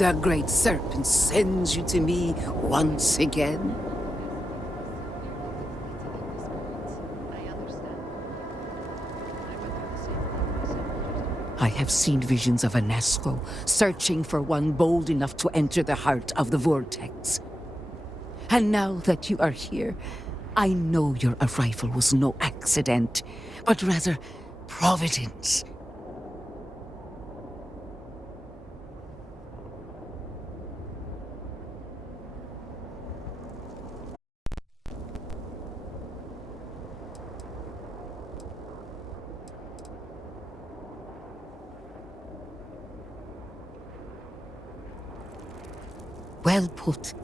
The great serpent sends you to me once again? I have seen visions of Anasco, searching for one bold enough to enter the heart of the vortex. And now that you are here, I know your arrival was no accident, but rather providence. Well put.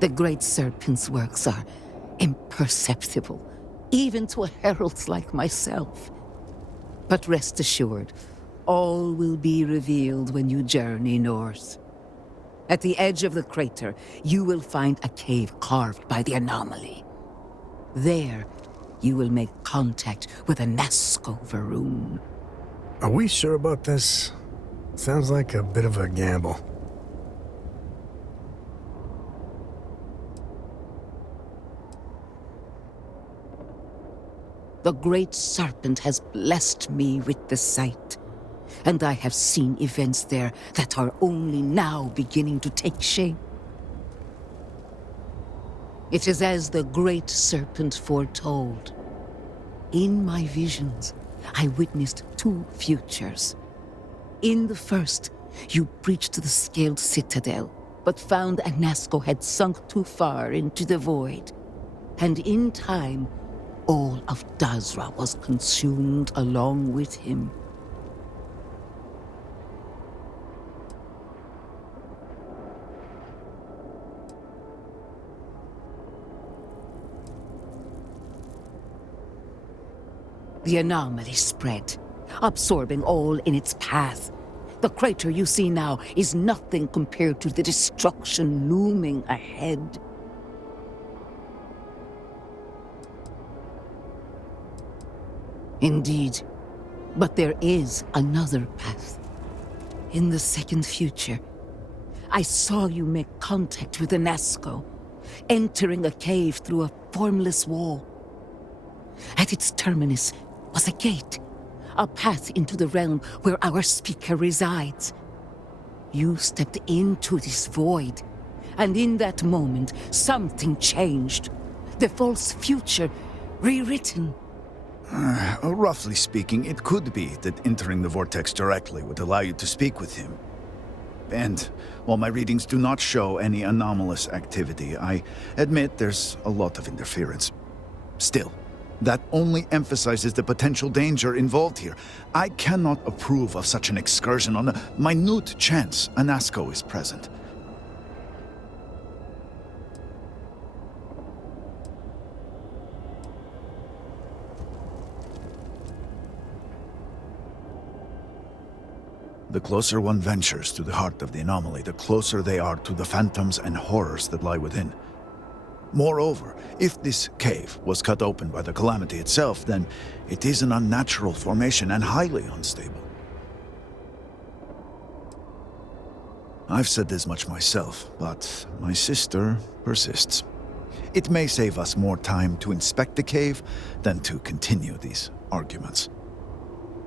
The great serpent's works are imperceptible, even to heralds like myself. But rest assured, all will be revealed when you journey north. At the edge of the crater, you will find a cave carved by the anomaly. There, you will make contact with a Nazco Varun. Are we sure about this? Sounds like a bit of a gamble. The great serpent has blessed me with the sight, and I have seen events there that are only now beginning to take shape. It is as the great serpent foretold. In my visions, I witnessed two futures. In the first, you breached the scaled citadel, but found Anasco had sunk too far into the void. And in time, all of Dazra was consumed along with him. The anomaly spread, absorbing all in its path. The crater you see now is nothing compared to the destruction looming ahead. Indeed, but there is another path. In the second future, I saw you make contact with Anasco, entering a cave through a formless wall. At its terminus was a gate, a path into the realm where our speaker resides. You stepped into this void, and in that moment, something changed. The false future, rewritten. Roughly speaking, it could be that entering the vortex directly would allow you to speak with him. And while my readings do not show any anomalous activity, I admit there's a lot of interference. Still, that only emphasizes the potential danger involved here. I cannot approve of such an excursion on a minute chance Anasco is present. The closer one ventures to the heart of the anomaly, the closer they are to the phantoms and horrors that lie within. Moreover, if this cave was cut open by the calamity itself, then it is an unnatural formation and highly unstable. I've said this much myself, but my sister persists. It may save us more time to inspect the cave than to continue these arguments.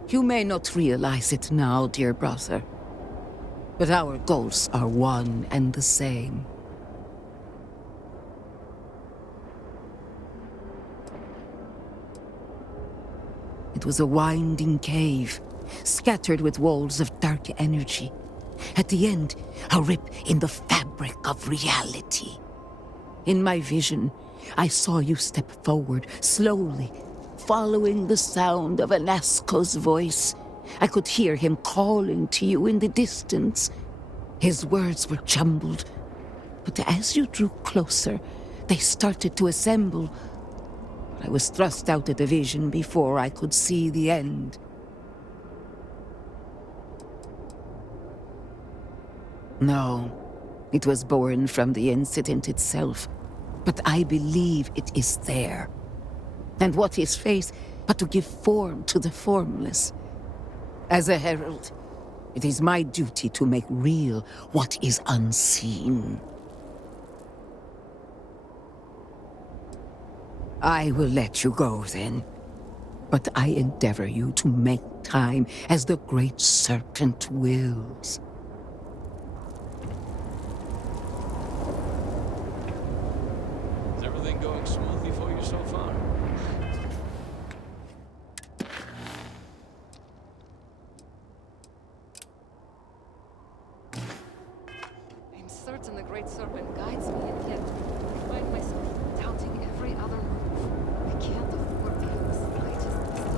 You may not realize it now, dear brother, but our goals are one and the same. It was a winding cave, scattered with walls of dark energy. At the end, a rip in the fabric of reality. In my vision, I saw you step forward, slowly, following the sound of Anasco's voice. I could hear him calling to you in the distance. His words were jumbled, but as you drew closer, they started to assemble. I was thrust out of the vision before I could see the end. No, it was born from the incident itself, but I believe it is there. And what is faith but to give form to the formless? As a herald, It is my duty to make real what is unseen. I will let you go then. But I endeavor you to make time as the great serpent wills. Is everything going smoothly for you so far? I'm certain the Great Serpent guides me, and yet I find myself doubting every other move. I can't afford to have the slightest mistake.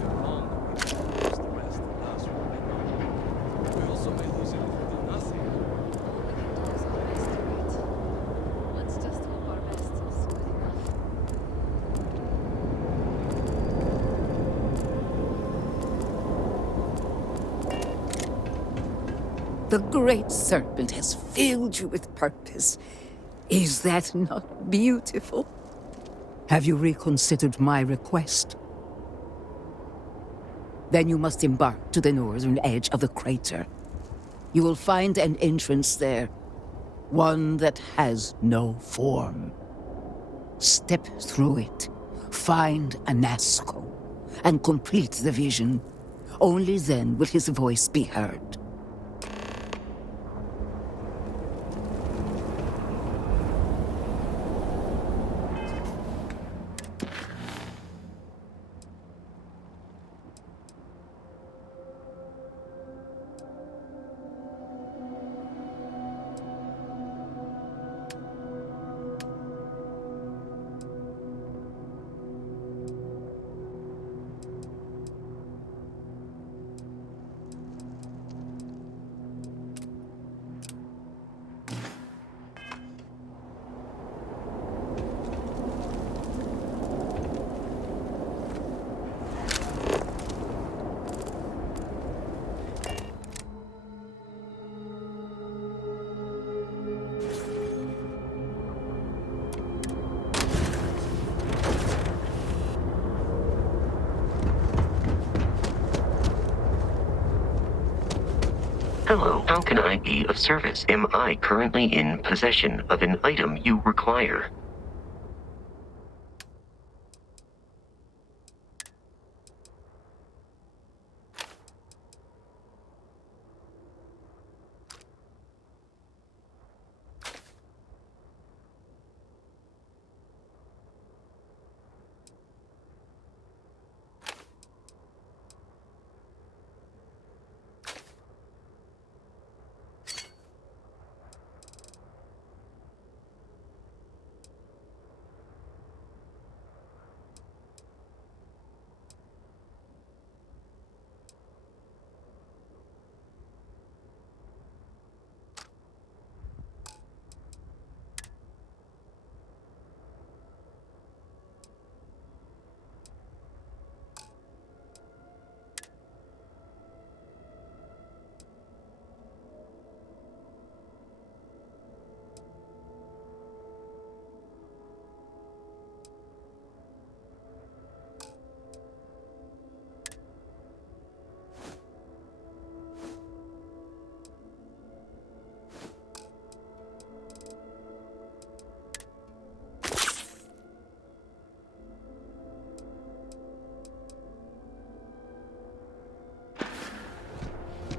You're wrong. We may lose the rest. That's what we know. We also may lose it if we do nothing. All we can do is our best to wait. Let's just hope our best is good enough. The great serpent has filled you with purpose. Is that not beautiful? Have you reconsidered my request? Then you must embark to the northern edge of the crater. You will find an entrance there, one that has no form. Step through it, find a Nazco, and complete the vision. Only then will his voice be heard. Hello, how can I be of service? Am I currently in possession of an item you require?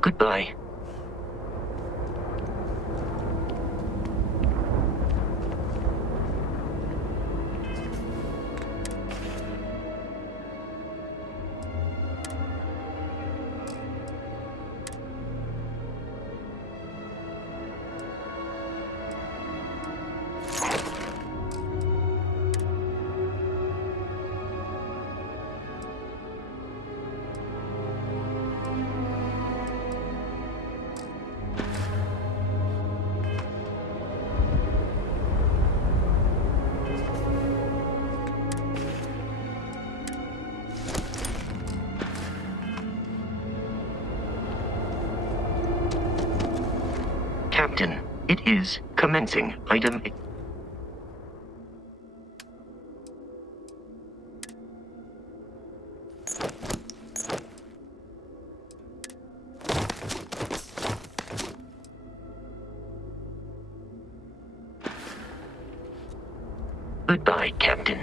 Goodbye. Captain, it is commencing. Item... Goodbye, Captain.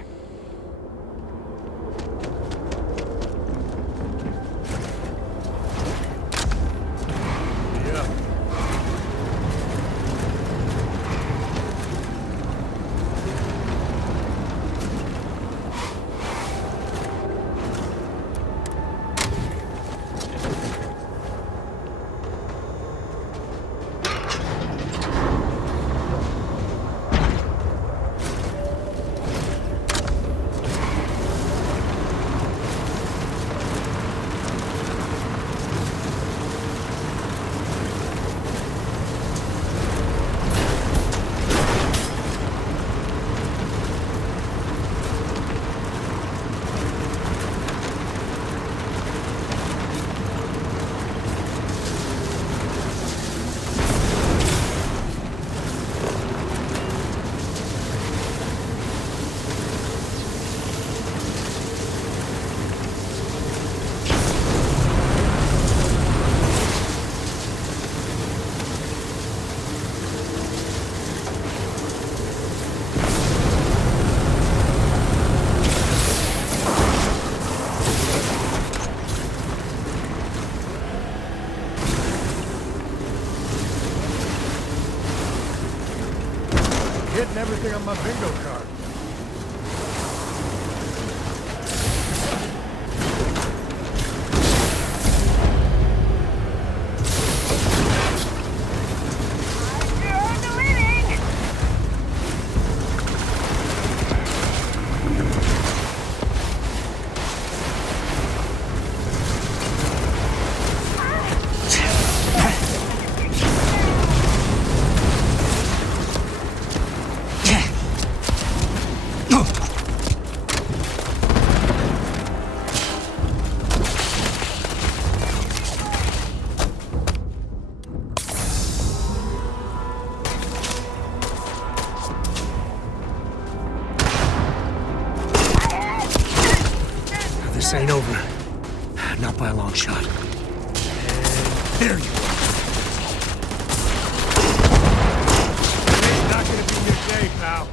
Hitting everything on my bingo card. This ain't over. Not by a long shot. And there you are. Today's not gonna be your day, pal.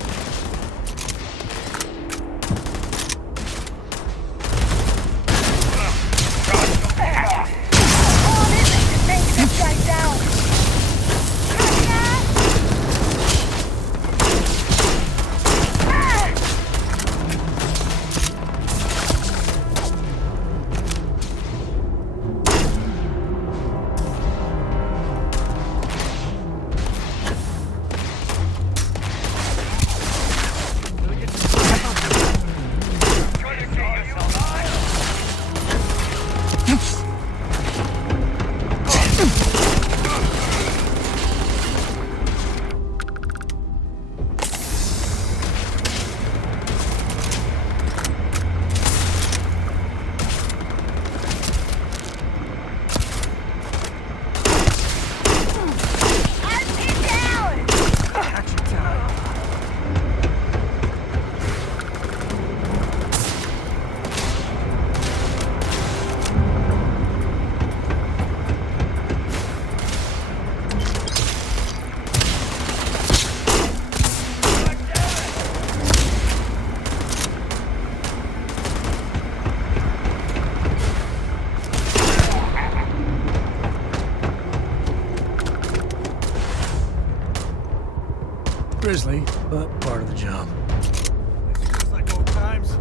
Grisly, but part of the job. Just like old times.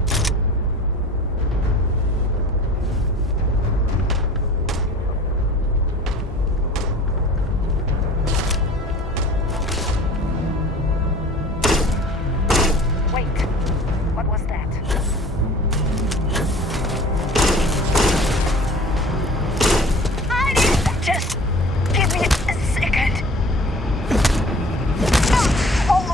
Wait, what was that? Hiding! Just give me a second. Oh.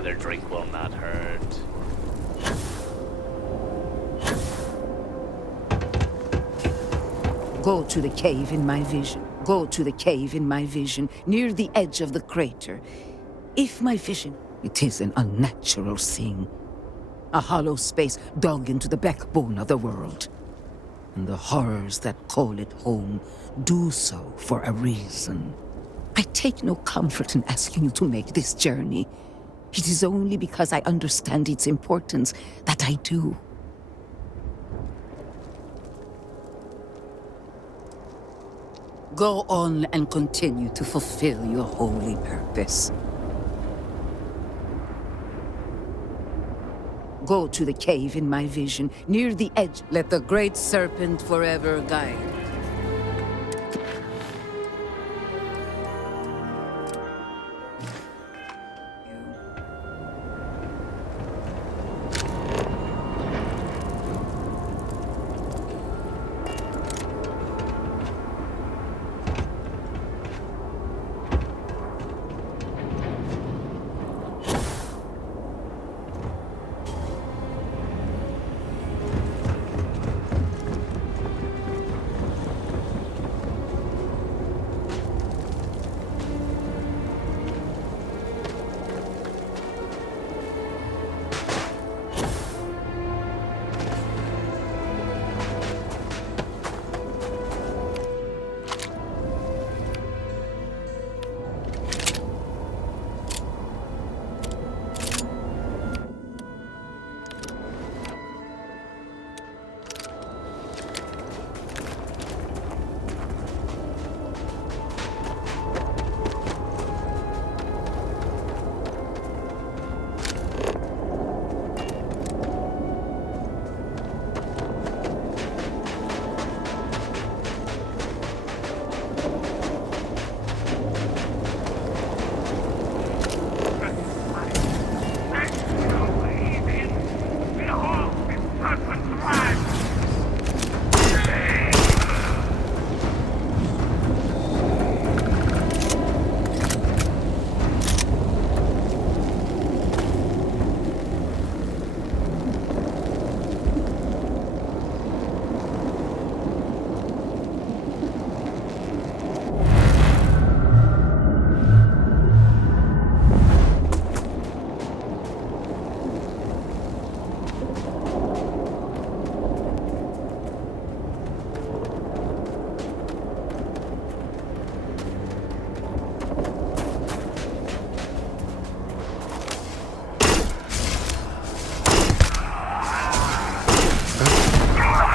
Another drink will not hurt. Go to the cave in my vision. Go to the cave in my vision, near the edge of the crater. If my vision, it is an unnatural thing. A hollow space dug into the backbone of the world. And the horrors that call it home do so for a reason. I take no comfort in asking you to make this journey. It is only because I understand its importance that I do. Go on and continue to fulfill your holy purpose. Go to the cave in my vision, near the edge. Let the great serpent forever guide.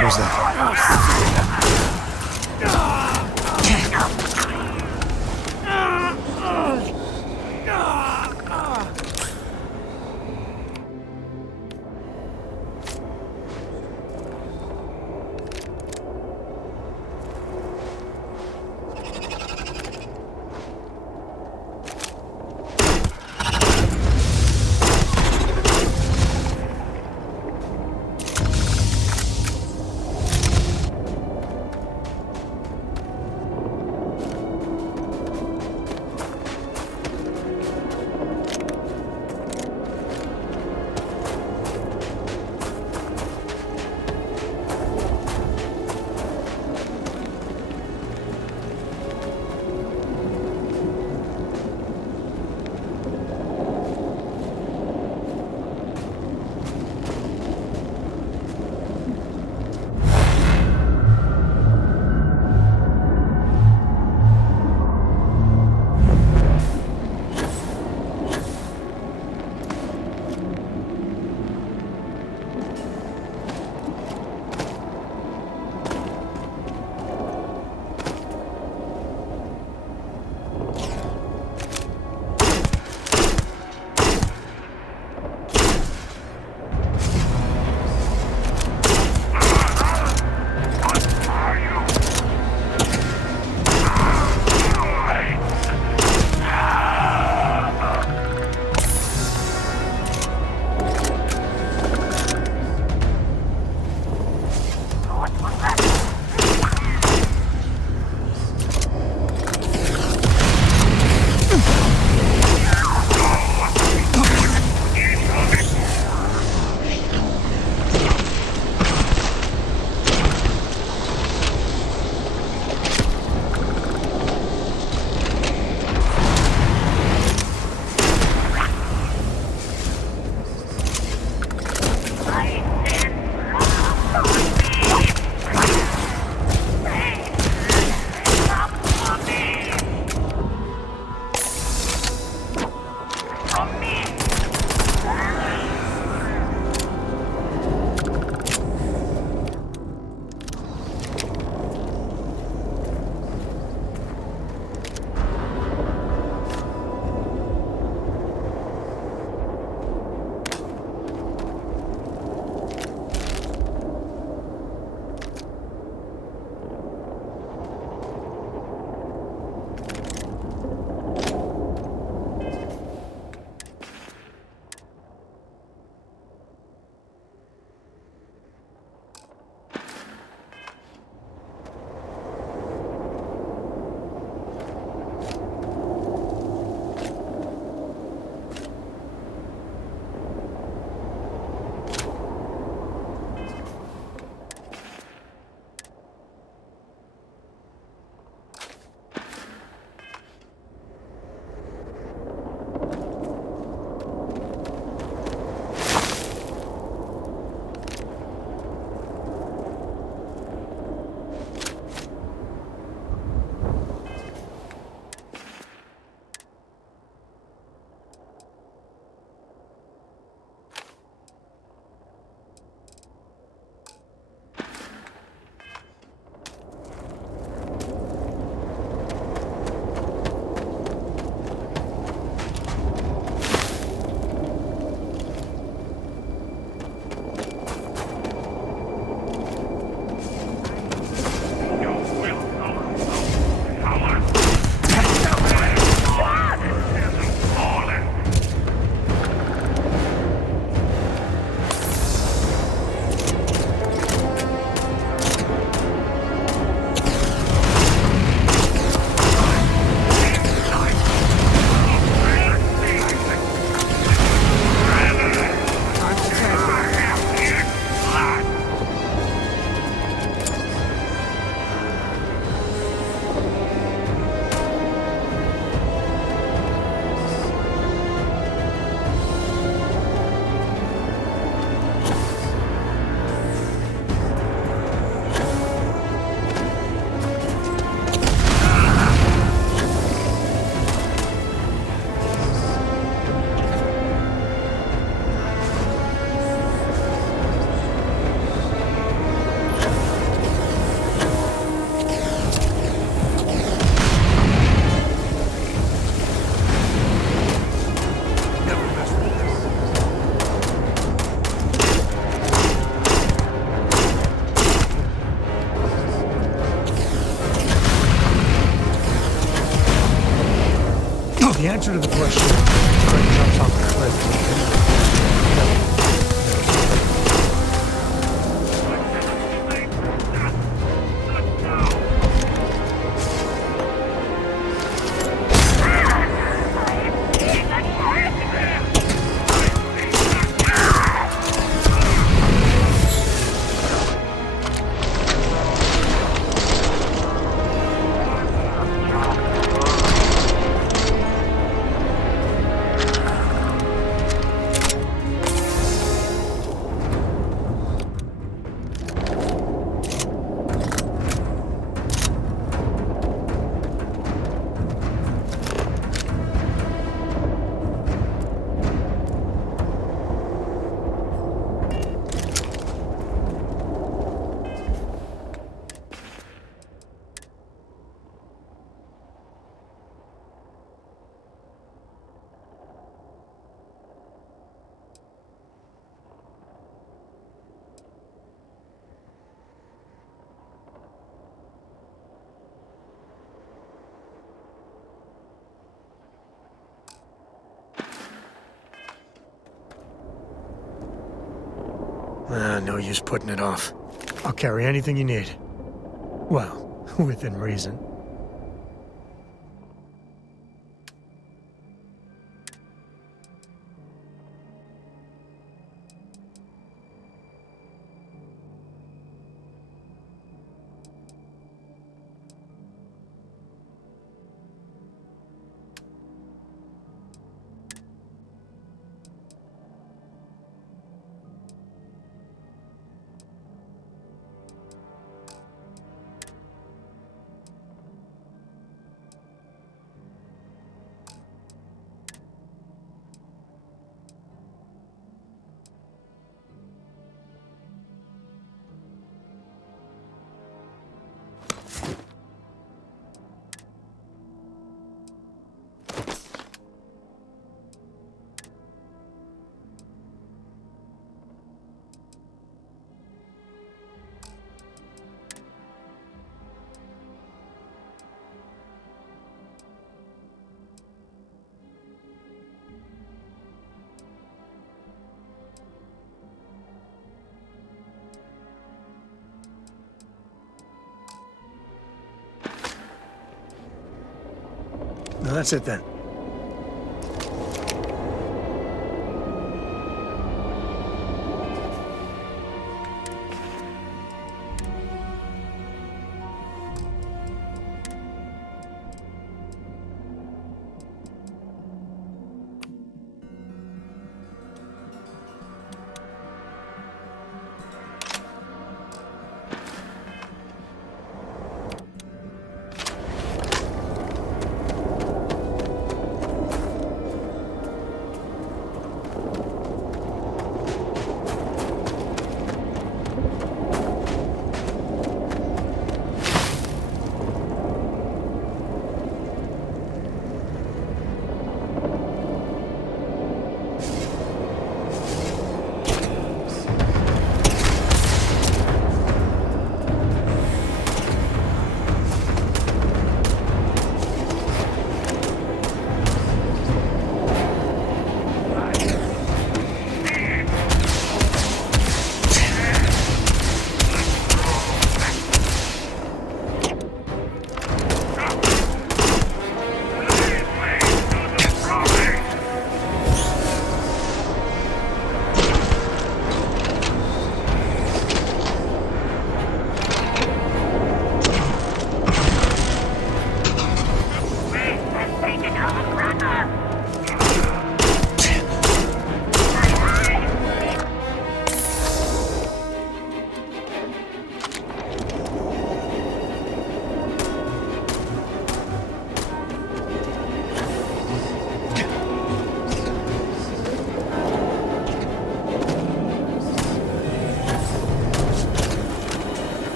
Who's that? The answer to the question jumps off the cliff. No use putting it off. I'll carry anything you need. Well, within reason. No, that's it then.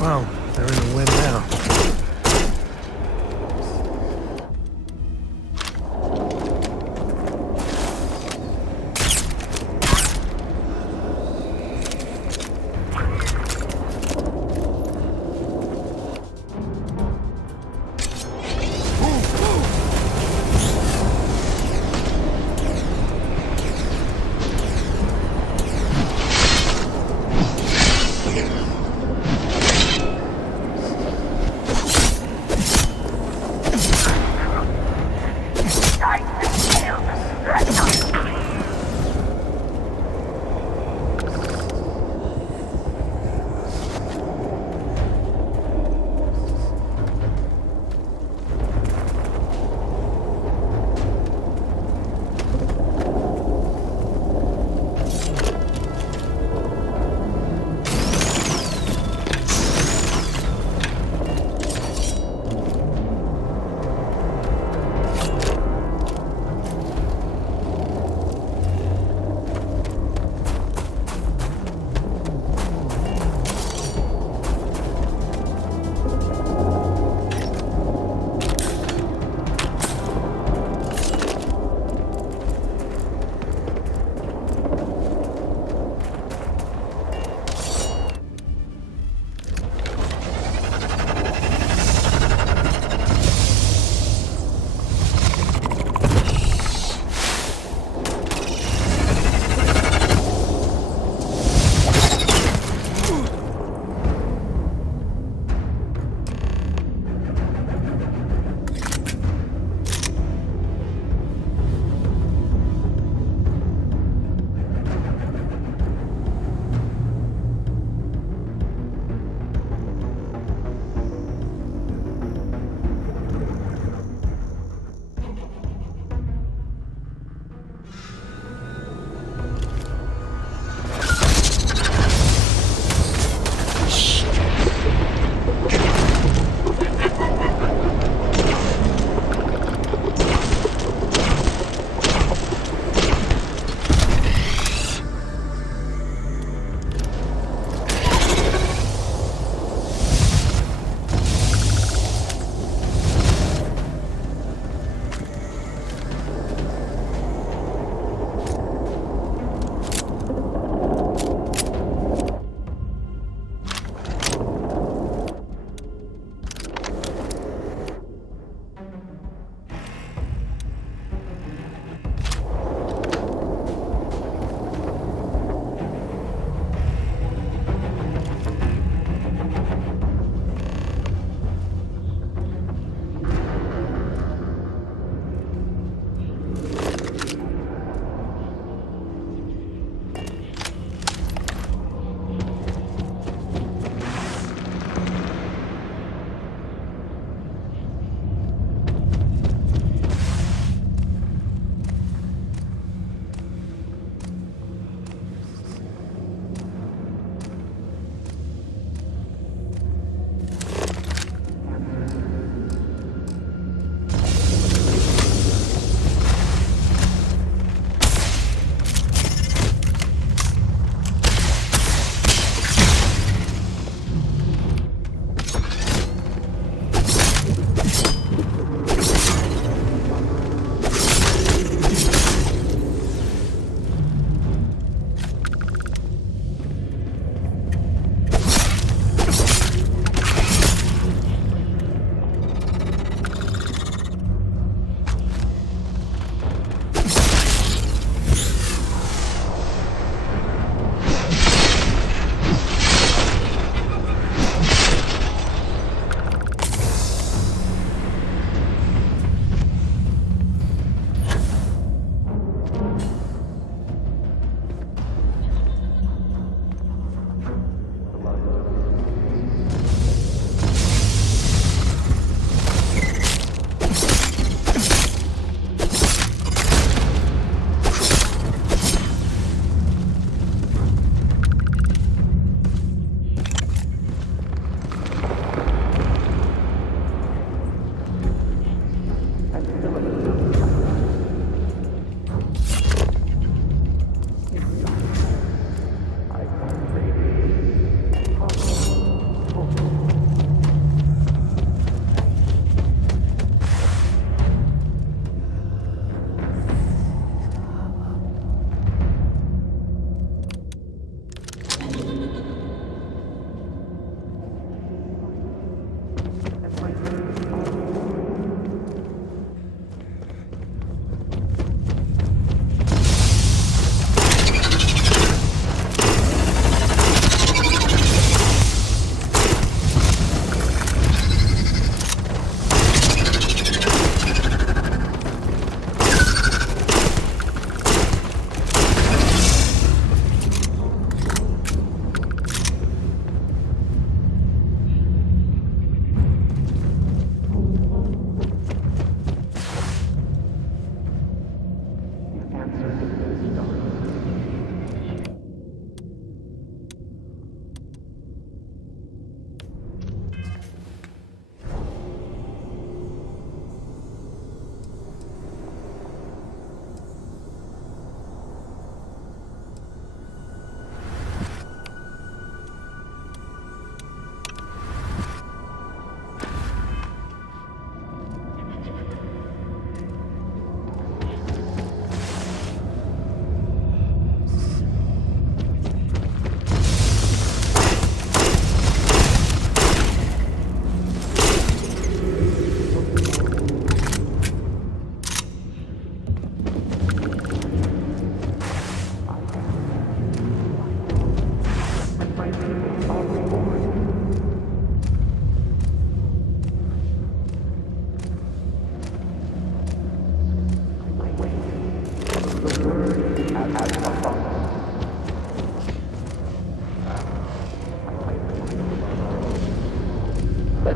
Well, they're in a win now.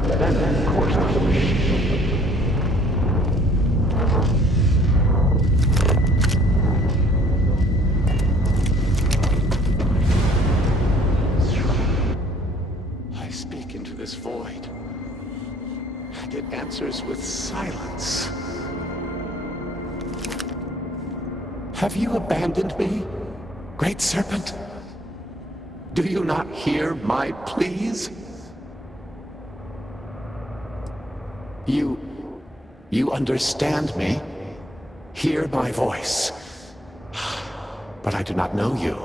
Let them course correct. I speak into this void, and it answers with silence. Have you abandoned me, Great Serpent? Do you not hear my pleas? You understand me? Hear my voice. But I do not know you.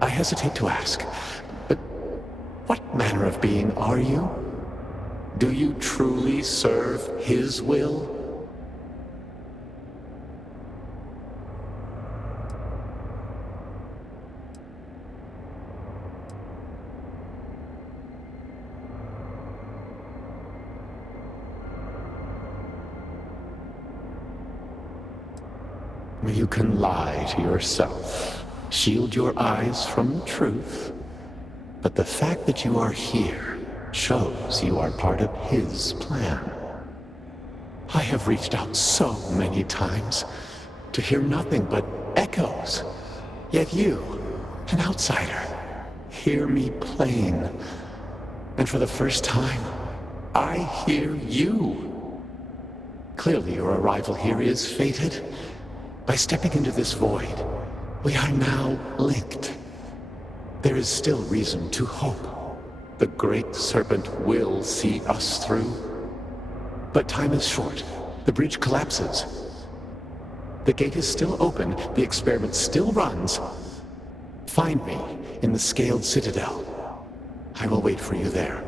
I hesitate to ask, but what manner of being are you? Do you truly serve his will? You can lie to yourself, shield your eyes from the truth, but the fact that you are here shows you are part of his plan. I have reached out so many times to hear nothing but echoes, yet you, an outsider, hear me plain, and for the first time, I hear you. Clearly your arrival here is fated. By stepping into this void, we are now linked. There is still reason to hope. The Great Serpent will see us through. But time is short. The bridge collapses. The gate is still open. The experiment still runs. Find me in the Scaled Citadel. I will wait for you there.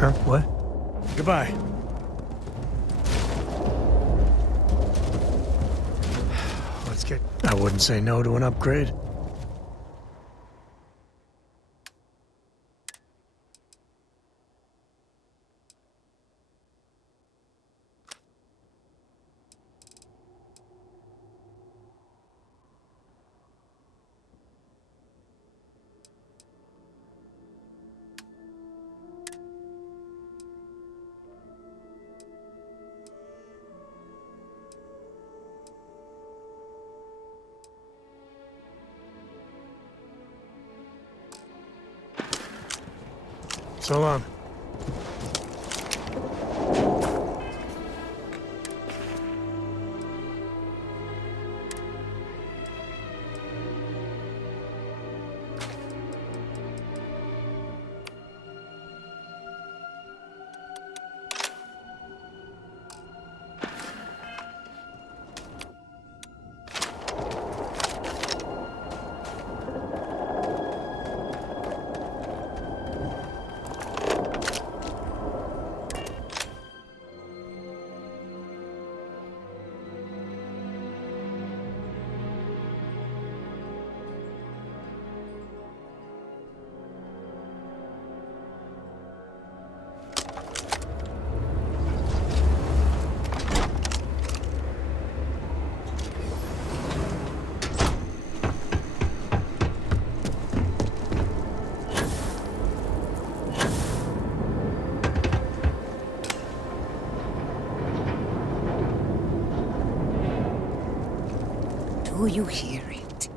Huh? What? Goodbye. Let's get... I wouldn't say no to an upgrade. So long. Do you hear it?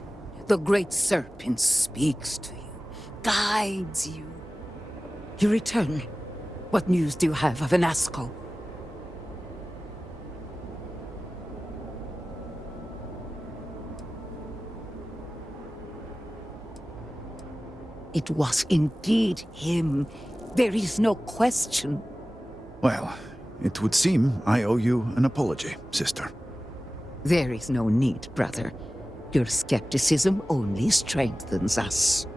The great serpent speaks to you, guides you. You return. What news do you have of Anasco? It was indeed him. There is no question. Well, it would seem I owe you an apology, sister. There is no need, brother. Your skepticism only strengthens us.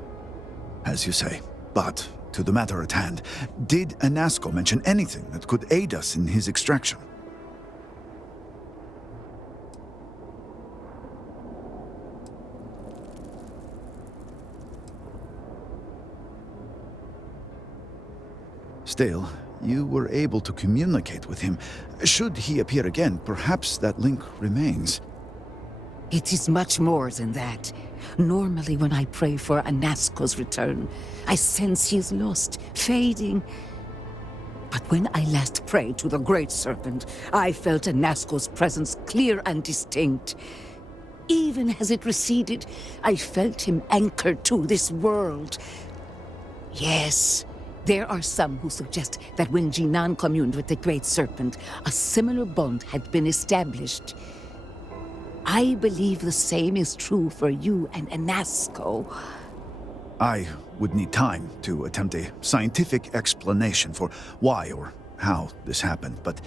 As you say. But, to the matter at hand, did Anasco mention anything that could aid us in his extraction? Still, you were able to communicate with him. Should he appear again, perhaps that link remains. It is much more than that. Normally when I pray for Anasco's return, I sense he is lost, fading. But when I last prayed to the Great Serpent, I felt Anasco's presence clear and distinct. Even as it receded, I felt him anchored to this world. Yes, there are some who suggest that when Jinan communed with the Great Serpent, a similar bond had been established. I believe the same is true for you and Anasco. I would need time to attempt a scientific explanation for why or how this happened, but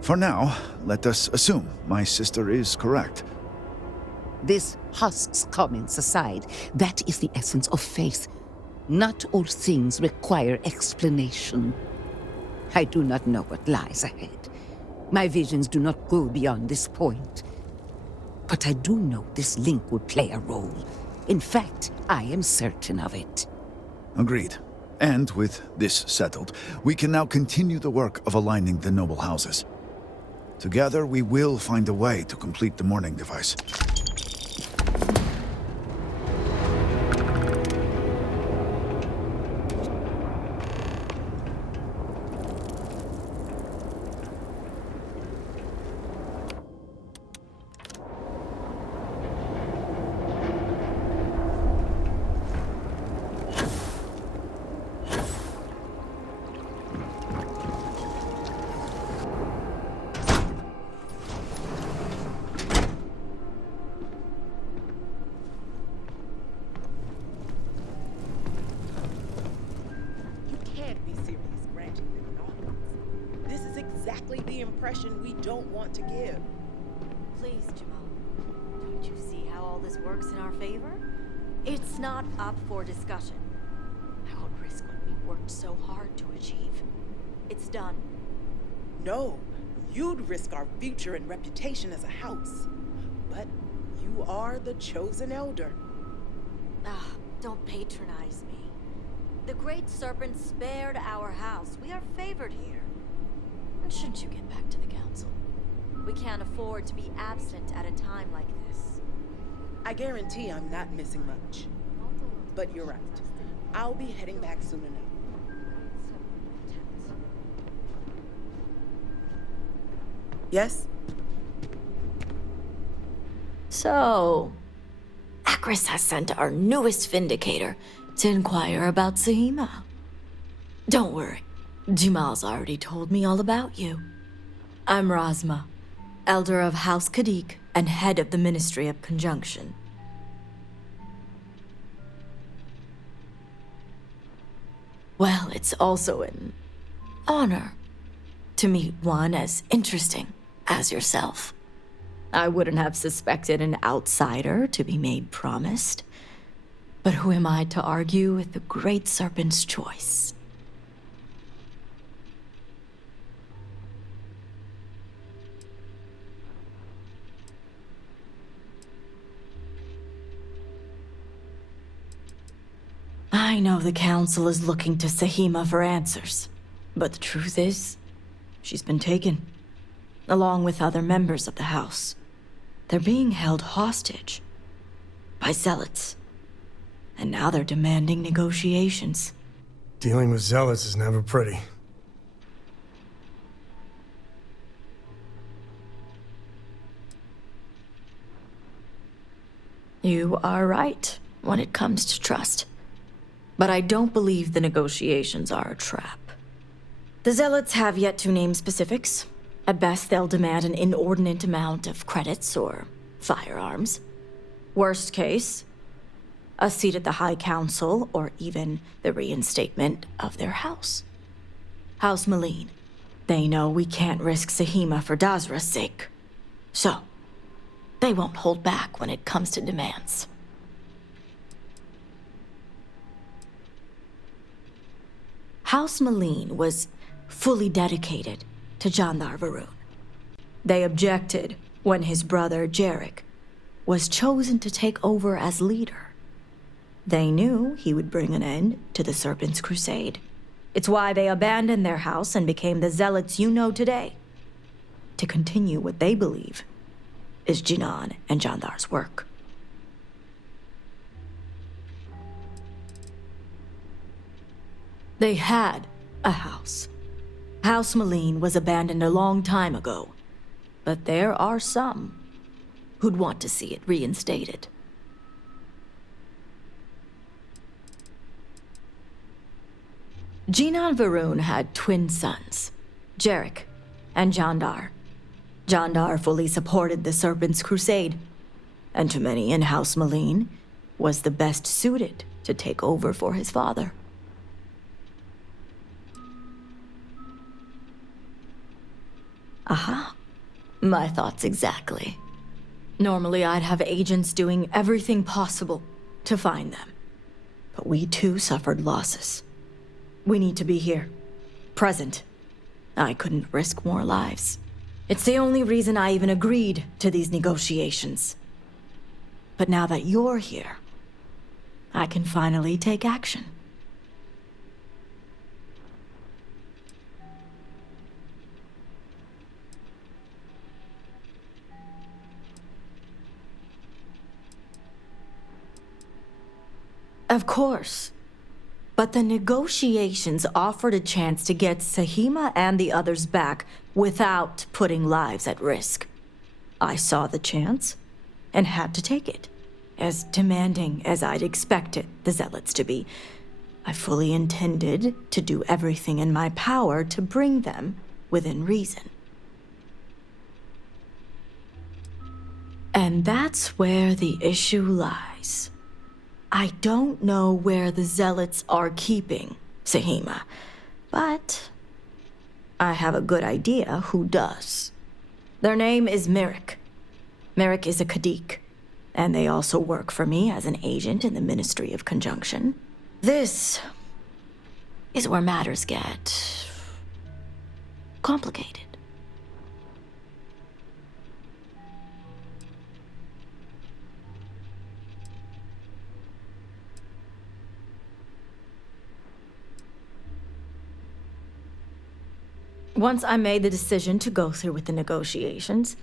for now, let us assume my sister is correct. This husks comments aside, that is the essence of faith. Not all things require explanation. I do not know what lies ahead. My visions do not go beyond this point. But I do know this link would play a role. In fact, I am certain of it. Agreed. And with this settled, we can now continue the work of aligning the noble houses. Together, we will find a way to complete the mourning device. The impression we don't want to give. Please, Jamal. Don't you see how all this works in our favor? It's not up for discussion. I won't risk what we worked so hard to achieve. done. No, you'd risk our future and reputation as a house. But you are the chosen elder. Ah, don't patronize me. The Great Serpent spared our house. We are favored here. And shouldn't you get back to the council? We can't afford to be absent at a time like this. I guarantee I'm not missing much. But you're right. I'll be heading back soon enough. Yes? So, Akris has sent our newest Vindicator to inquire about Sahima. Don't worry, Jamal's already told me all about you. I'm Razma, Elder of House Kadik and head of the Ministry of Conjunction. Well, it's also an honor to meet one as interesting as yourself. I wouldn't have suspected an outsider to be made promised. But who am I to argue with the Great Serpent's choice? I know the Council is looking to Sahima for answers, but the truth is, she's been taken, along with other members of the House. They're being held hostage by zealots, and now they're demanding negotiations. Dealing with zealots is never pretty. You are right when it comes to trust. But I don't believe the negotiations are a trap. The Zealots have yet to name specifics. At best, they'll demand an inordinate amount of credits or firearms. Worst case, a seat at the High Council or even the reinstatement of their house. House Maleen. They know we can't risk Sahima for Dazra's sake. So, they won't hold back when it comes to demands. House Maleen was fully dedicated to Jandar Varun. They objected when his brother Jarek was chosen to take over as leader. They knew he would bring an end to the Serpent's crusade. It's why they abandoned their house and became the zealots you know today, to continue what they believe is Jinan and Jandar's work. They had a house. House Maleen was abandoned a long time ago, but there are some who'd want to see it reinstated. Jinan Varun had twin sons, Jarek and Jandar. Jandar fully supported the Serpent's crusade, and to many in House Maleen, was the best suited to take over for his father. Aha. My thoughts exactly. Normally I'd have agents doing everything possible to find them. But we too suffered losses. We need to be here. Present. I couldn't risk more lives. It's the only reason I even agreed to these negotiations. But now that you're here, I can finally take action. Of course. But the negotiations offered a chance to get Sahima and the others back without putting lives at risk. I saw the chance and had to take it. As demanding as I'd expected the Zealots to be, I fully intended to do everything in my power to bring them within reason. And that's where the issue lies. I don't know where the Zealots are keeping Sahima, but I have a good idea who does. Their name is Merrick. Merrick is a Kadik, and they also work for me as an agent in the Ministry of Conjunction. This is where matters get complicated. Once I made the decision to go through with the negotiations,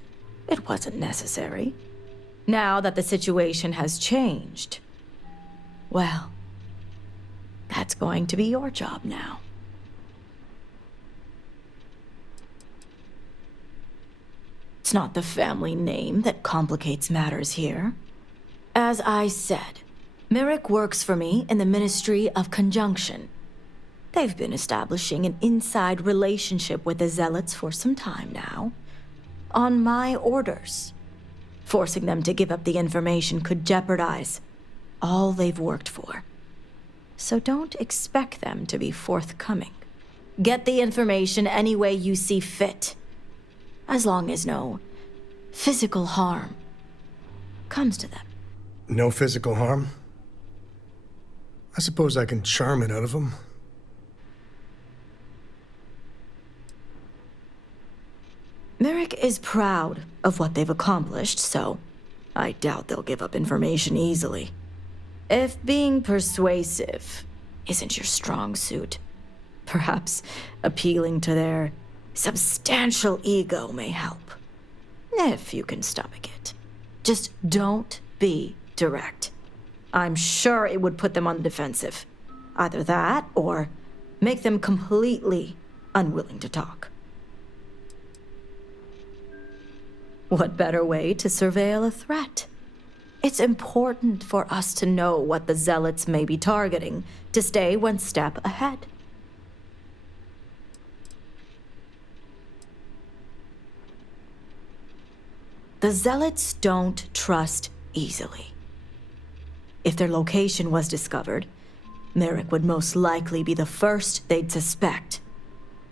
it wasn't necessary. Now that the situation has changed, well, that's going to be your job now. It's not the family name that complicates matters here. As I said, Merrick works for me in the Ministry of Conjunction. They've been establishing an inside relationship with the Zealots for some time now, on my orders. Forcing them to give up the information could jeopardize all they've worked for. So don't expect them to be forthcoming. Get the information any way you see fit, as long as no physical harm comes to them. No physical harm? I suppose I can charm it out of them. Merrick is proud of what they've accomplished, so I doubt they'll give up information easily. If being persuasive isn't your strong suit, perhaps appealing to their substantial ego may help. If you can stomach it. Just don't be direct. I'm sure it would put them on the defensive. Either that, or make them completely unwilling to talk. What better way to surveil a threat? It's important for us to know what the Zealots may be targeting, to stay one step ahead. The Zealots don't trust easily. If their location was discovered, Merrick would most likely be the first they'd suspect.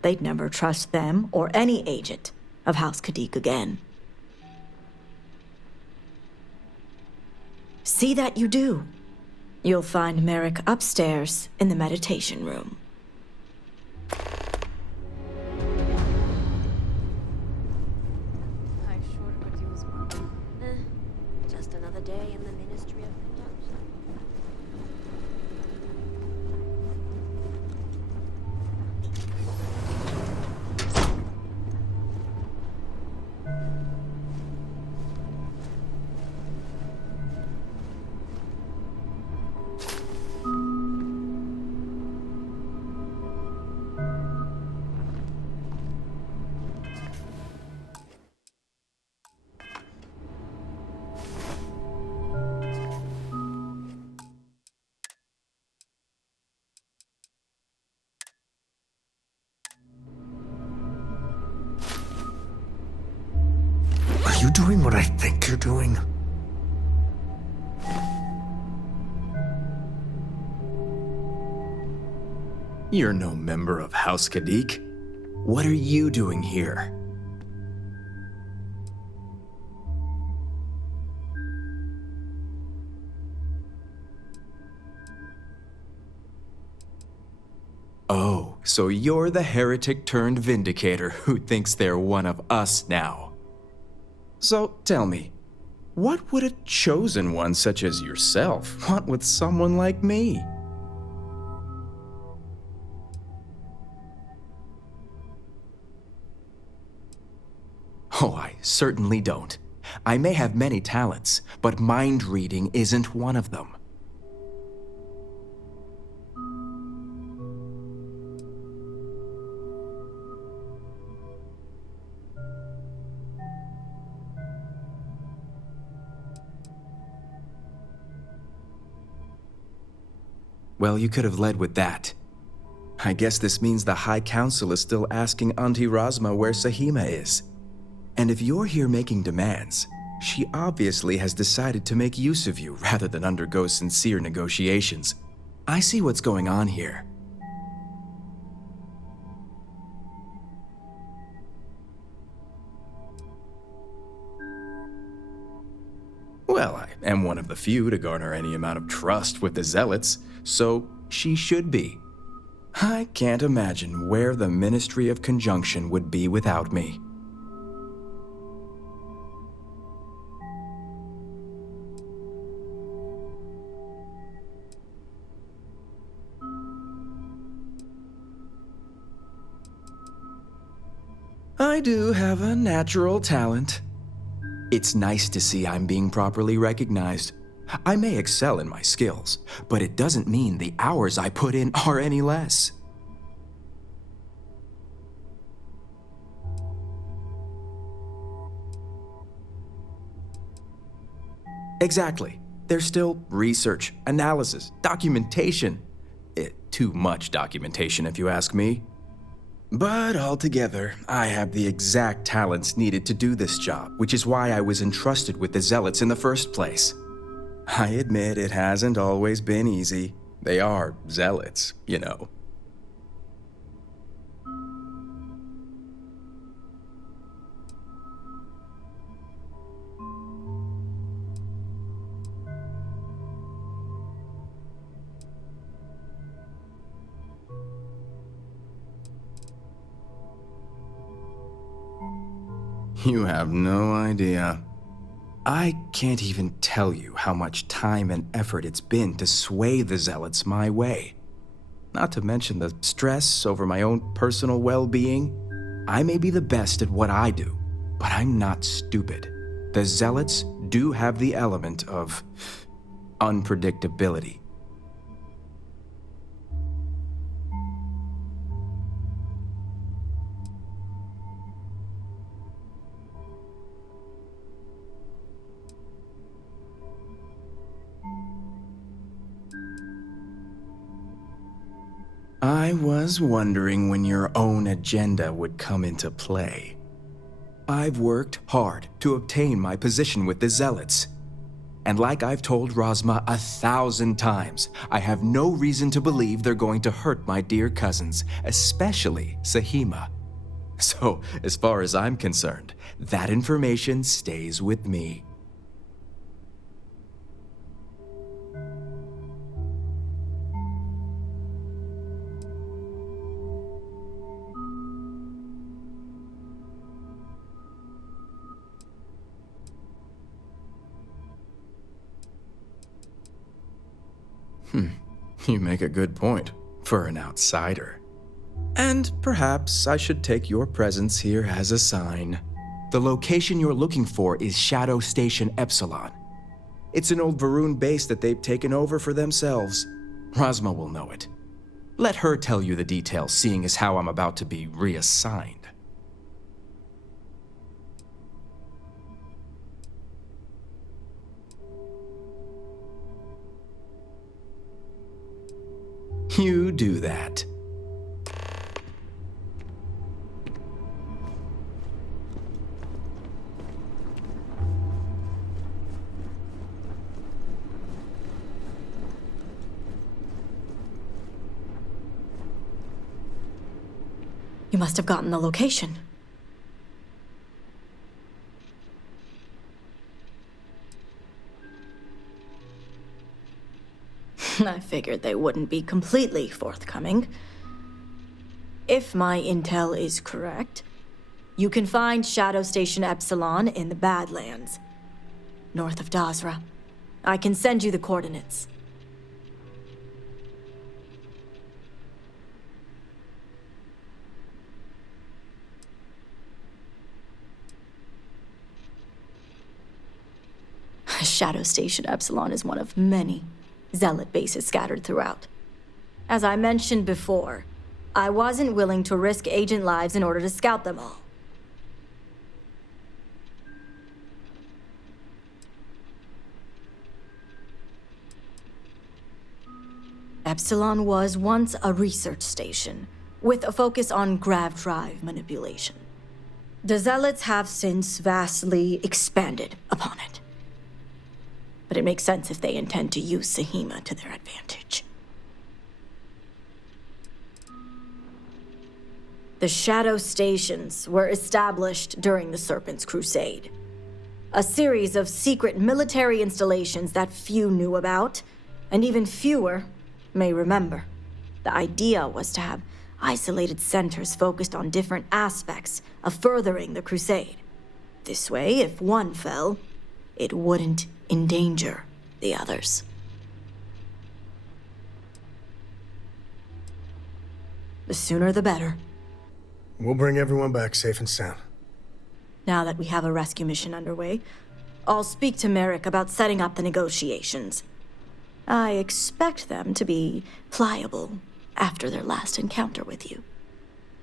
They'd never trust them or any agent of House Kadik again. See that you do. You'll find Merrick upstairs in the meditation room. I sure could use one. Just another day in the Ministry of Conjunction. Are you doing what I think you're doing? You're no member of House Kadik. What are you doing here? Oh, so you're the heretic turned vindicator who thinks they're one of us now. So tell me, what would a chosen one such as yourself want with someone like me? Oh, I certainly don't. I may have many talents, but mind reading isn't one of them. Well, you could have led with that. I guess this means the High Council is still asking Auntie Razma where Sahima is. And if you're here making demands, she obviously has decided to make use of you rather than undergo sincere negotiations. I see what's going on here. Well, I am one of the few to garner any amount of trust with the Zealots, so she should be. I can't imagine where the Ministry of Conjunction would be without me. I do have a natural talent. It's nice to see I'm being properly recognized. I may excel in my skills, but it doesn't mean the hours I put in are any less. Exactly. There's still research, analysis, documentation. Too much documentation, if you ask me. But altogether, I have the exact talents needed to do this job, which is why I was entrusted with the Zealots in the first place. I admit it hasn't always been easy. They are Zealots, you know. You have no idea. I can't even tell you how much time and effort it's been to sway the Zealots my way. Not to mention the stress over my own personal well-being. I may be the best at what I do, but I'm not stupid. The Zealots do have the element of unpredictability. I was wondering when your own agenda would come into play. I've worked hard to obtain my position with the Zealots. And like I've told Rosma 1,000 times, I have no reason to believe they're going to hurt my dear cousins, especially Sahima. So, as far as I'm concerned, that information stays with me. You make a good point, for an outsider. And perhaps I should take your presence here as a sign. The location you're looking for is Shadow Station Epsilon. It's an old Varun base that they've taken over for themselves. Rosma will know it. Let her tell you the details, seeing as how I'm about to be reassigned. You do that. You must have gotten the location. I figured they wouldn't be completely forthcoming. If my intel is correct, you can find Shadow Station Epsilon in the Badlands, north of Dazra. I can send you the coordinates. Shadow Station Epsilon is one of many Zealot bases scattered throughout. As I mentioned before, I wasn't willing to risk agent lives in order to scout them all. Epsilon was once a research station, with a focus on grav drive manipulation. The Zealots have since vastly expanded upon it. But it makes sense if they intend to use Sahima to their advantage. The Shadow Stations were established during the Serpent's Crusade. A series of secret military installations that few knew about, and even fewer may remember. The idea was to have isolated centers focused on different aspects of furthering the crusade. This way, if one fell, it wouldn't endanger the others. The sooner the better. We'll bring everyone back safe and sound. Now that we have a rescue mission underway, I'll speak to Merrick about setting up the negotiations. I expect them to be pliable after their last encounter with you.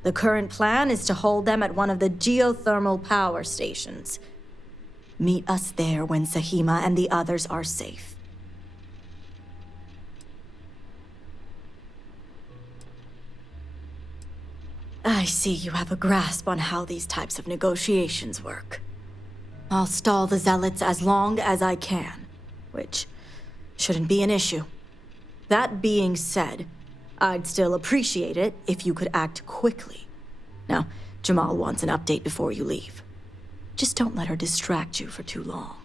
The current plan is to hold them at one of the geothermal power stations. Meet us there when Sahima and the others are safe. I see you have a grasp on how these types of negotiations work. I'll stall the Zealots as long as I can, which shouldn't be an issue. That being said, I'd still appreciate it if you could act quickly. Now, Jamal wants an update before you leave. Just don't let her distract you for too long.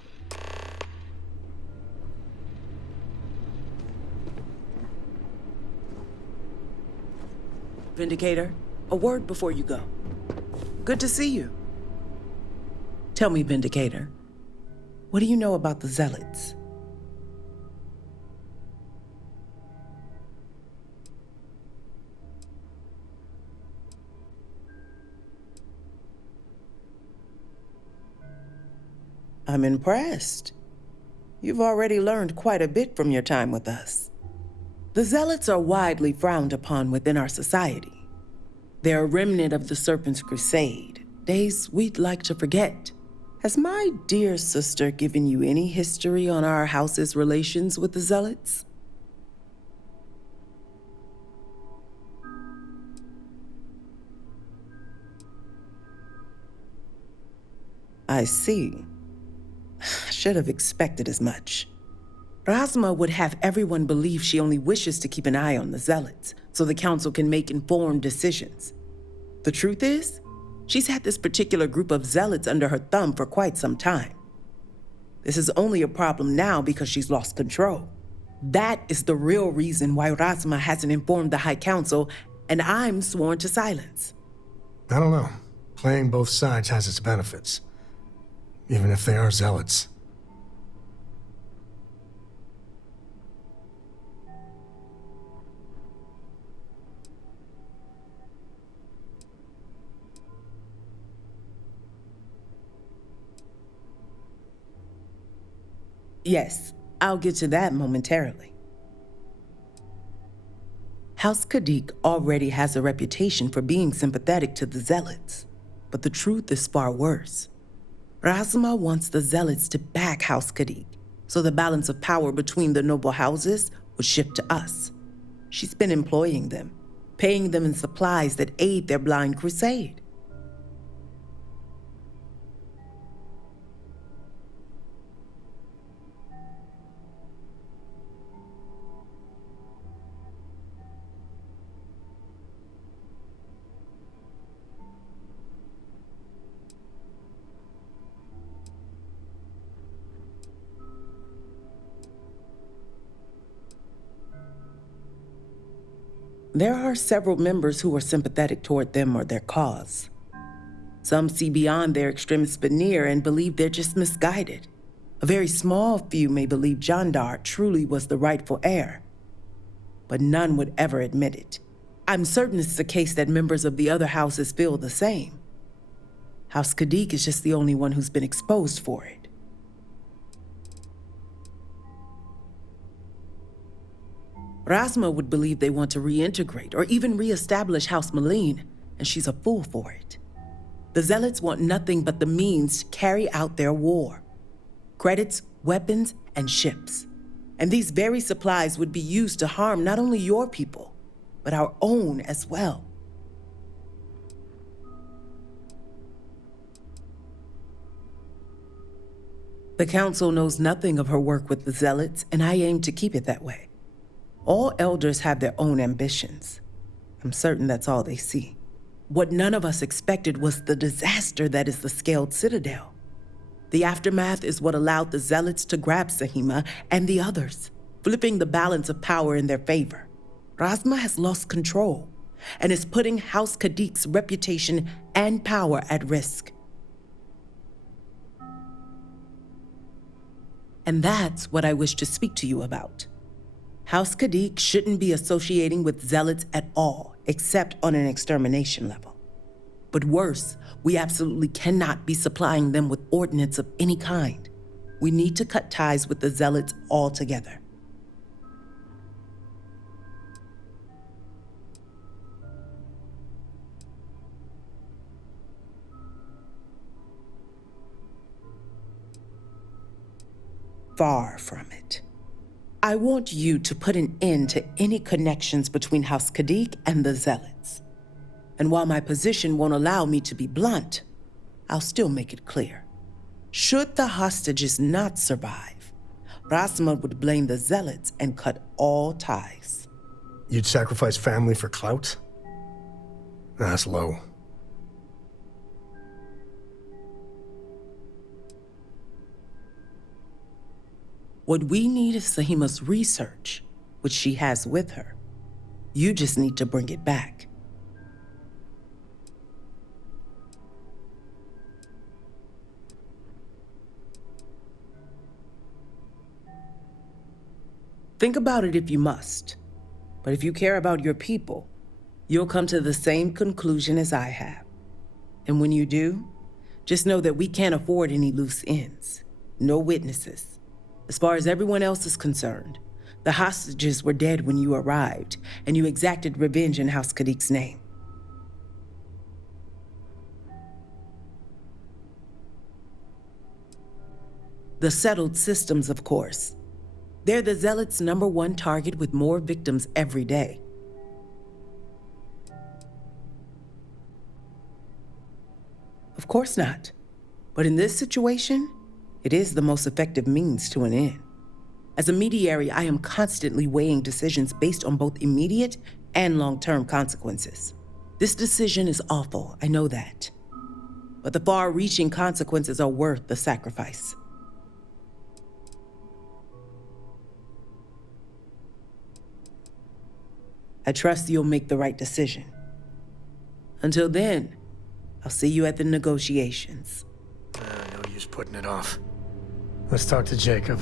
Vindicator, a word before you go. Good to see you. Tell me, Vindicator, what do you know about the Zealots? I'm impressed. You've already learned quite a bit from your time with us. The Zealots are widely frowned upon within our society. They're a remnant of the Serpent's Crusade, days we'd like to forget. Has my dear sister given you any history on our house's relations with the Zealots? I see. Should have expected as much. Razma would have everyone believe she only wishes to keep an eye on the Zealots, so the Council can make informed decisions. The truth is, she's had this particular group of Zealots under her thumb for quite some time. This is only a problem now because she's lost control. That is the real reason why Razma hasn't informed the High Council, and I'm sworn to silence. I don't know. Playing both sides has its benefits. Even if they are Zealots. Yes, I'll get to that momentarily. House Kadik already has a reputation for being sympathetic to the Zealots, but the truth is far worse. Razma wants the Zealots to back House Kadik, so the balance of power between the noble houses would shift to us. She's been employing them, paying them in supplies that aid their blind crusade. There are several members who are sympathetic toward them or their cause. Some see beyond their extremist veneer and believe they're just misguided. A very small few may believe Jandar truly was the rightful heir, but none would ever admit it. I'm certain it's the case that members of the other houses feel the same. House Kadik is just the only one who's been exposed for it. Razma would believe they want to reintegrate or even reestablish House Malene, and she's a fool for it. The Zealots want nothing but the means to carry out their war. Credits, weapons, and ships. And these very supplies would be used to harm not only your people, but our own as well. The Council knows nothing of her work with the Zealots, and I aim to keep it that way. All elders have their own ambitions. I'm certain that's all they see. What none of us expected was the disaster that is the Scaled Citadel. The aftermath is what allowed the Zealots to grab Sahima and the others, flipping the balance of power in their favor. Razma has lost control and is putting House Kadik's reputation and power at risk. And that's what I wish to speak to you about. House Kadik shouldn't be associating with zealots at all, except on an extermination level. But worse, we absolutely cannot be supplying them with ordnance of any kind. We need to cut ties with the zealots altogether. Far from it. I want you to put an end to any connections between House Kadik and the zealots. And while my position won't allow me to be blunt, I'll still make it clear. Should the hostages not survive, Razma would blame the zealots and cut all ties. You'd sacrifice family for clout? That's low. What we need is Sahima's research, which she has with her. You just need to bring it back. Think about it if you must. But if you care about your people, you'll come to the same conclusion as I have. And when you do, just know that we can't afford any loose ends. No witnesses. As far as everyone else is concerned, the hostages were dead when you arrived, and you exacted revenge in House Kadik's name. The settled systems, of course. They're the Zealots' #1 target with more victims every day. Of course not. But in this situation, it is the most effective means to an end. As a mediary, I am constantly weighing decisions based on both immediate and long-term consequences. This decision is awful, I know that. But the far-reaching consequences are worth the sacrifice. I trust you'll make the right decision. Until then, I'll see you at the negotiations. No use putting it off. Let's talk to Jacob.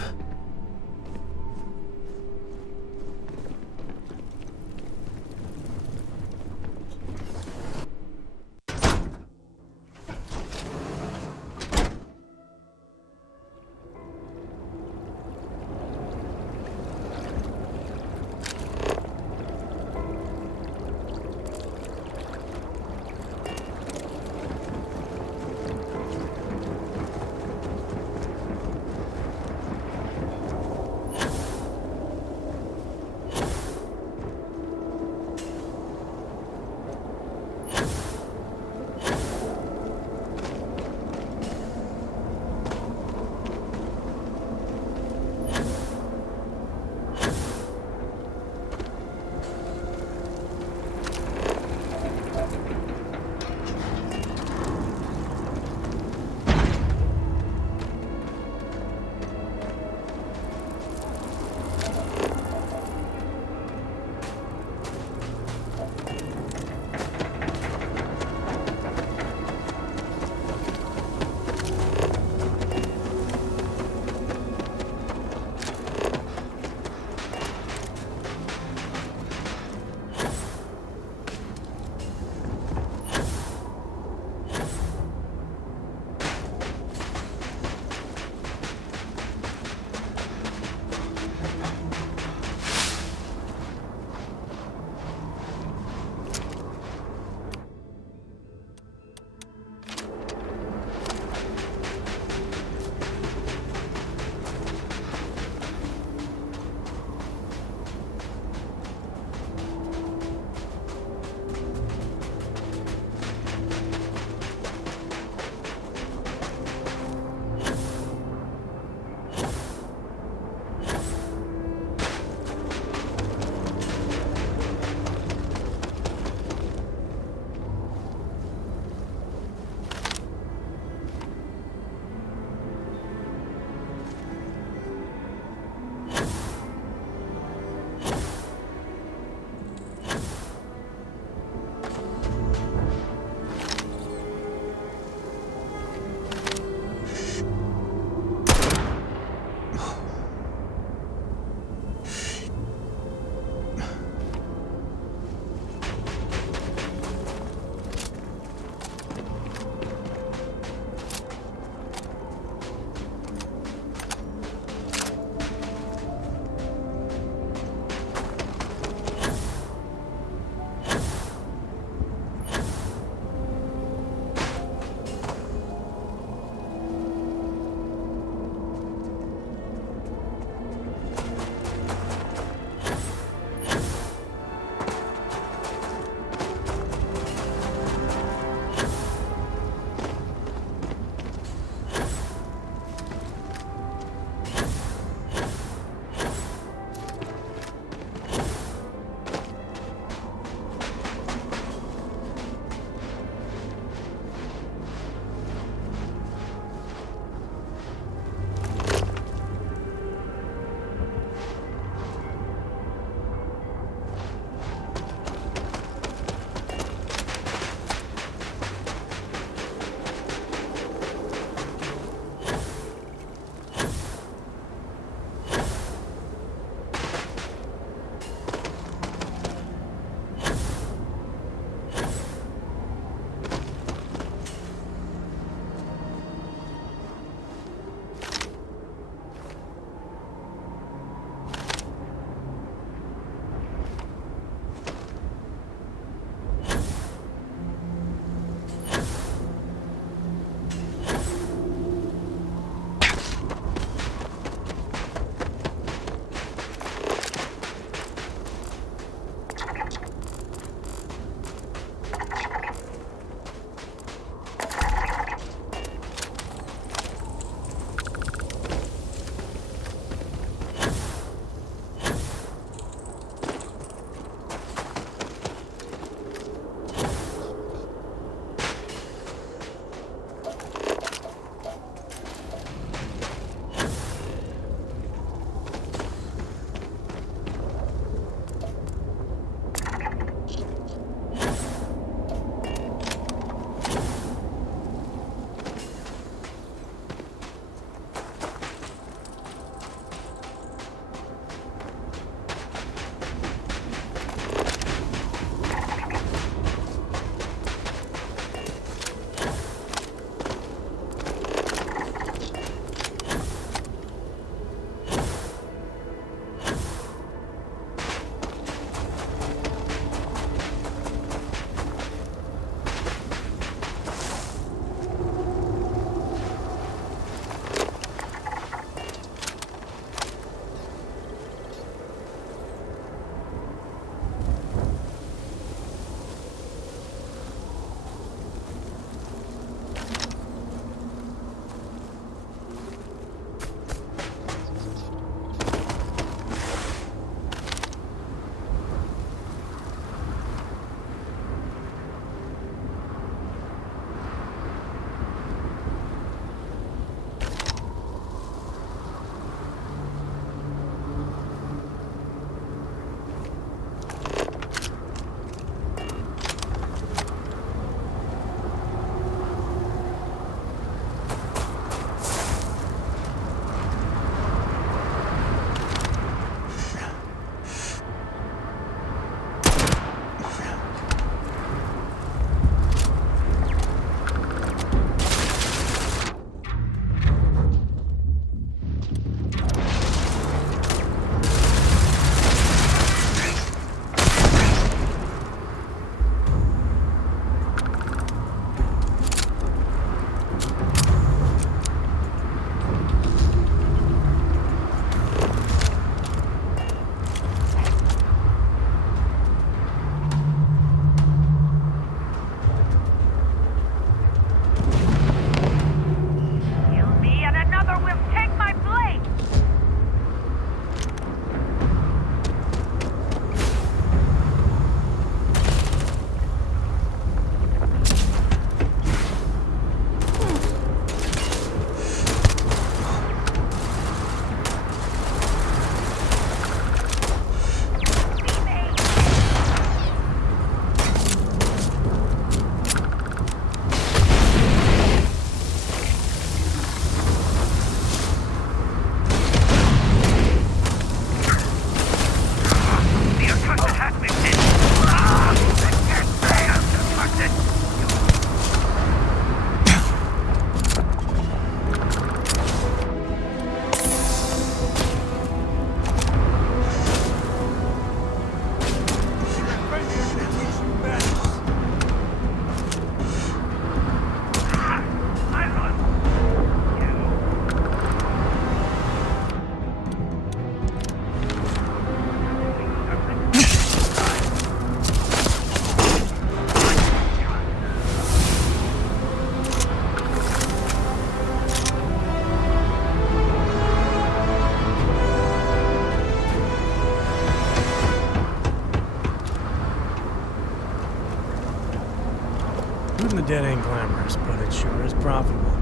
dead ain't glamorous, but it sure is profitable.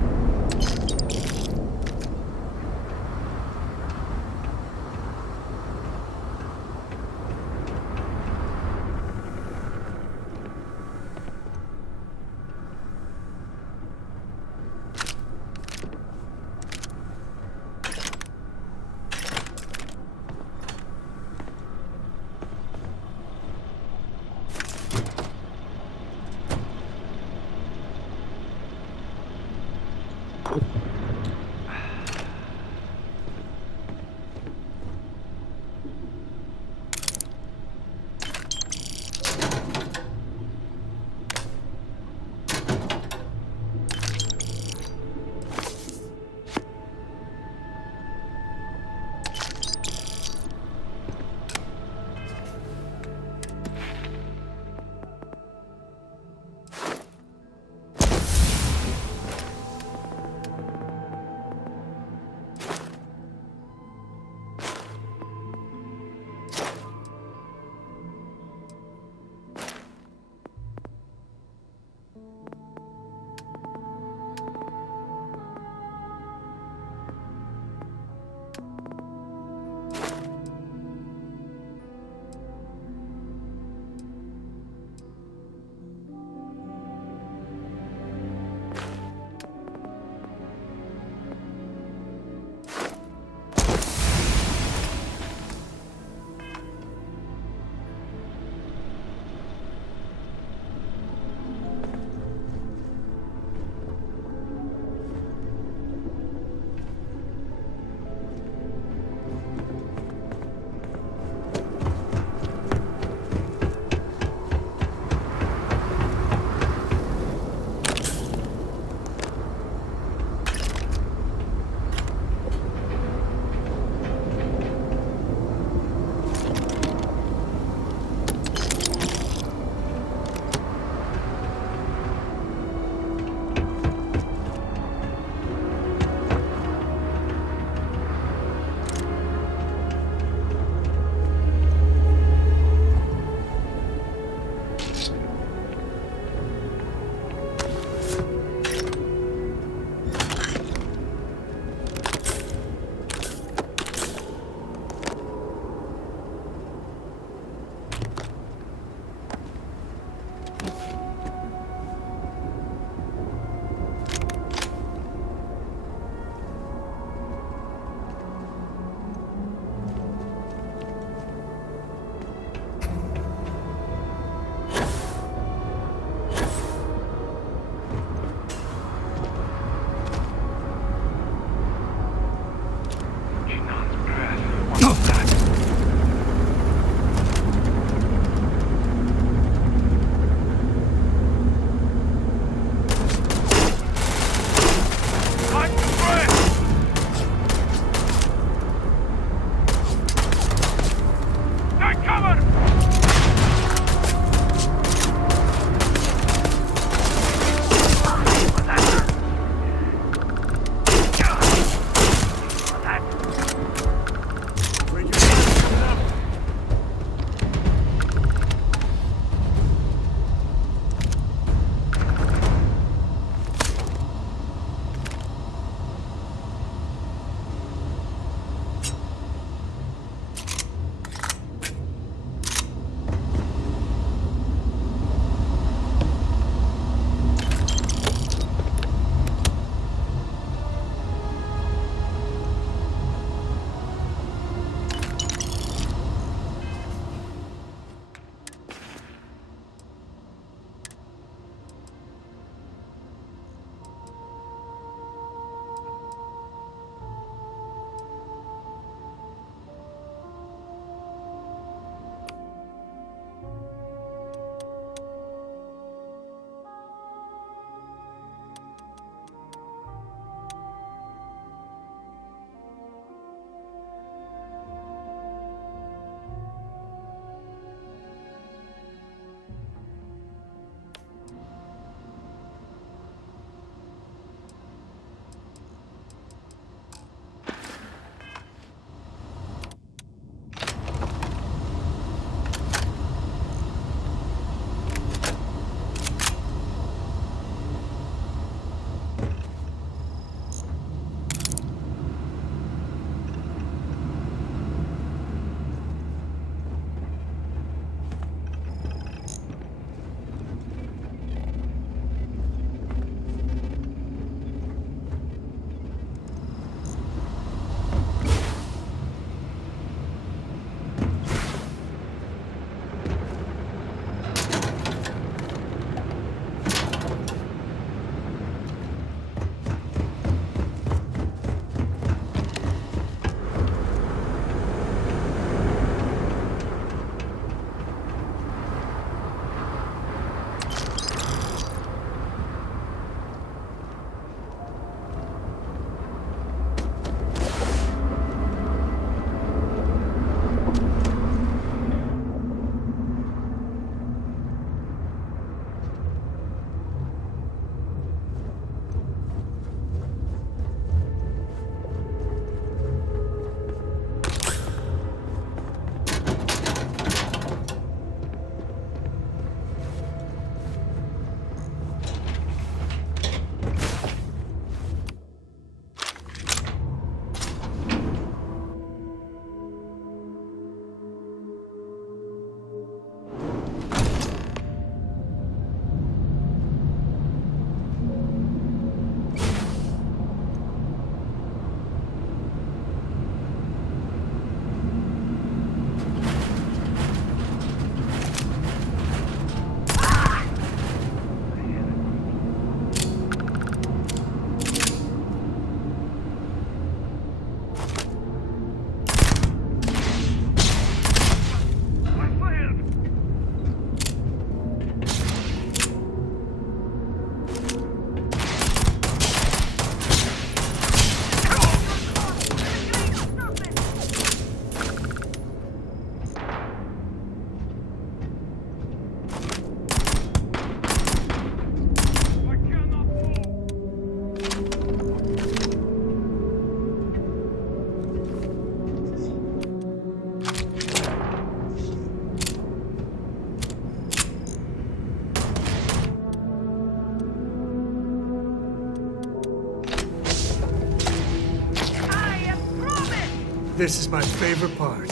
This is my favorite part.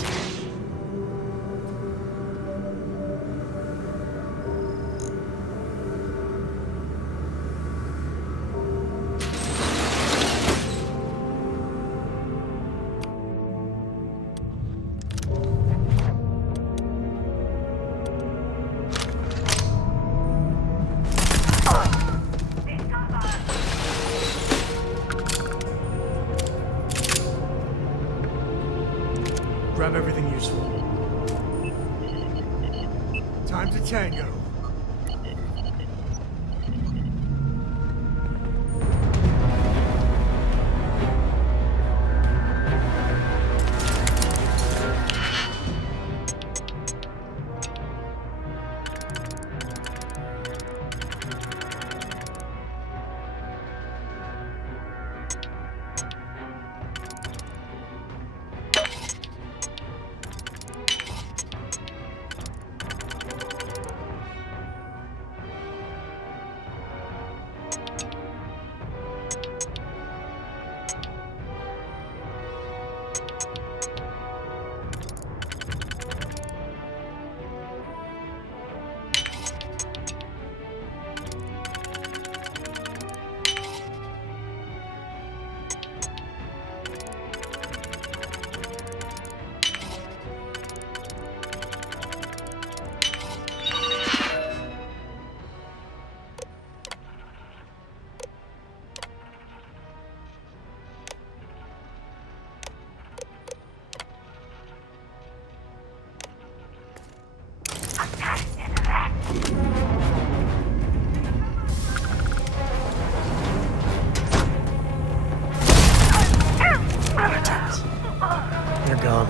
Grab everything useful. Time to tango. You're gone.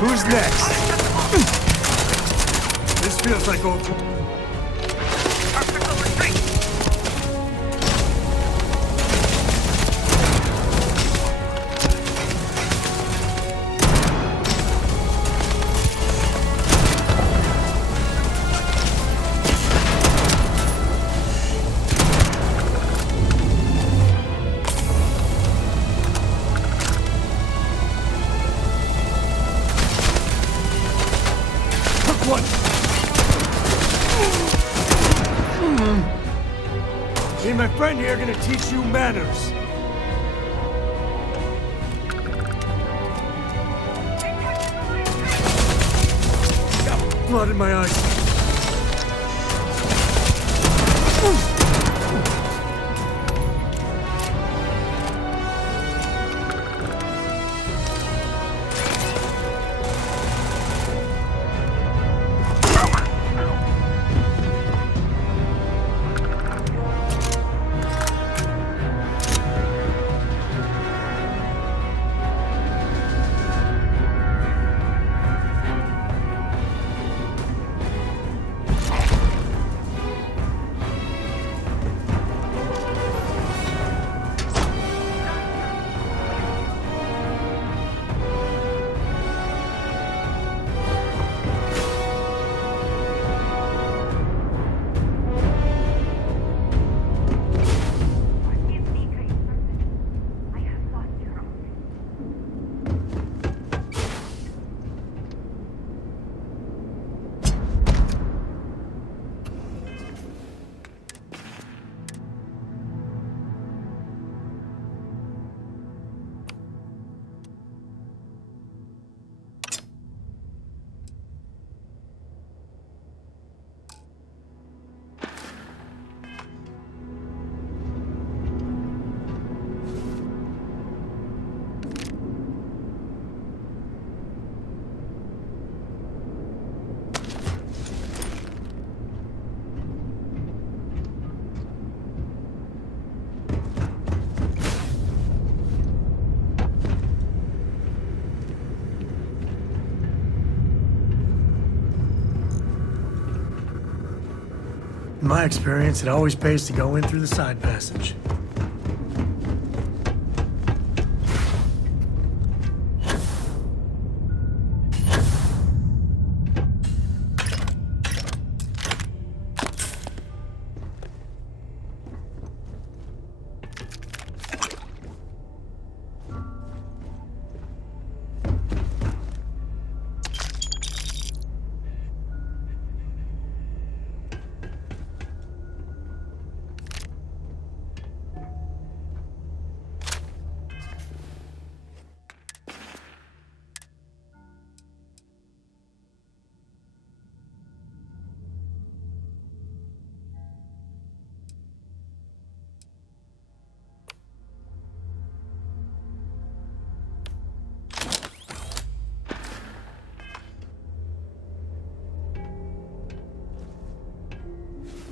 Who's next? This feels like old... What? Me and my friend here are gonna teach you manners. Got blood in my eyes. In my experience, it always pays to go in through the side passage.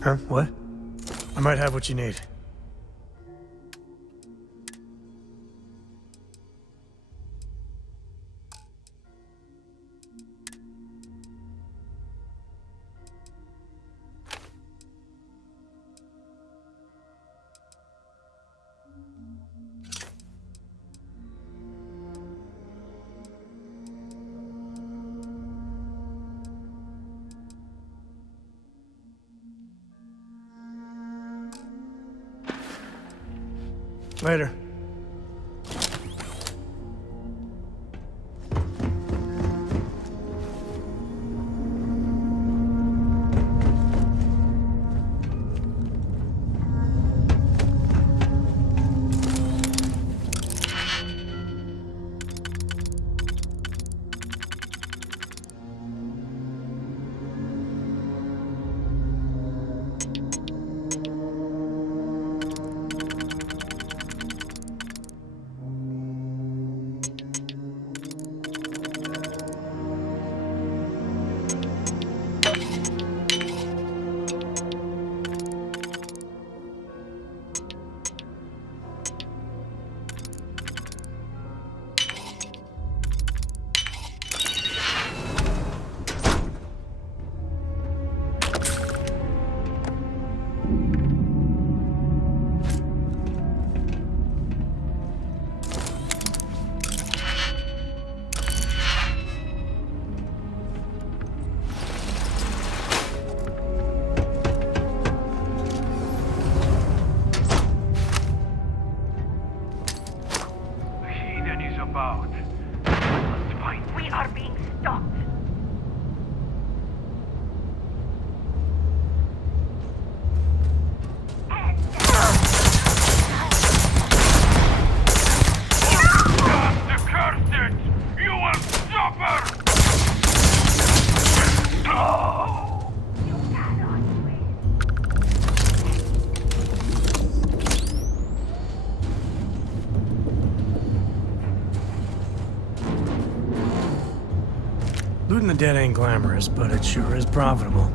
Huh? What? I might have what you need. Later. We are being stopped. Looting the dead ain't glamorous, but it sure is profitable.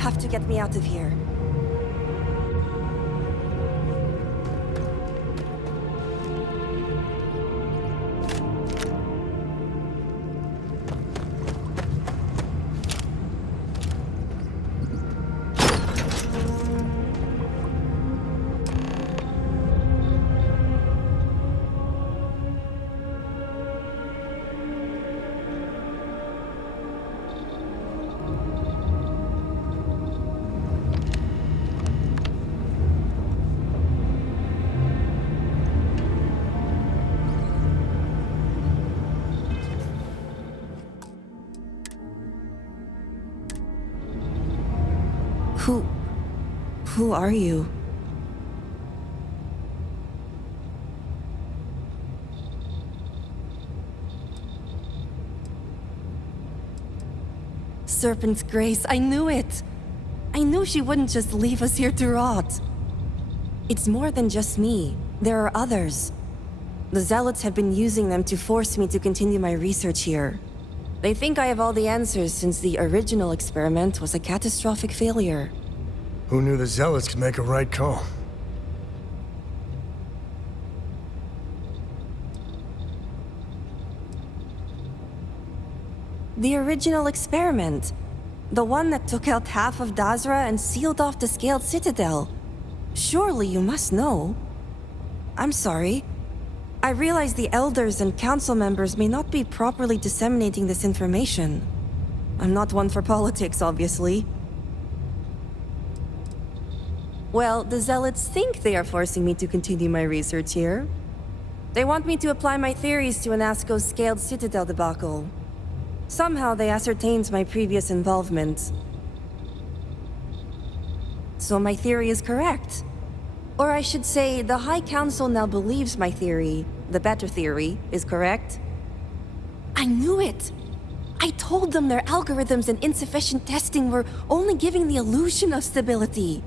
have to get me out of here. Who are you? Serpent's Grace, I knew it! I knew she wouldn't just leave us here to rot. It's more than just me. There are others. The Zealots have been using them to force me to continue my research here. They think I have all the answers since the original experiment was a catastrophic failure. Who knew the Zealots could make a right call? The original experiment. The one that took out half of Dazra and sealed off the Scaled Citadel. Surely you must know. I'm sorry. I realize the elders and council members may not be properly disseminating this information. I'm not one for politics, obviously. Well, the Zealots think they are forcing me to continue my research here. They want me to apply my theories to Anasco's Scaled Citadel debacle. Somehow they ascertained my previous involvement. So my theory is correct. Or I should say, the High Council now believes my theory, the better theory, is correct. I knew it! I told them their algorithms and insufficient testing were only giving the illusion of stability.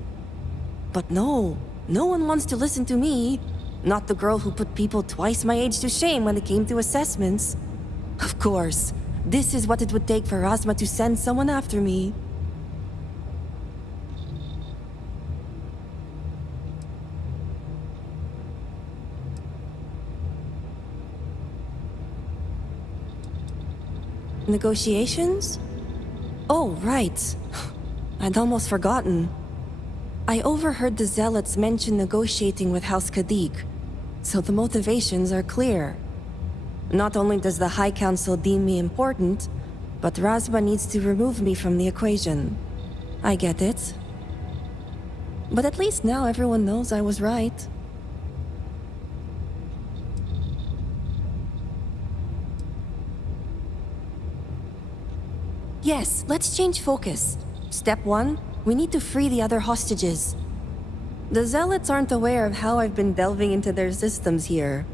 But no one wants to listen to me. Not the girl who put people twice my age to shame when it came to assessments. Of course, this is what it would take for Razma to send someone after me. Negotiations? Oh, right. I'd almost forgotten. I overheard the Zealots mention negotiating with House Kadik, so the motivations are clear. Not only does the High Council deem me important, but Razma needs to remove me from the equation. I get it. But at least now everyone knows I was right. Yes, let's change focus. Step 1, we need to free the other hostages. The Zealots aren't aware of how I've been delving into their systems here.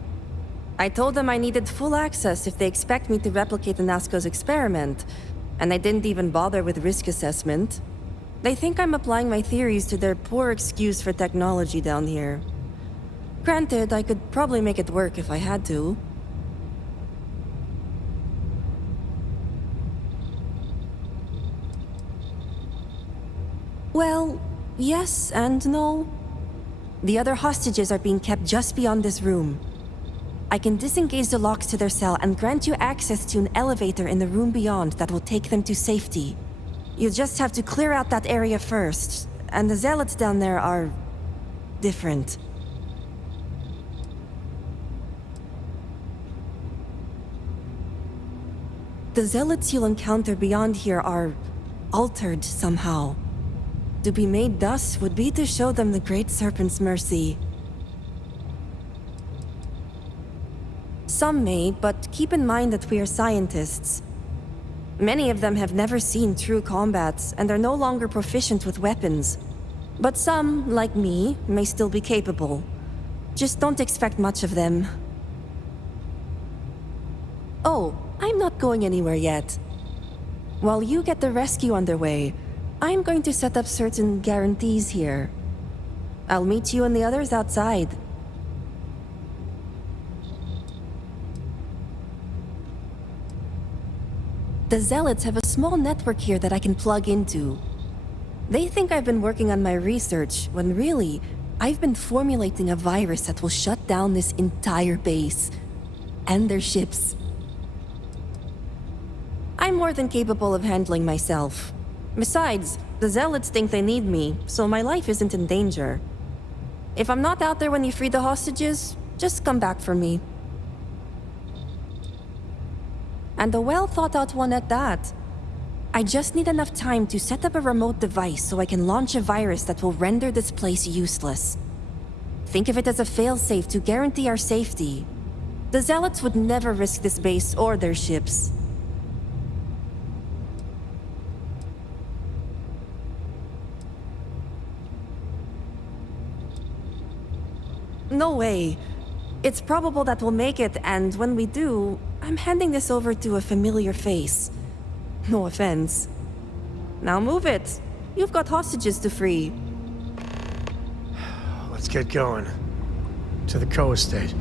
I told them I needed full access if they expect me to replicate Anasco's experiment, and I didn't even bother with risk assessment. They think I'm applying my theories to their poor excuse for technology down here. Granted, I could probably make it work if I had to. Well, yes and no. The other hostages are being kept just beyond this room. I can disengage the locks to their cell and grant you access to an elevator in the room beyond that will take them to safety. You just have to clear out that area first, and the Zealots down there are different. The Zealots you'll encounter beyond here are altered somehow. To be made thus would be to show them the Great Serpent's mercy. Some may, but keep in mind that we are scientists. Many of them have never seen true combat and are no longer proficient with weapons. But some, like me, may still be capable. Just don't expect much of them. Oh, I'm not going anywhere yet. While you get the rescue underway, I'm going to set up certain guarantees here. I'll meet you and the others outside. The Zealots have a small network here that I can plug into. They think I've been working on my research, when really, I've been formulating a virus that will shut down this entire base. And their ships. I'm more than capable of handling myself. Besides, the Zealots think they need me, so my life isn't in danger. If I'm not out there when you free the hostages, just come back for me. And a well-thought-out one at that. I just need enough time to set up a remote device so I can launch a virus that will render this place useless. Think of it as a failsafe to guarantee our safety. The Zealots would never risk this base or their ships. No way. It's probable that we'll make it, and when we do, I'm handing this over to a familiar face. No offense. Now move it. You've got hostages to free. Let's get going. To the co-estate.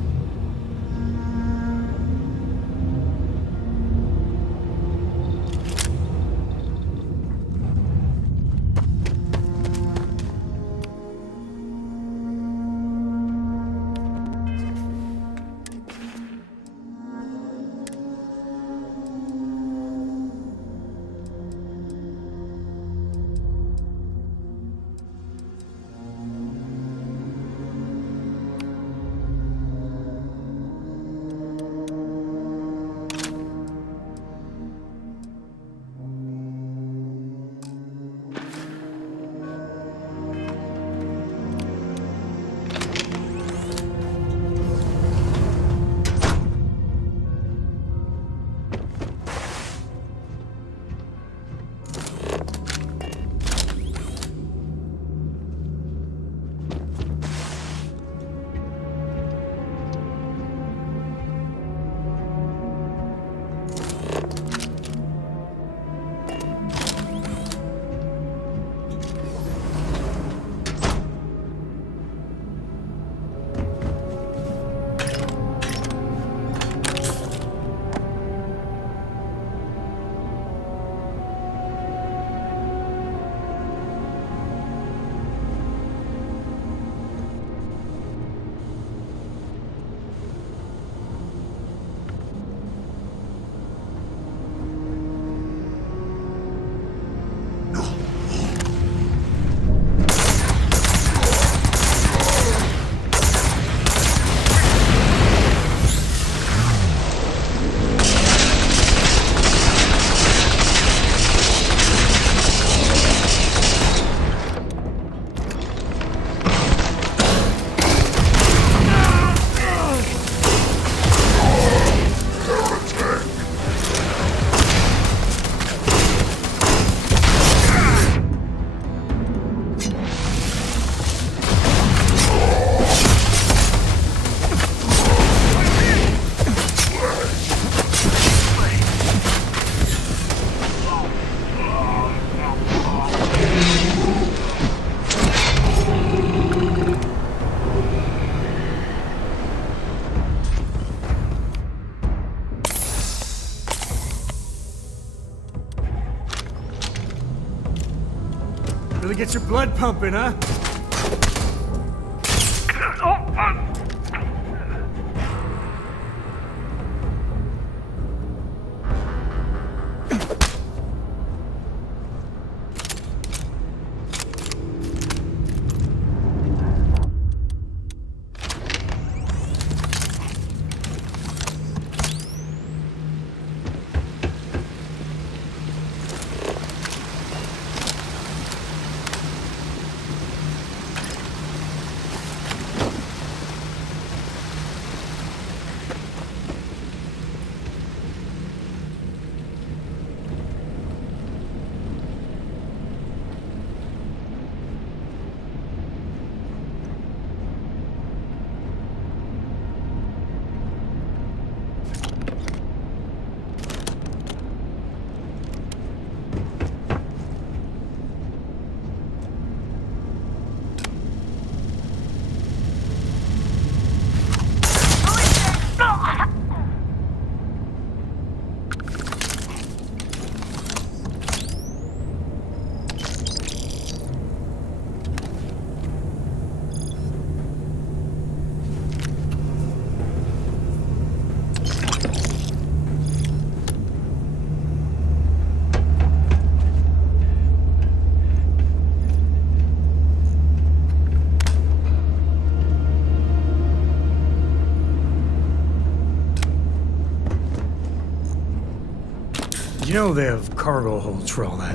Really get your blood pumping, huh? You know they have cargo holds for all that.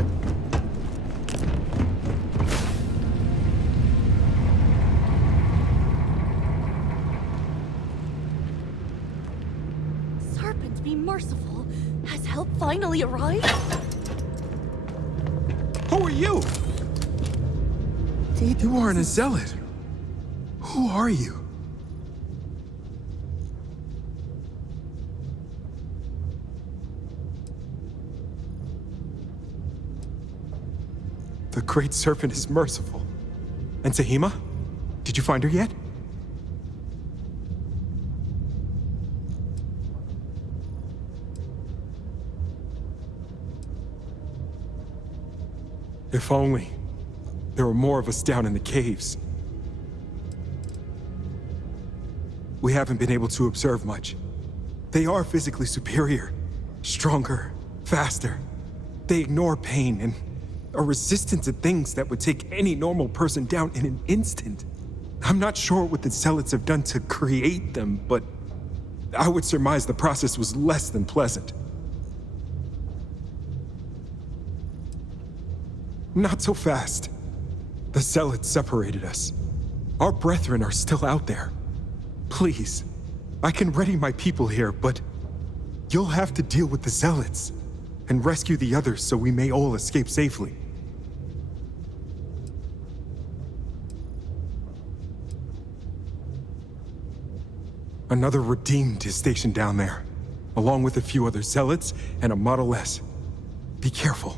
Serpent, be merciful. Has help finally arrived? Who are you? You aren't a zealot. Who are you? The Great Serpent is merciful. And Sahima? Did you find her yet? If only there were more of us down in the caves. We haven't been able to observe much. They are physically superior, stronger, faster. They ignore pain and are resistant to things that would take any normal person down in an instant. I'm not sure what the Zealots have done to create them, but I would surmise the process was less than pleasant. Not so fast. The Zealots separated us. Our brethren are still out there. Please, I can ready my people here, but you'll have to deal with the Zealots and rescue the others so we may all escape safely. Another Redeemed is stationed down there, along with a few other Zealots and a Model S. Be careful.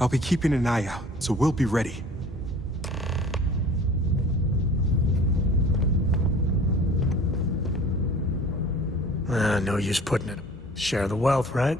I'll be keeping an eye out, so we'll be ready. No use putting it. Share the wealth, right?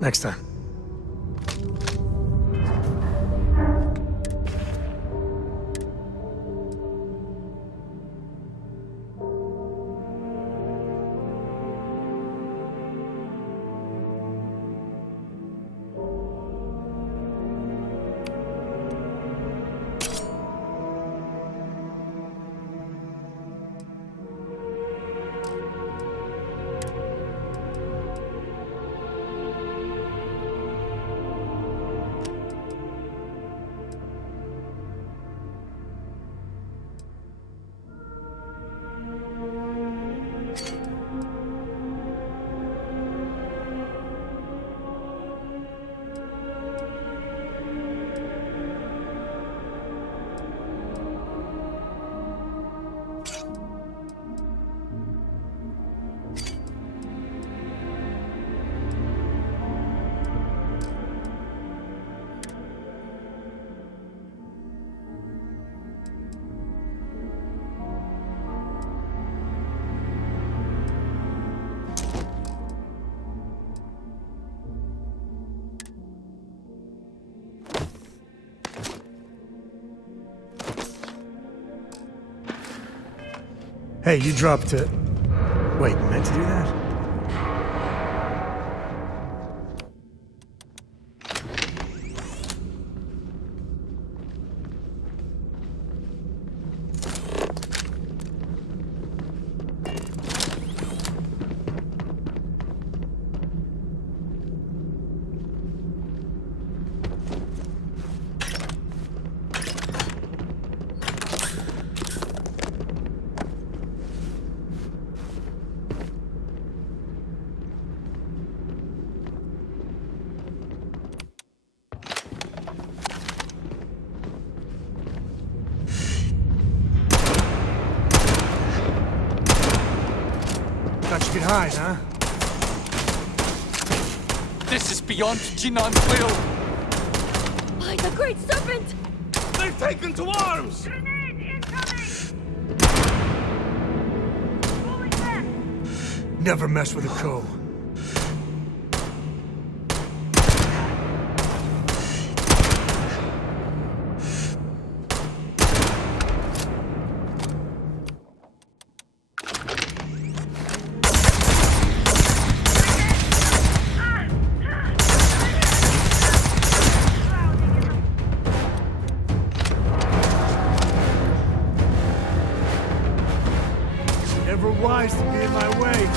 Next time. Hey, you dropped it. Wait, you meant to do that? hide, huh? This is beyond Jinan's will! By the Great Serpent! They've taken to arms! Never mess with a Ko. Never wise to be in my way.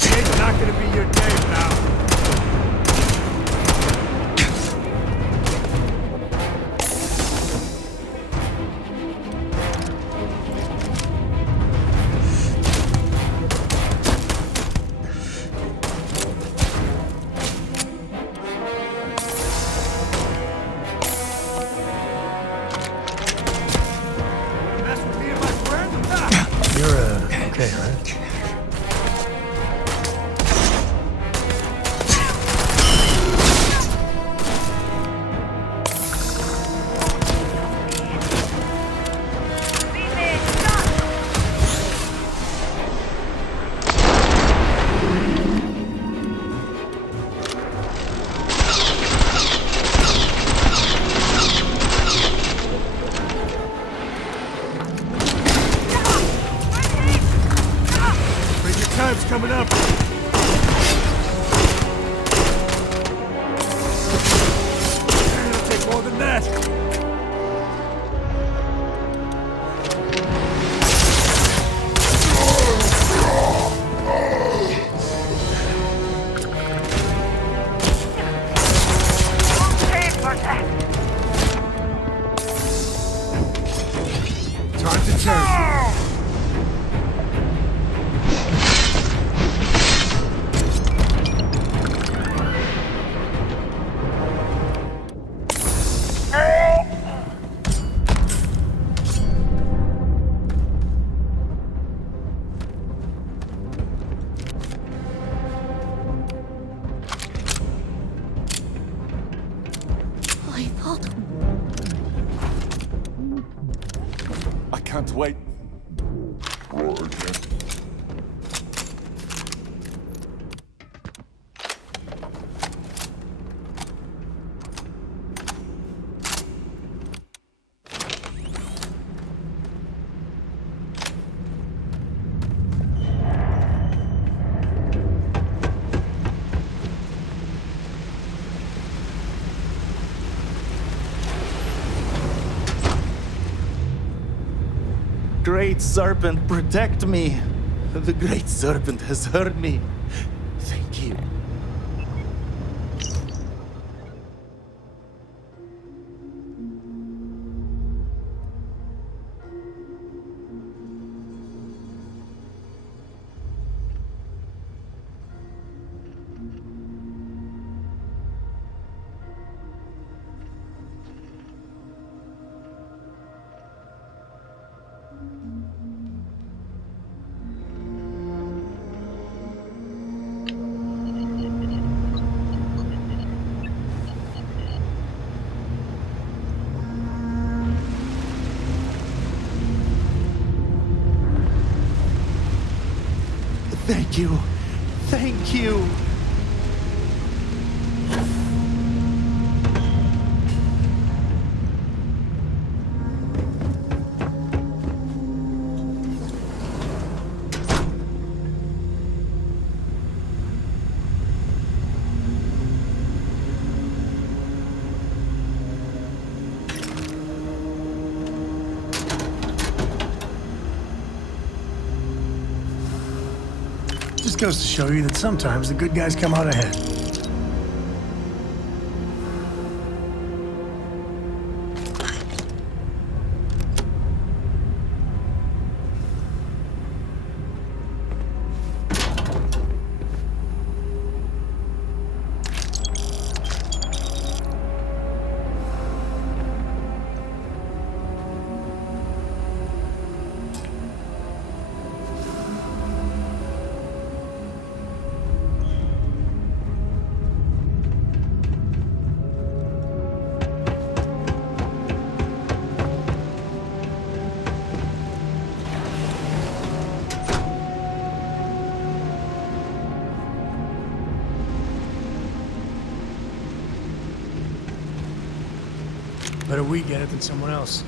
It's not gonna be your day, pal. Mess with me and my friend? You're, okay, right? Bring your time's coming up. It'll take more than that. Time to turn. I thought... I can't wait. Great Serpent, protect me. The Great Serpent has heard me. Thank you. Thank you. Thank you. Just goes to show you that sometimes the good guys come out ahead. Better we get it than someone else.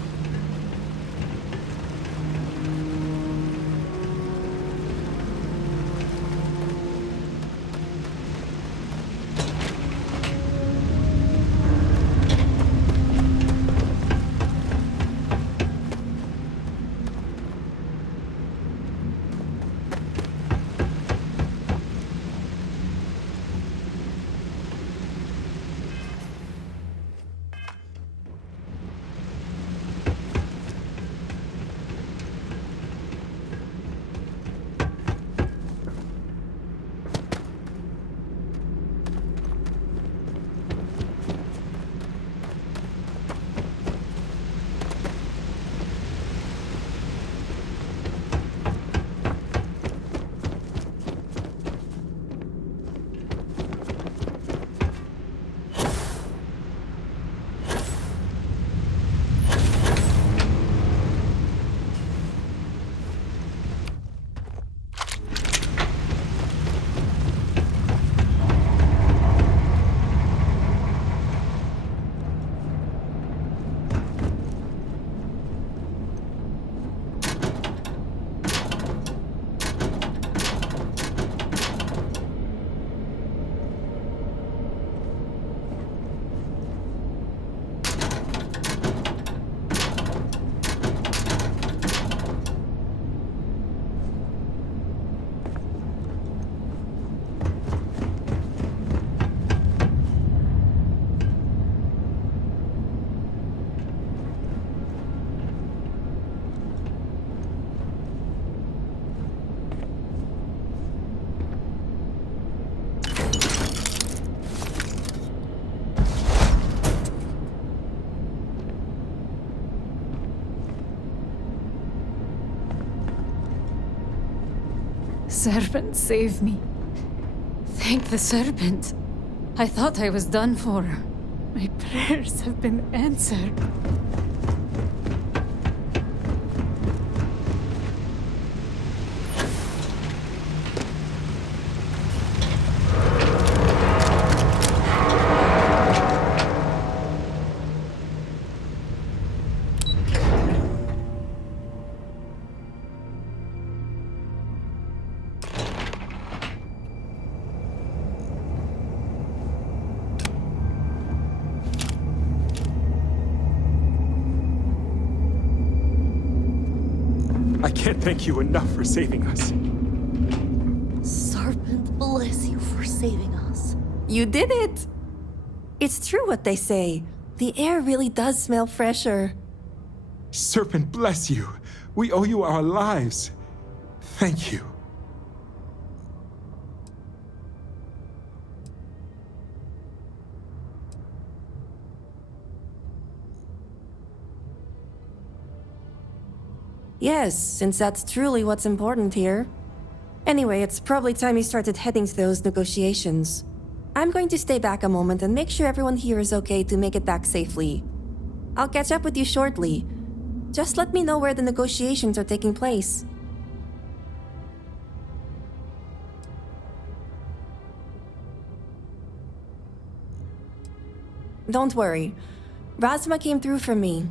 Serpent, save me. Thank the serpent. I thought I was done for. My prayers have been answered. I can't thank you enough for saving us. Serpent bless you for saving us. You did it! It's true what they say. The air really does smell fresher. Serpent bless you. We owe you our lives. Thank you. Yes, since that's truly what's important here. Anyway, it's probably time you started heading to those negotiations. I'm going to stay back a moment and make sure everyone here is okay to make it back safely. I'll catch up with you shortly. Just let me know where the negotiations are taking place. Don't worry. Razma came through for me.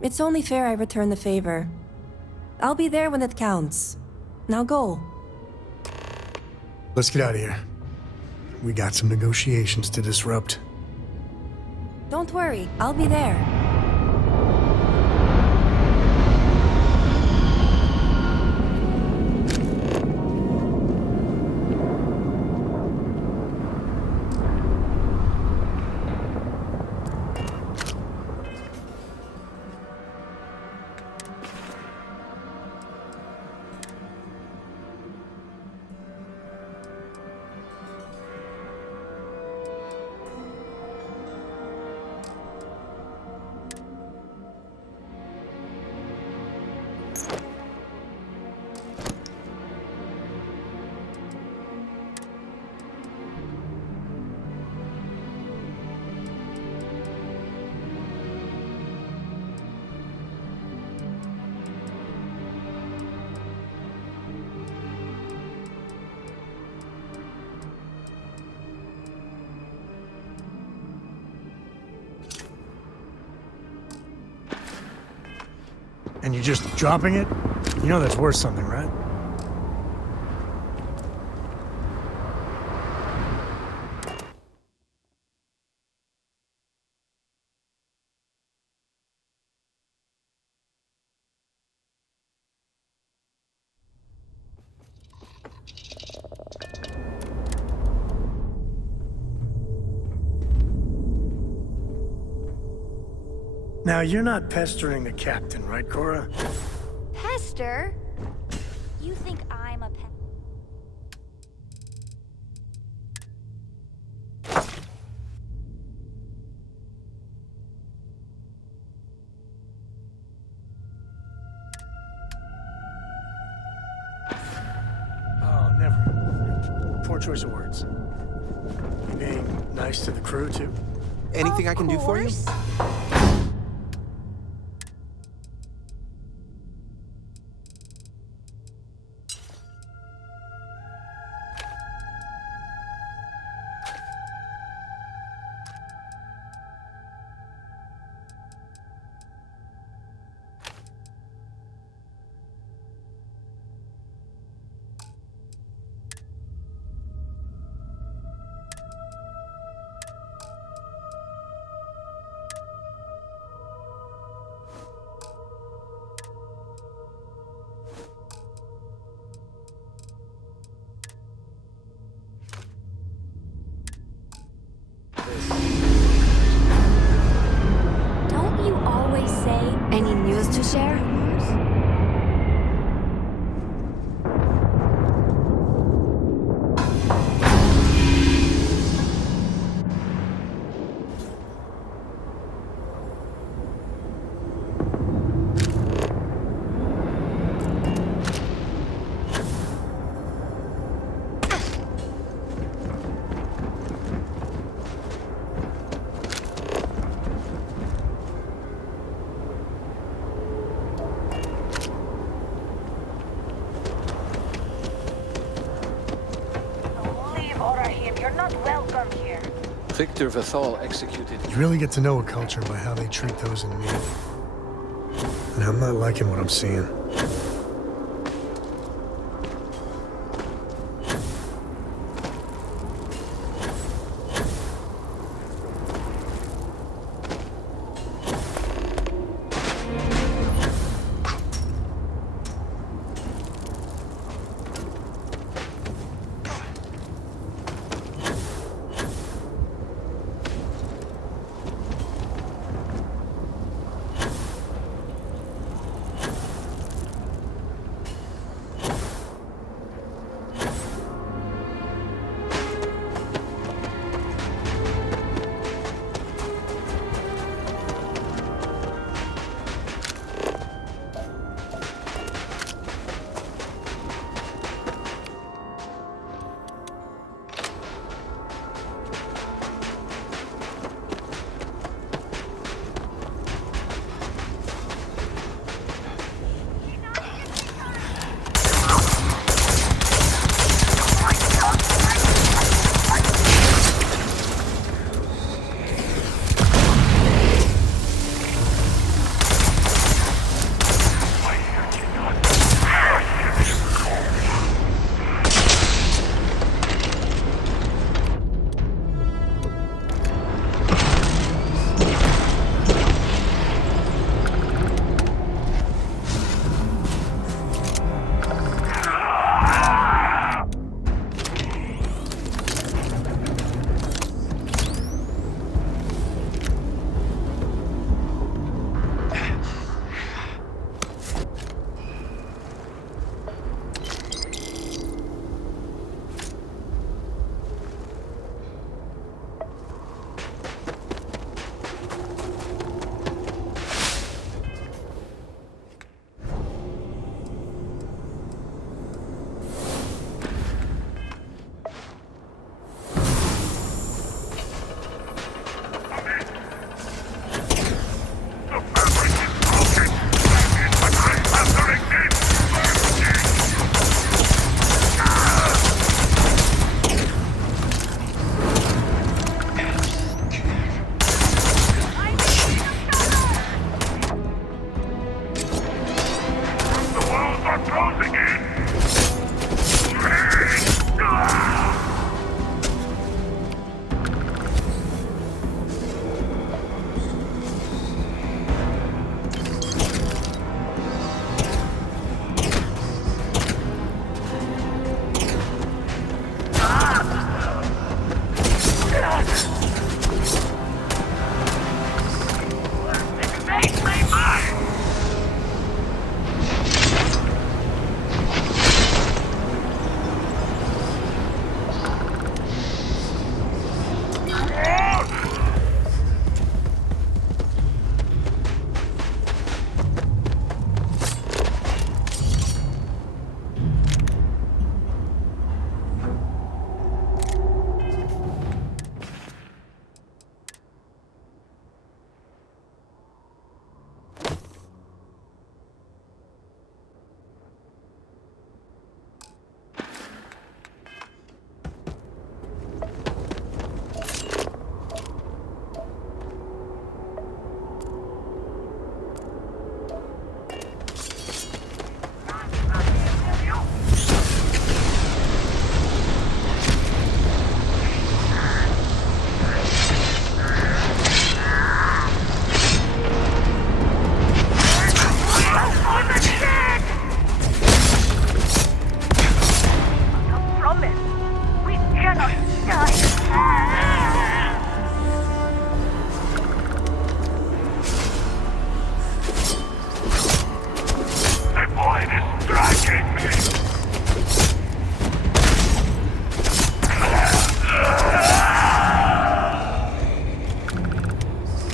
It's only fair I return the favor. I'll be there when it counts. Now go. Let's get out of here. We got some negotiations to disrupt. Don't worry, I'll be there. And you're just dropping it? You know that's worth something, right? Now, you're not pestering the captain, right, Cora? Pester? You think I'm a pest? Oh, never. Poor choice of words. You being nice to the crew, too? Anything I can do for you? Don't you always say any news to share? Victor Vathal executed. You really get to know a culture by how they treat those in need. And I'm not liking what I'm seeing.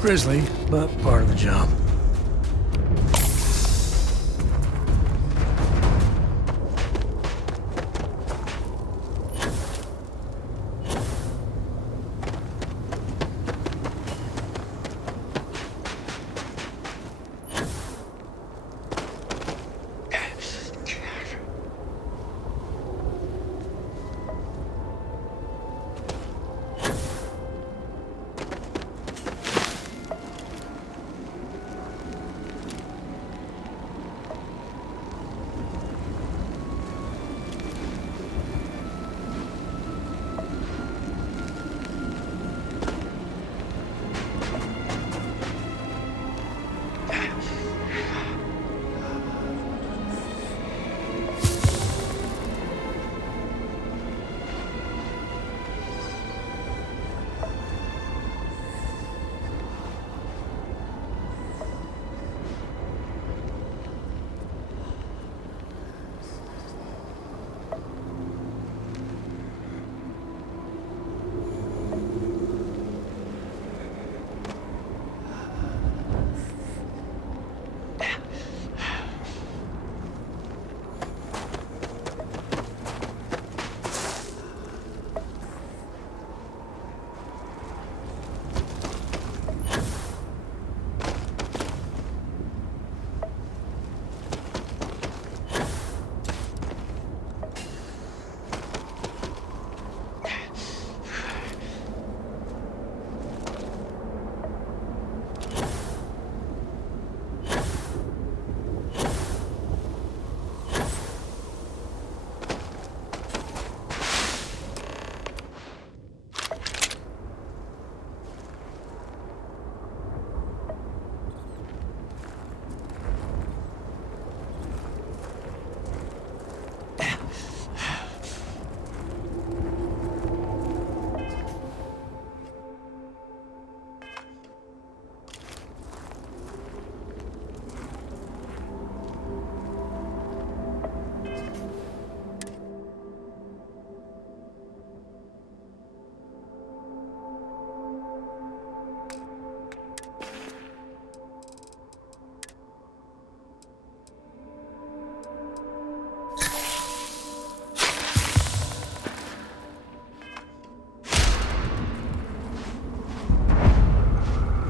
Grisly, but part of the job.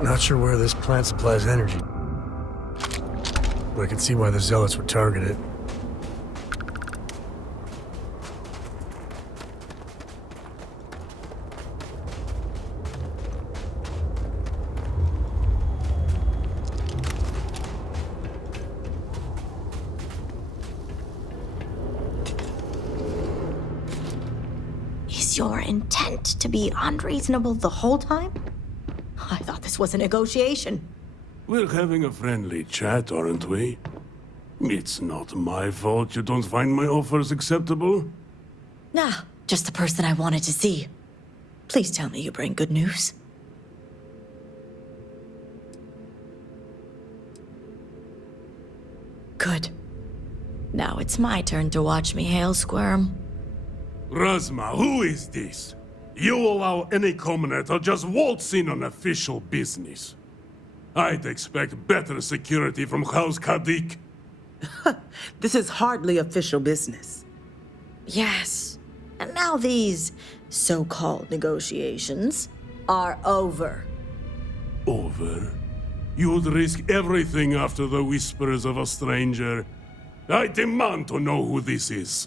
Not sure where this plant supplies energy, but I can see why the Zealots would target it. Is your intent to be unreasonable the whole time? I thought this was a negotiation. We're having a friendly chat, aren't we? It's not my fault you don't find my offers acceptable. Nah, just the person I wanted to see. Please tell me you bring good news. Good. Now it's my turn to watch Mihail squirm. Razma, who is this? You allow any commoner to just waltz in on official business. I'd expect better security from House Kadik. This is hardly official business. Yes. And now these so-called negotiations are over. Over? You'd risk everything after the whispers of a stranger. I demand to know who this is.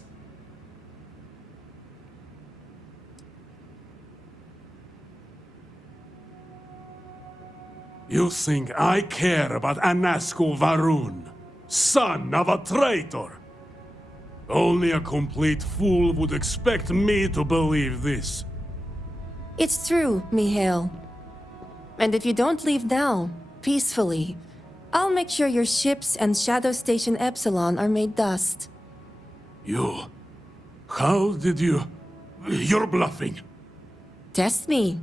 You think I care about Anasco Varun, son of a traitor? Only a complete fool would expect me to believe this. It's true, Mihail. And if you don't leave now, peacefully, I'll make sure your ships and Shadow Station Epsilon are made dust. You... How did you... You're bluffing. Test me.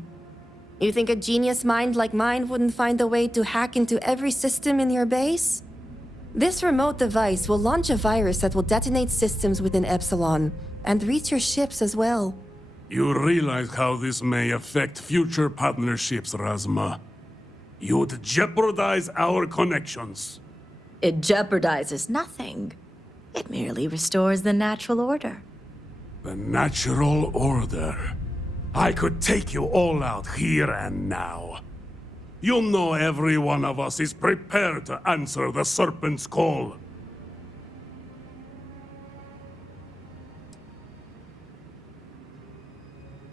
You think a genius mind like mine wouldn't find a way to hack into every system in your base? This remote device will launch a virus that will detonate systems within Epsilon, and reach your ships as well. You realize how this may affect future partnerships, Razma. You'd jeopardize our connections. It jeopardizes nothing. It merely restores the natural order. The natural order. I could take you all out here and now. You know every one of us is prepared to answer the Serpent's call.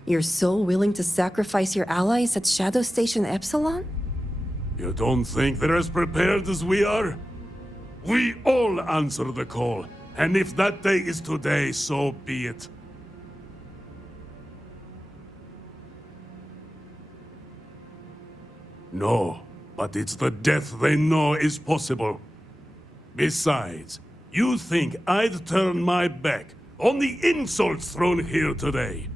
You're so willing to sacrifice your allies at Shadow Station Epsilon? You don't think they're as prepared as we are? We all answer the call, and if that day is today, so be it. No, but it's the death they know is possible. Besides, you think I'd turn my back on the insults thrown here today?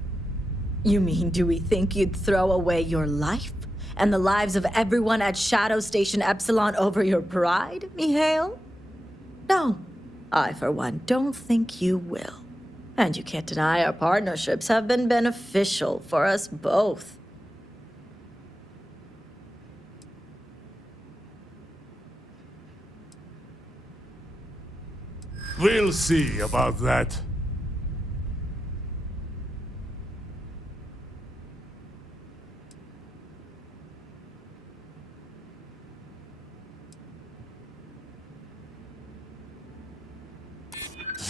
You mean, do we think you'd throw away your life and the lives of everyone at Shadow Station Epsilon over your pride, Mihail? No, I, for one, don't think you will. And you can't deny our partnerships have been beneficial for us both. We'll see about that.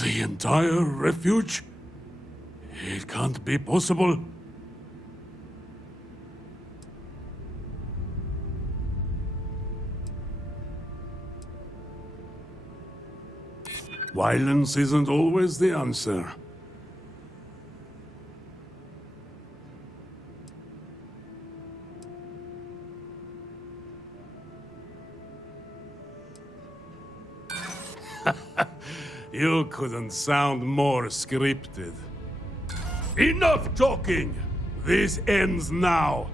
The entire refuge? It can't be possible. Violence isn't always the answer. You couldn't sound more scripted. Enough talking! This ends now.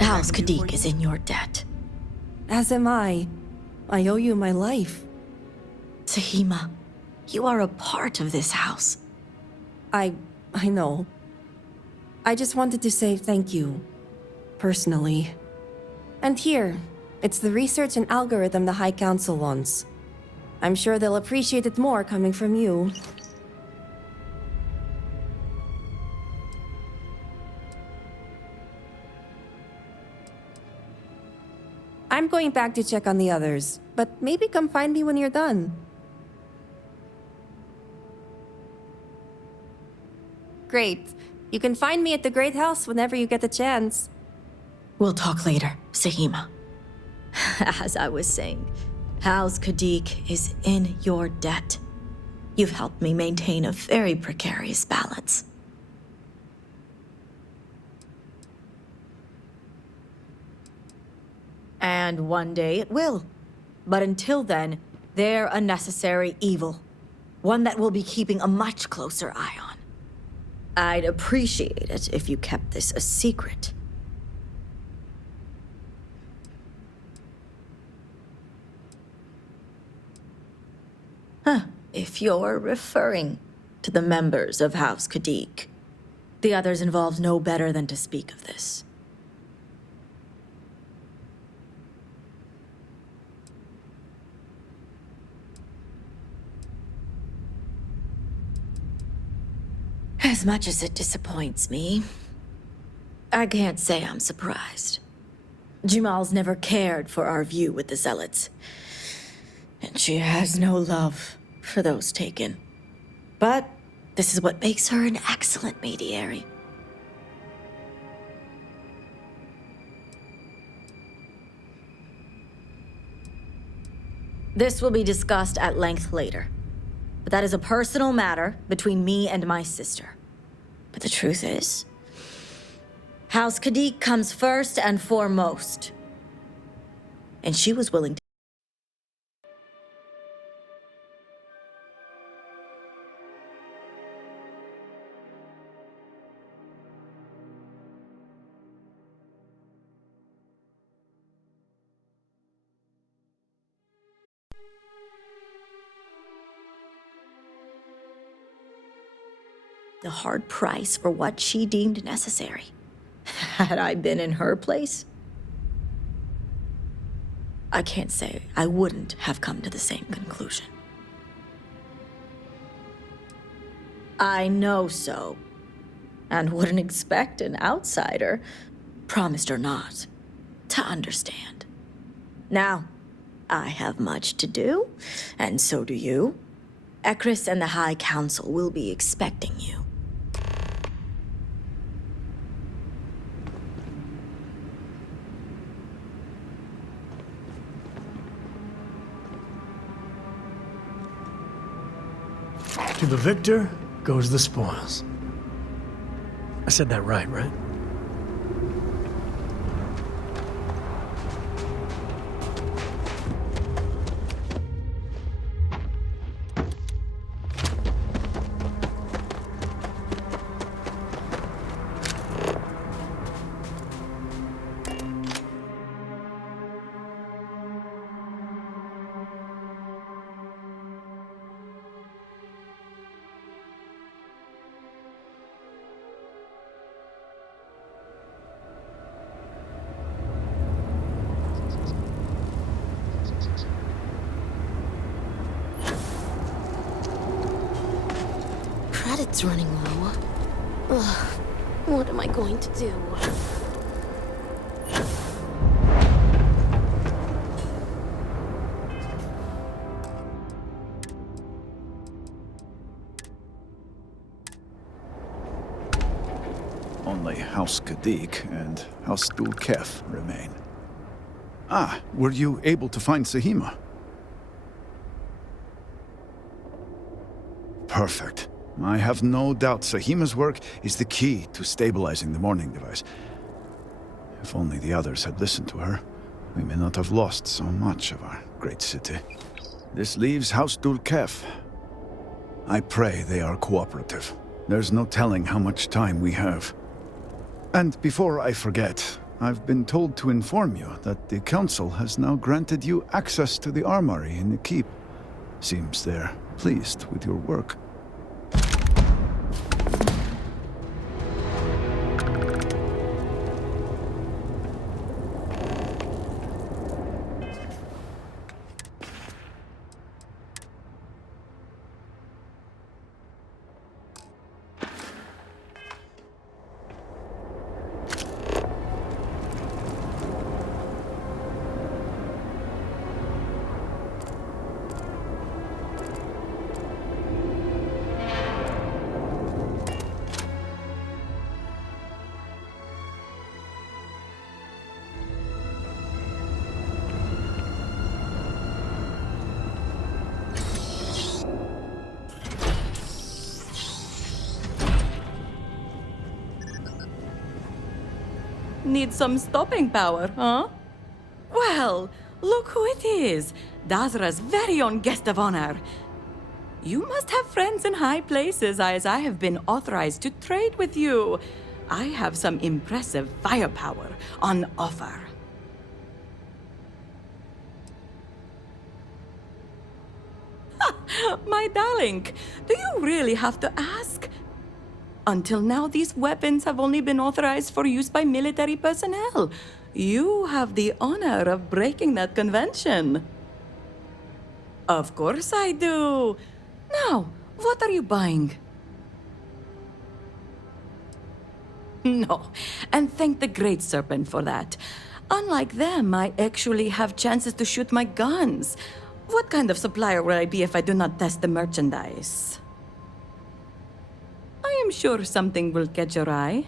House Kadik is in your debt. As am I. I owe you my life. Sahima, you are a part of this house. I know. I just wanted to say thank you. Personally. And here, it's the research and algorithm the High Council wants. I'm sure they'll appreciate it more coming from you. I'm going back to check on the others, but maybe come find me when you're done. Great. You can find me at the Great House whenever you get the chance. We'll talk later, Sahima. As I was saying, House Kadik is in your debt. You've helped me maintain a very precarious balance. And one day it will. But until then, they're a necessary evil. One that we'll be keeping a much closer eye on. I'd appreciate it if you kept this a secret. If you're referring to the members of House Kadik. The others involved know better than to speak of this. As much as it disappoints me, I can't say I'm surprised. Jamal's never cared for our view with the Zealots. And she has no love for those taken. But this is what makes her an excellent mediary. This will be discussed at length later. But that is a personal matter between me and my sister. But the truth is, House Kadik comes first and foremost. And she was willing to. The hard price for what she deemed necessary. Had I been in her place, I can't say I wouldn't have come to the same conclusion. I know so, and wouldn't expect an outsider, promised or not, to understand. Now, I have much to do, and so do you. Ekris and the High Council will be expecting you. To the victor goes the spoils. I said that right? Credits running low. Ugh, what am I going to do? Only House Kadik and House Dulkef remain. Ah, were you able to find Sahima? Perfect. I have no doubt Sahima's work is the key to stabilizing the morning device. If only the others had listened to her, we may not have lost so much of our great city. This leaves House Dulkef. I pray they are cooperative. There's no telling how much time we have. And before I forget, I've been told to inform you that the Council has now granted you access to the armory in the keep. Seems they're pleased with your work. Need some stopping power, huh? Well, look who it is. Dazra's very own guest of honor. You must have friends in high places, as I have been authorized to trade with you. I have some impressive firepower on offer. My darling, do you really have to ask? Until now, these weapons have only been authorized for use by military personnel. You have the honor of breaking that convention. Of course I do. Now, what are you buying? No, and thank the Great Serpent for that. Unlike them, I actually have chances to shoot my guns. What kind of supplier would I be if I do not test the merchandise? I am sure something will catch your eye.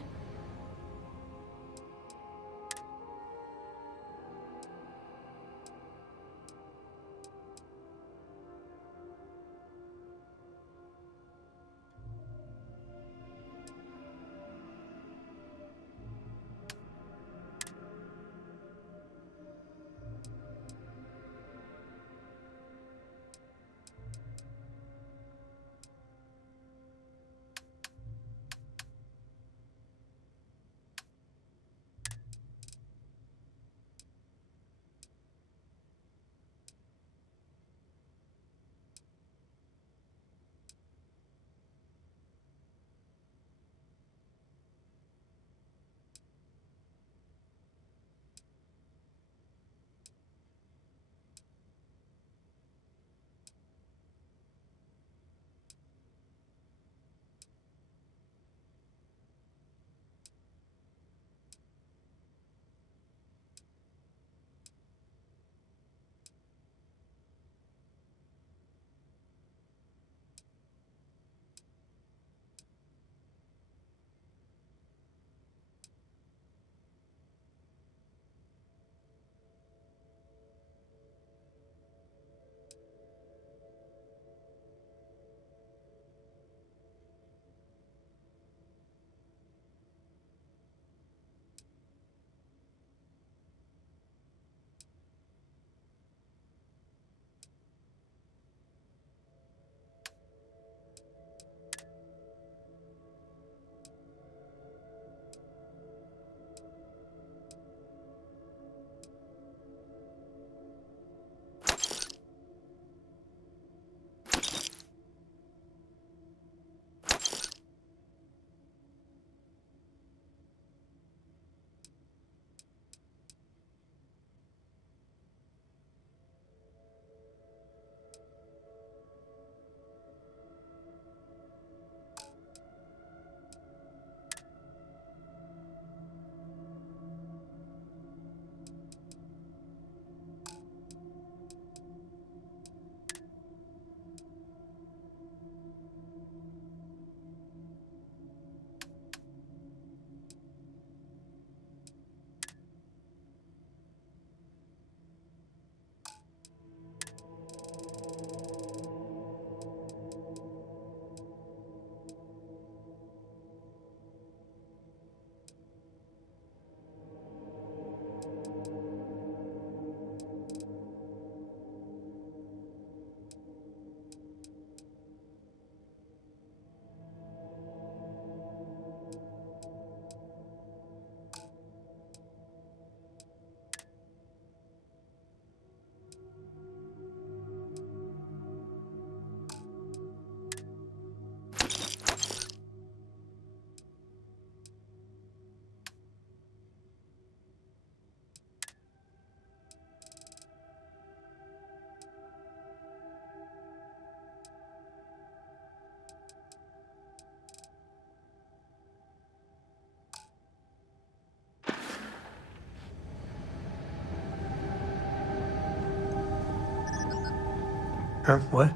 Huh? What?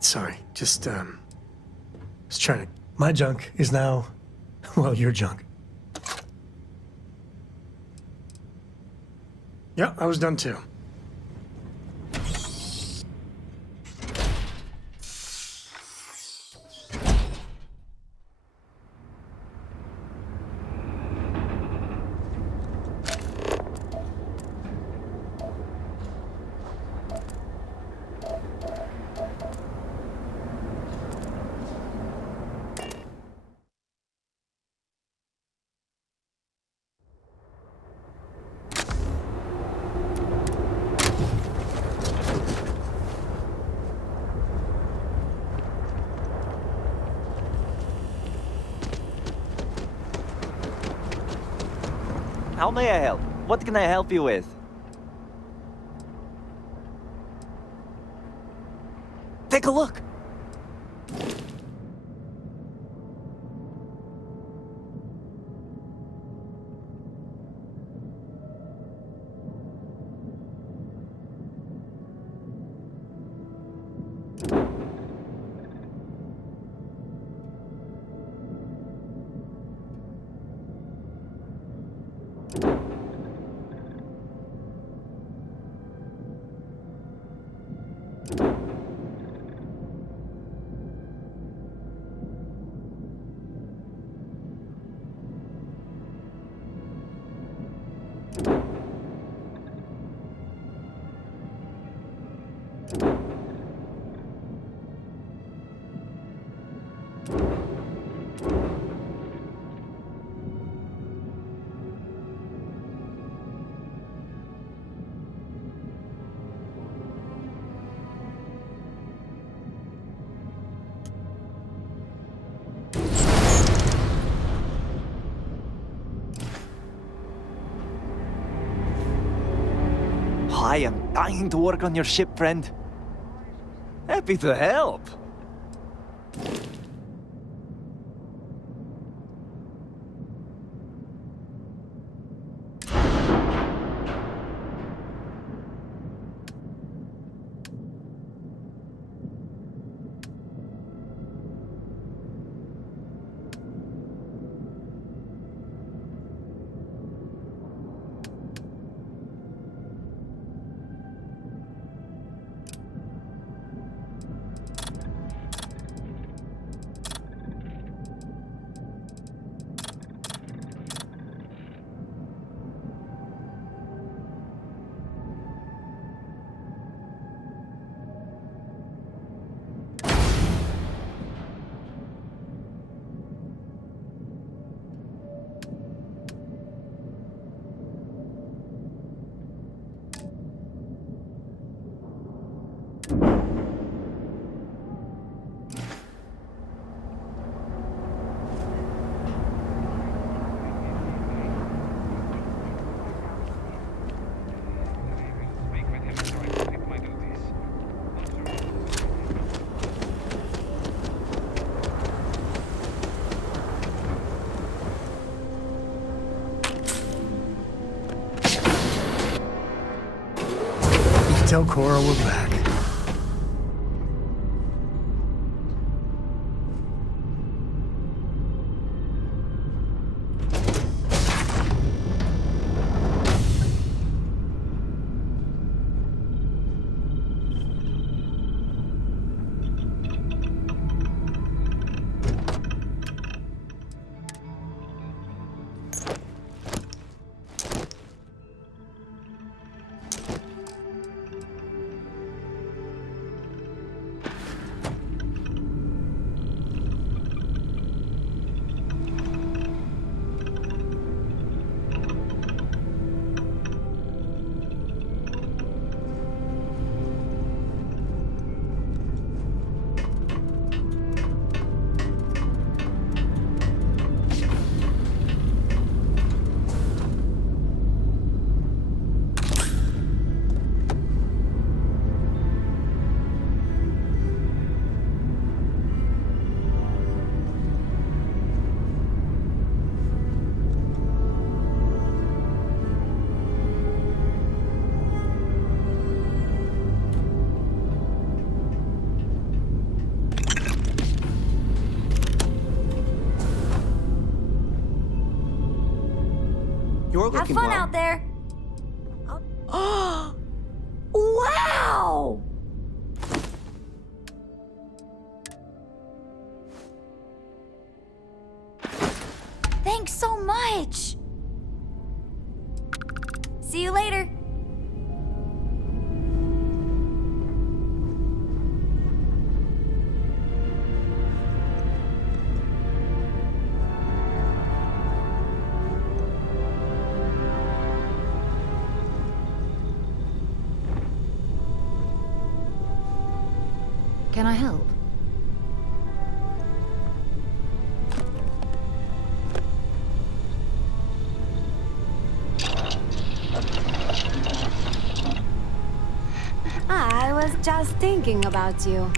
Sorry, just, was trying to... My junk is now, well, your junk. Yeah, I was done too. How may I help? What can I help you with? Take a look! I am dying to work on your ship, friend. Happy to help. Tell Cora we're back. You're Have looking fun well. out there. Wow! Thanks so much. See you later. Can I help? I was just thinking about you.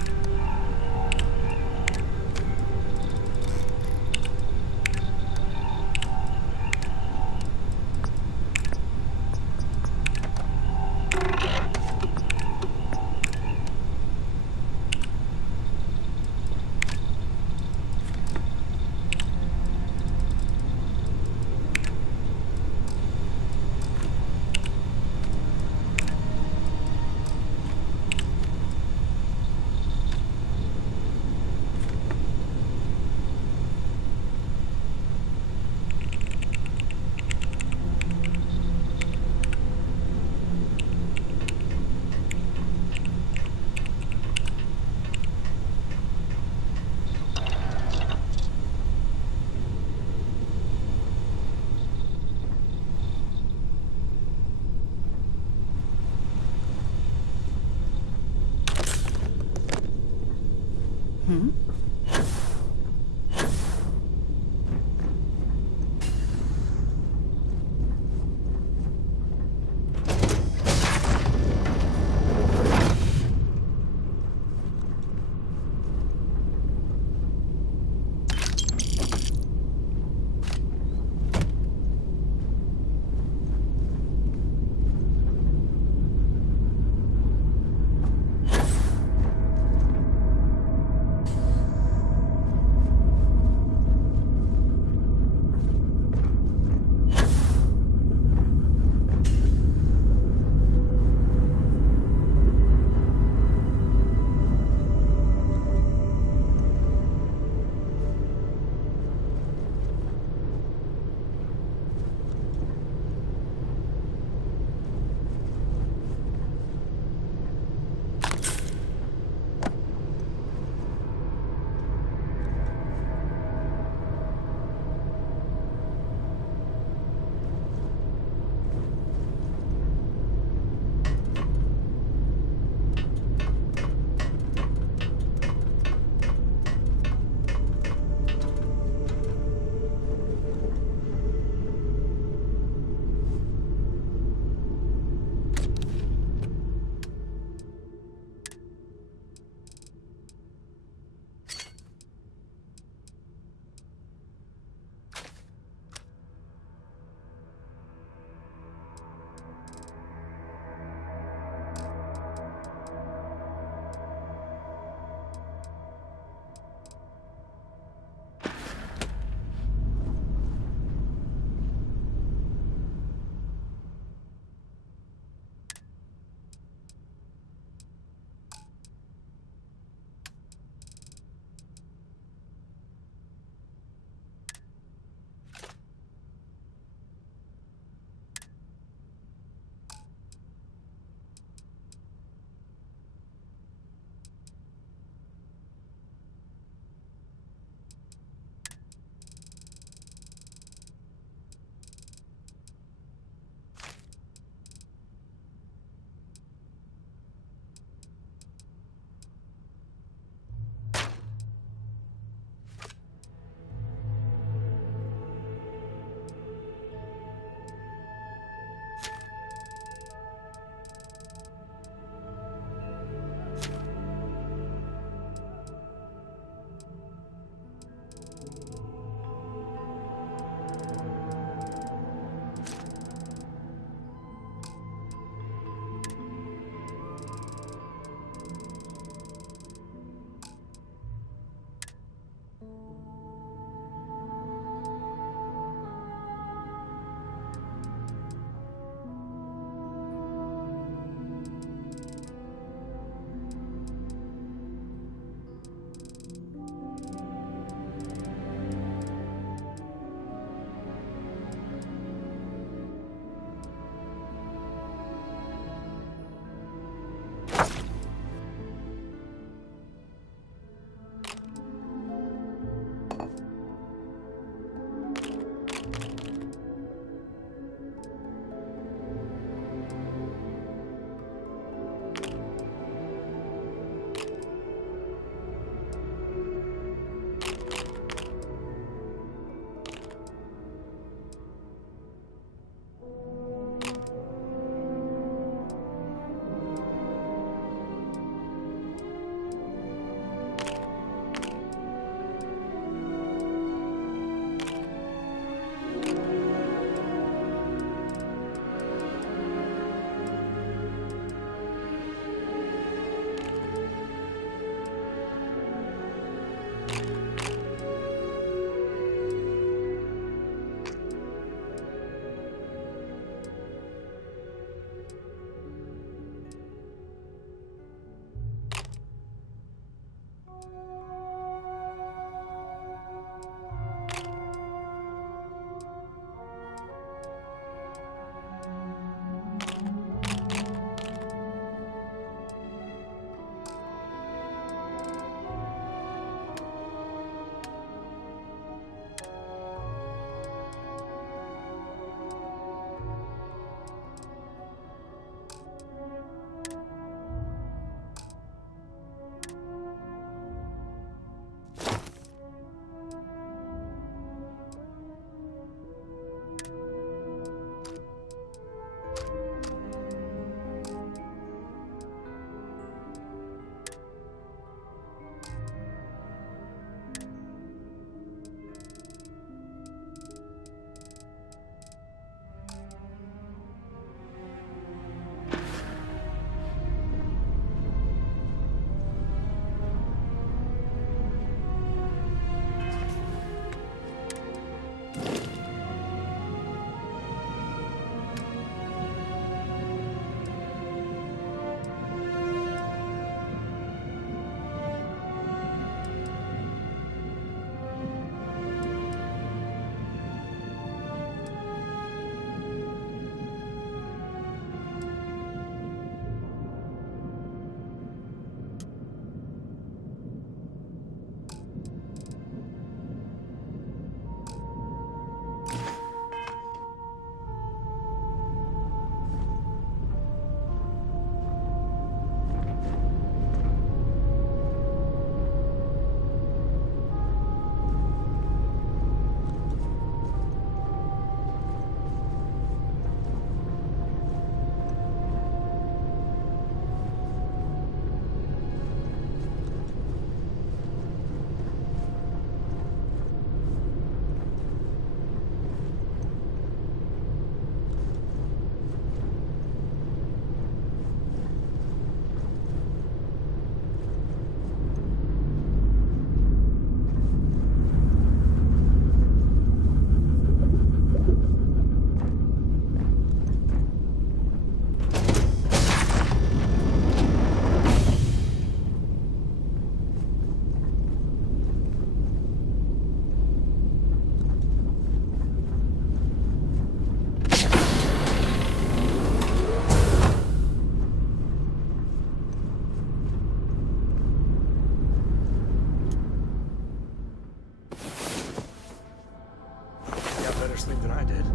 Sleep than I did.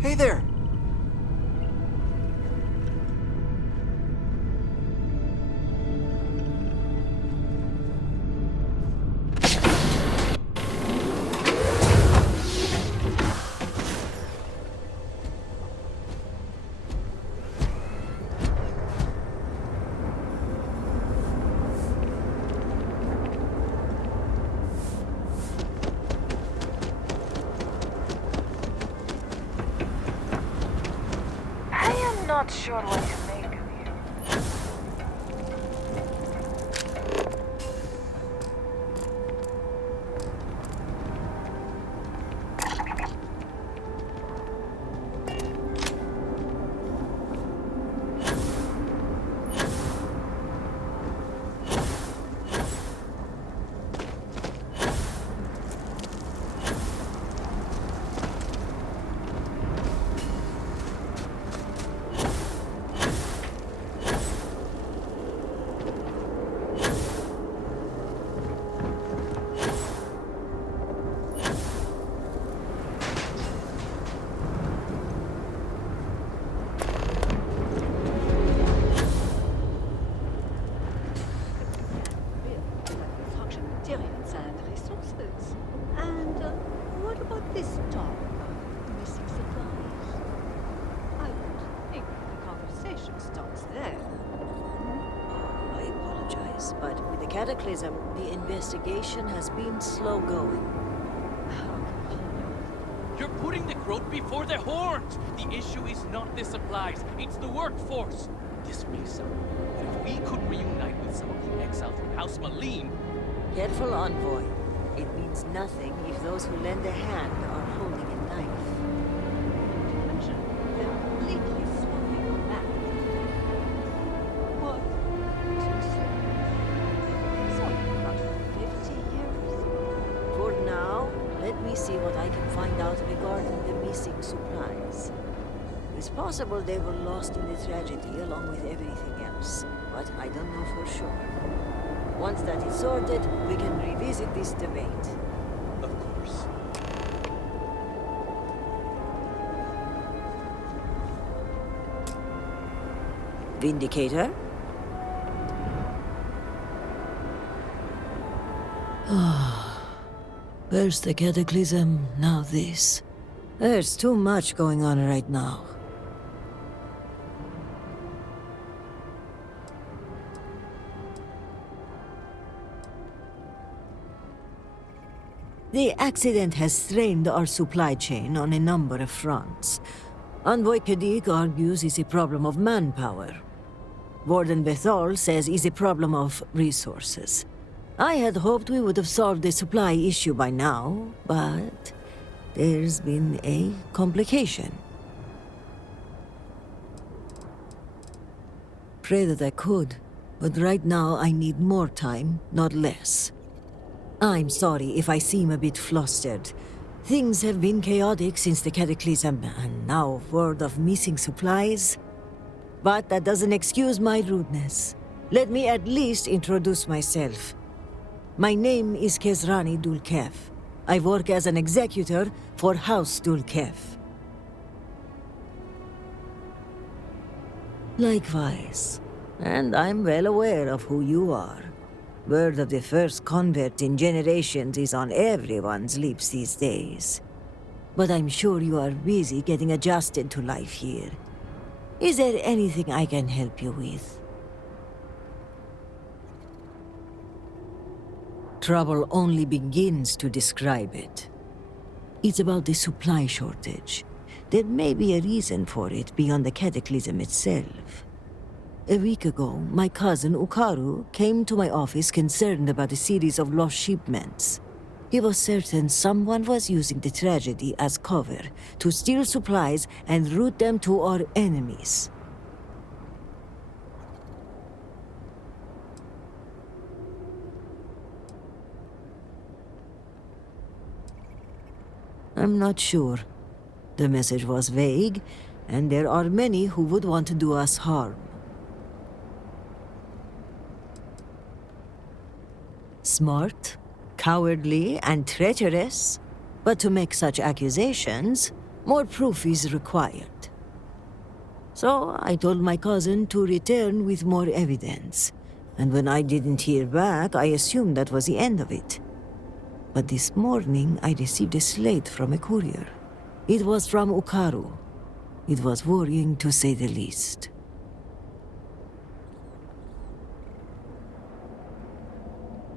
Hey there! Not sure what to make of you. Cataclysm, the investigation has been slow going. I'll continue. You're putting the growth before the horns! The issue is not the supplies, it's the workforce. This may sound, but if we could reunite with some of the exiles from House Malim... Careful, Envoy. It means nothing if those who lend a hand are holding a knife. Completely swapping the map. What? Something about 50 years. For now, let me see what I can find out regarding the missing supplies. It's possible they were lost in the tragedy along with everything else, but I don't know for sure. Once that is sorted, we can revisit this debate. Of course. Vindicator? First the cataclysm, now this. There's too much going on right now. The accident has strained our supply chain on a number of fronts. Envoy Kadik argues it's a problem of manpower. Warden Bethal says it's a problem of resources. I had hoped we would have solved the supply issue by now, but there's been a complication. Pray that I could, but right now I need more time, not less. I'm sorry if I seem a bit flustered. Things have been chaotic since the cataclysm, and now word of missing supplies. But that doesn't excuse my rudeness. Let me at least introduce myself. My name is Kezrani Dulkev. I work as an executor for House Dulkev. Likewise. And I'm well aware of who you are. Word of the first convert in generations is on everyone's lips these days. But I'm sure you are busy getting adjusted to life here. Is there anything I can help you with? Trouble only begins to describe it. It's about the supply shortage. There may be a reason for it beyond the cataclysm itself. A week ago, my cousin Ukaru came to my office concerned about a series of lost shipments. He was certain someone was using the tragedy as cover to steal supplies and route them to our enemies. I'm not sure. The message was vague, and there are many who would want to do us harm. Smart, cowardly, and treacherous. But to make such accusations, more proof is required. So I told my cousin to return with more evidence. And when I didn't hear back, I assumed that was the end of it. But this morning, I received a slate from a courier. It was from Ukaru. It was worrying, to say the least.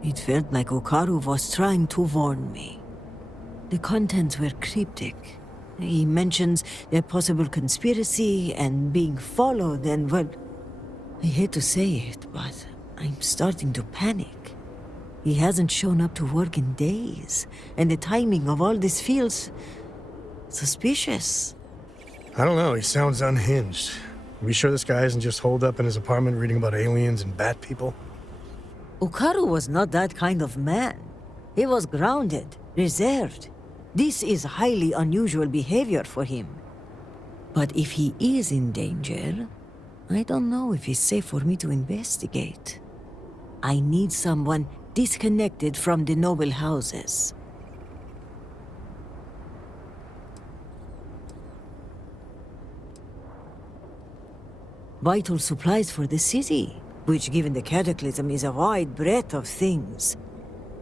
It felt like Ukaru was trying to warn me. The contents were cryptic. He mentions a possible conspiracy and being followed and, well, I hate to say it, but I'm starting to panic. He hasn't shown up to work in days, and the timing of all this feels suspicious. I don't know, he sounds unhinged. Are we sure this guy isn't just holed up in his apartment reading about aliens and bat people? Ukaru was not that kind of man. He was grounded, reserved. This is highly unusual behavior for him. But if he is in danger, I don't know if it's safe for me to investigate. I need someone disconnected from the noble houses. Vital supplies for the city, which given the cataclysm is a wide breadth of things.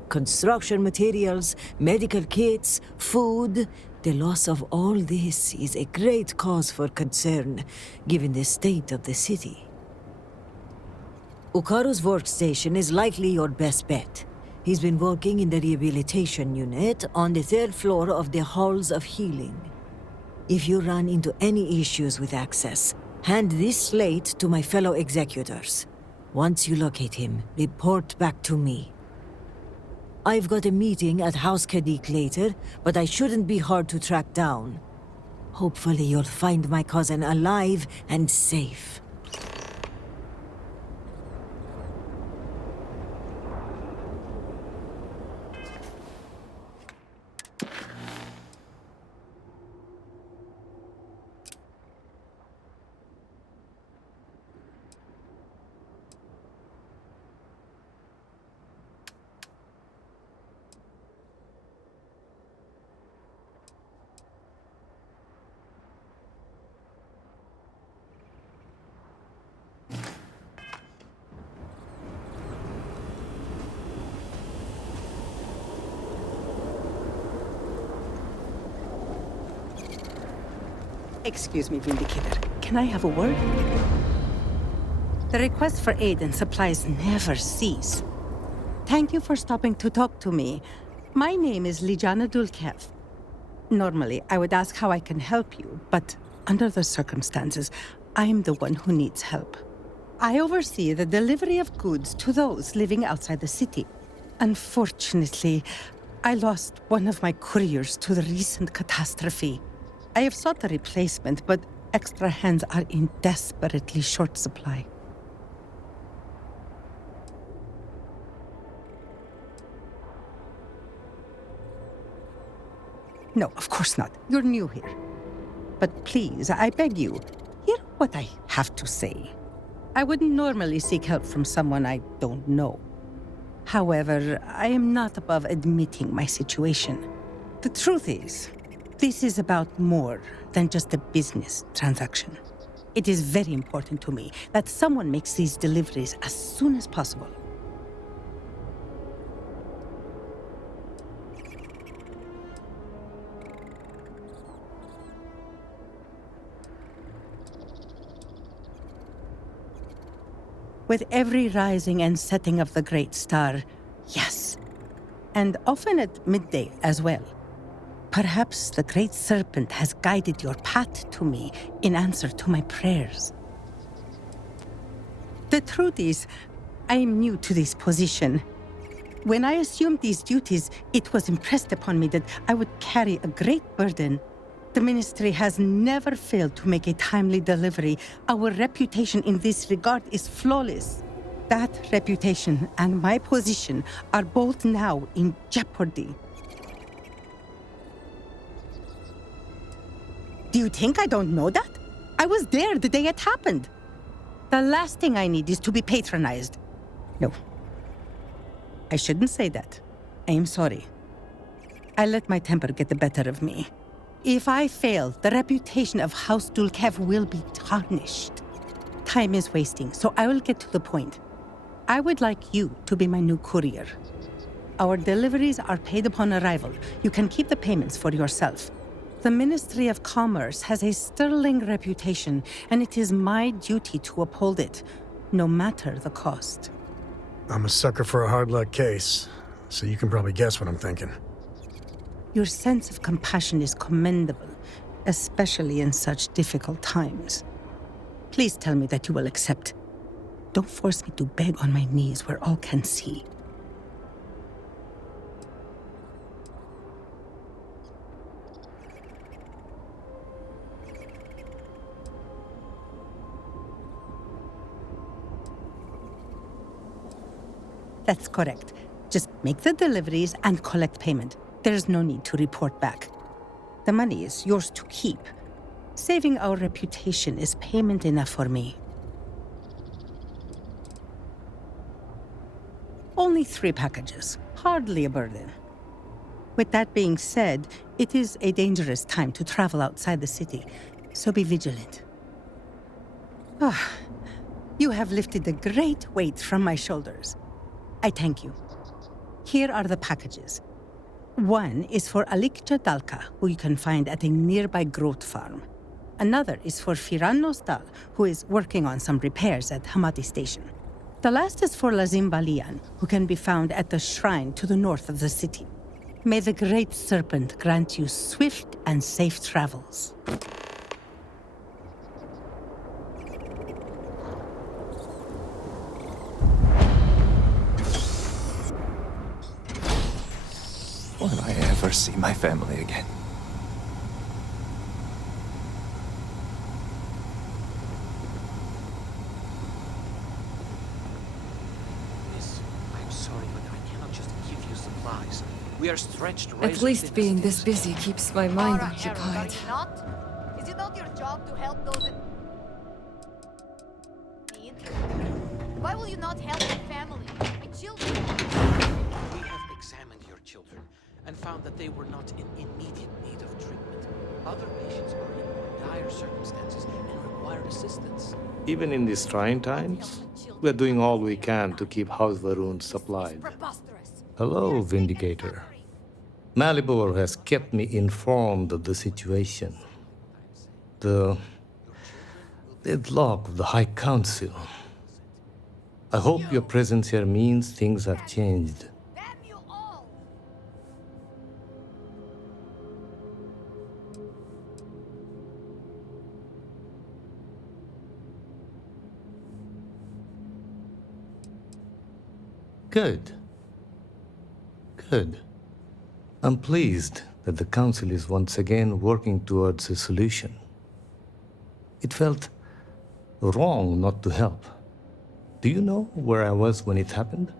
Construction materials, medical kits, food. The loss of all this is a great cause for concern, given the state of the city. Ukaru's workstation is likely your best bet. He's been working in the rehabilitation unit on the 3rd floor of the Halls of Healing. If you run into any issues with access, hand this slate to my fellow executors. Once you locate him, report back to me. I've got a meeting at House Kadik later, but I shouldn't be hard to track down. Hopefully you'll find my cousin alive and safe. Excuse me, Vindicator. Can I have a word? The requests for aid and supplies never cease. Thank you for stopping to talk to me. My name is Lijana Dulkev. Normally, I would ask how I can help you, but under the circumstances, I am the one who needs help. I oversee the delivery of goods to those living outside the city. Unfortunately, I lost one of my couriers to the recent catastrophe. I have sought a replacement, but extra hands are in desperately short supply. No, of course not. You're new here. But please, I beg you, hear what I have to say. I wouldn't normally seek help from someone I don't know. However, I am not above admitting my situation. The truth is, this is about more than just a business transaction. It is very important to me that someone makes these deliveries as soon as possible. With every rising and setting of the great star, yes. And often at midday as well. Perhaps the great serpent has guided your path to me in answer to my prayers. The truth is, I am new to this position. When I assumed these duties, it was impressed upon me that I would carry a great burden. The Ministry has never failed to make a timely delivery. Our reputation in this regard is flawless. That reputation and my position are both now in jeopardy. Do you think I don't know that? I was there the day it happened. The last thing I need is to be patronized. No. I shouldn't say that. I am sorry. I let my temper get the better of me. If I fail, the reputation of House Dulkev will be tarnished. Time is wasting, so I will get to the point. I would like you to be my new courier. Our deliveries are paid upon arrival. You can keep the payments for yourself. The Ministry of Commerce has a sterling reputation, and it is my duty to uphold it, no matter the cost. I'm a sucker for a hard luck case, so you can probably guess what I'm thinking. Your sense of compassion is commendable, especially in such difficult times. Please tell me that you will accept. Don't force me to beg on my knees where all can see. That's correct. Just make the deliveries and collect payment. There's no need to report back. The money is yours to keep. Saving our reputation is payment enough for me. Only 3 packages. Hardly a burden. With that being said, it is a dangerous time to travel outside the city, so be vigilant. You have lifted a great weight from my shoulders. I thank you. Here are the packages. One is for Alikcha Dalka, who you can find at a nearby growth farm. Another is for Firan Nostal, who is working on some repairs at Hamati Station. The last is for Lazim Balian, who can be found at the shrine to the north of the city. May the Great Serpent grant you swift and safe travels. Will I ever see my family again? Miss, I'm sorry, but I cannot just give you supplies. We are stretched right At least being this busy keeps my mind occupied. Not? Is it not your job to help those in need? Why will you not help my family, my children? We have examined your children and found that they were not in immediate need of treatment. Other patients are in more dire circumstances and require assistance. Even in these trying times, we're doing all we can to keep House Varun supplied. Hello, Vindicator. Malibor has kept me informed of the situation. The deadlock of the High Council. I hope your presence here means things have changed. Good. Good. I'm pleased that the Council is once again working towards a solution. It felt wrong not to help. Do you know where I was when it happened?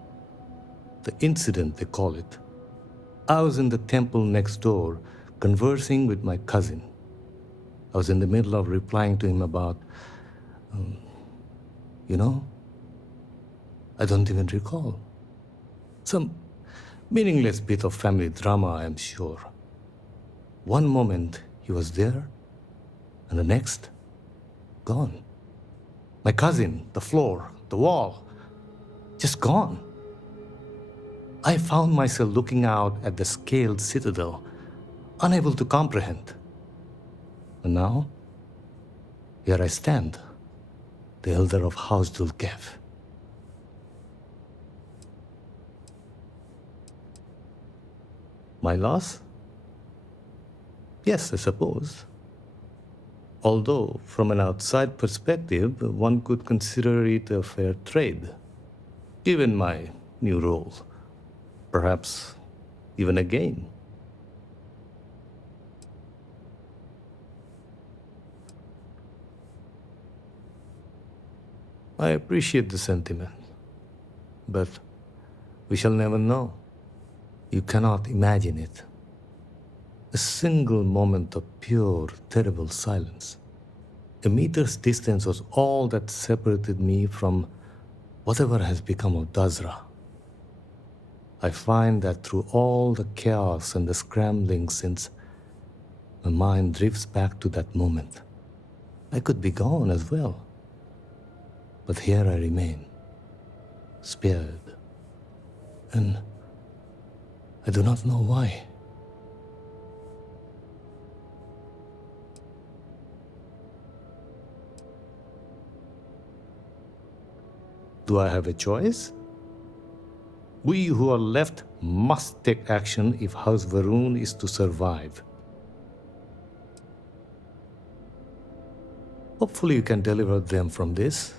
The incident, they call it. I was in the temple next door, conversing with my cousin. I was in the middle of replying to him about, I don't even recall. Some meaningless bit of family drama, I am sure. One moment he was there, and the next, gone. My cousin, the floor, the wall, just gone. I found myself looking out at the scaled citadel, unable to comprehend. And now, here I stand, the elder of House Dulkev. My loss? Yes, I suppose. Although, from an outside perspective, one could consider it a fair trade, given my new role. Perhaps even a gain. I appreciate the sentiment, but we shall never know. You cannot imagine it. A single moment of pure, terrible silence. A meter's distance was all that separated me from whatever has become of Dazra. I find that through all the chaos and the scrambling since, my mind drifts back to that moment. I could be gone as well. But here I remain, spared. And I do not know why. Do I have a choice? We who are left must take action if House Varun is to survive. Hopefully you can deliver them from this.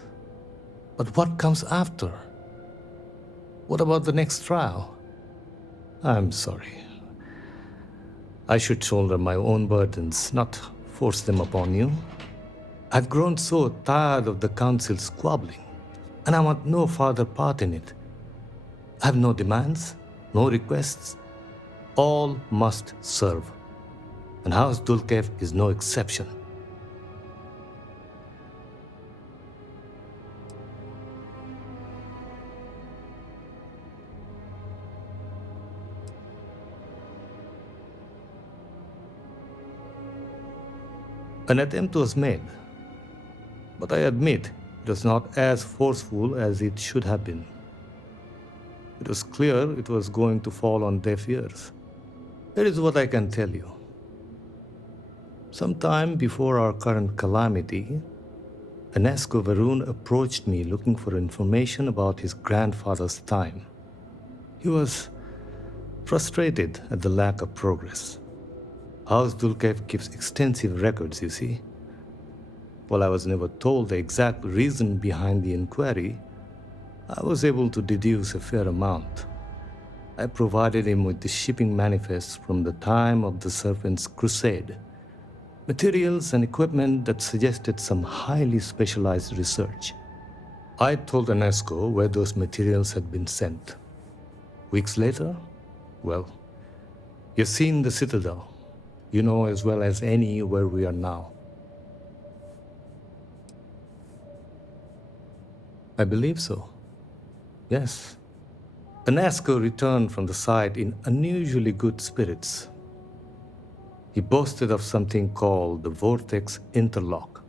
But what comes after? What about the next trial? I'm sorry. I should shoulder my own burdens, not force them upon you. I've grown so tired of the Council squabbling, and I want no further part in it. I have no demands, no requests. All must serve. And House Dulkev is no exception. An attempt was made, but I admit it was not as forceful as it should have been. It was clear it was going to fall on deaf ears. Here is what I can tell you. Sometime before our current calamity, Enesco Varun approached me looking for information about his grandfather's time. He was frustrated at the lack of progress. House Dulkev keeps extensive records, you see. While I was never told the exact reason behind the inquiry, I was able to deduce a fair amount. I provided him with the shipping manifests from the time of the Serpent's Crusade, materials and equipment that suggested some highly specialized research. I told Enesco where those materials had been sent. Weeks later, well, you've seen the Citadel. You know as well as any where we are now. I believe so. Yes. Enesco returned from the site in unusually good spirits. He boasted of something called the Vortex Interlock,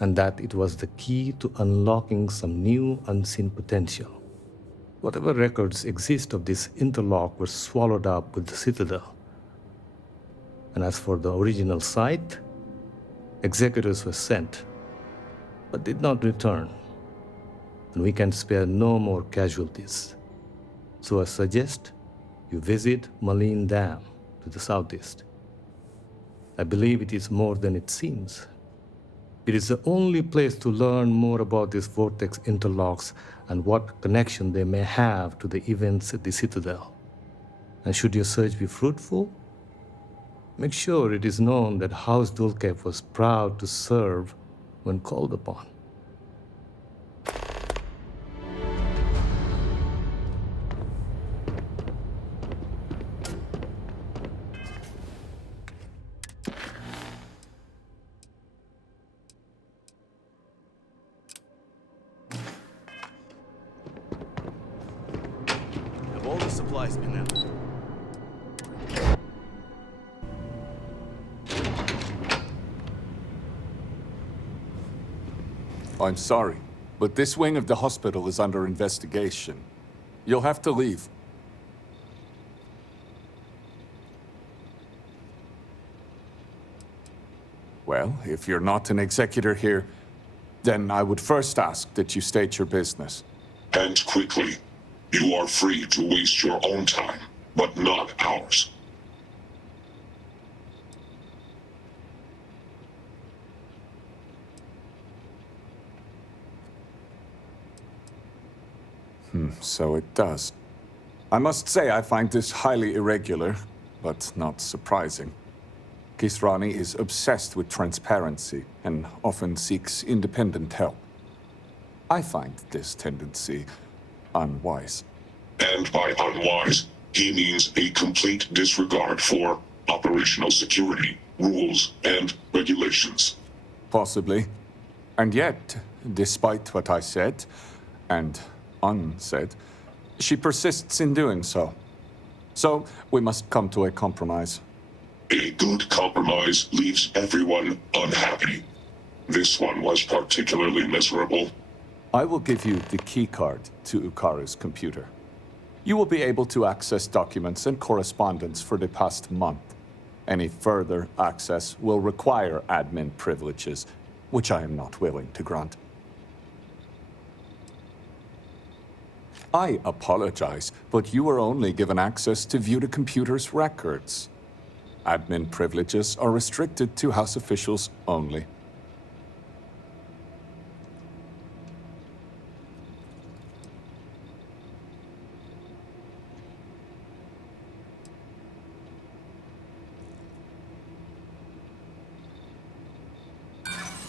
and that it was the key to unlocking some new unseen potential. Whatever records exist of this interlock were swallowed up with the Citadel. And as for the original site, executors were sent, but did not return. And we can spare no more casualties. So I suggest you visit Malin Dam to the southeast. I believe it is more than it seems. It is the only place to learn more about these vortex interlocks and what connection they may have to the events at the Citadel. And should your search be fruitful, make sure it is known that House Dulkev was proud to serve when called upon. Have all the supplies been in? I'm sorry, but this wing of the hospital is under investigation. You'll have to leave. Well, if you're not an executor here, then I would first ask that you state your business. And quickly. You are free to waste your own time, but not ours. So it does. I must say I find this highly irregular, but not surprising. Kisrani is obsessed with transparency and often seeks independent help. I find this tendency unwise. And by unwise, he means a complete disregard for operational security, rules, and regulations. Possibly. And yet, despite what I said, and unsaid, she persists in doing so. So, we must come to a compromise. A good compromise leaves everyone unhappy. This one was particularly miserable. I will give you the keycard to Ukaru's computer. You will be able to access documents and correspondence for the past month. Any further access will require admin privileges, which I am not willing to grant. I apologize, but you were only given access to view the computer's records. Admin privileges are restricted to House officials only.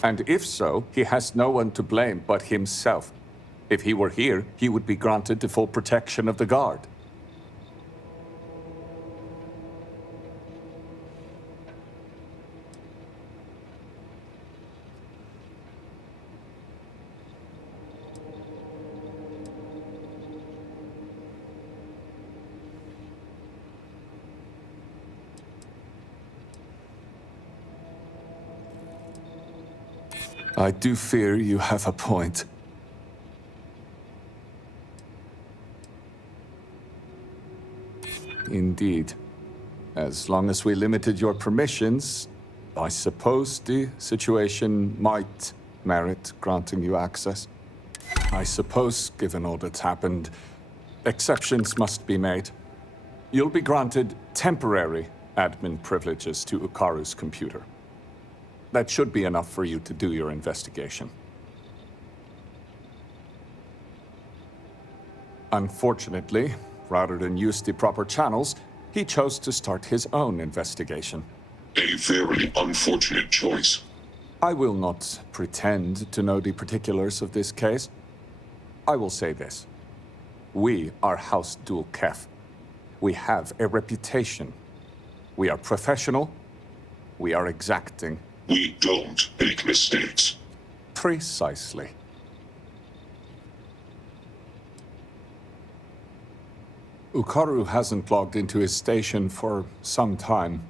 And if so, he has no one to blame but himself. If he were here, he would be granted the full protection of the guard. I do fear you have a point. Indeed. As long as we limited your permissions, I suppose the situation might merit granting you access. I suppose, given all that's happened, exceptions must be made. You'll be granted temporary admin privileges to Ukaru's computer. That should be enough for you to do your investigation. Unfortunately, rather than use the proper channels, he chose to start his own investigation. A very unfortunate choice. I will not pretend to know the particulars of this case. I will say this. We are House Dul Kef. We have a reputation. We are professional. We are exacting. We don't make mistakes. Precisely. Ukaru hasn't logged into his station for some time.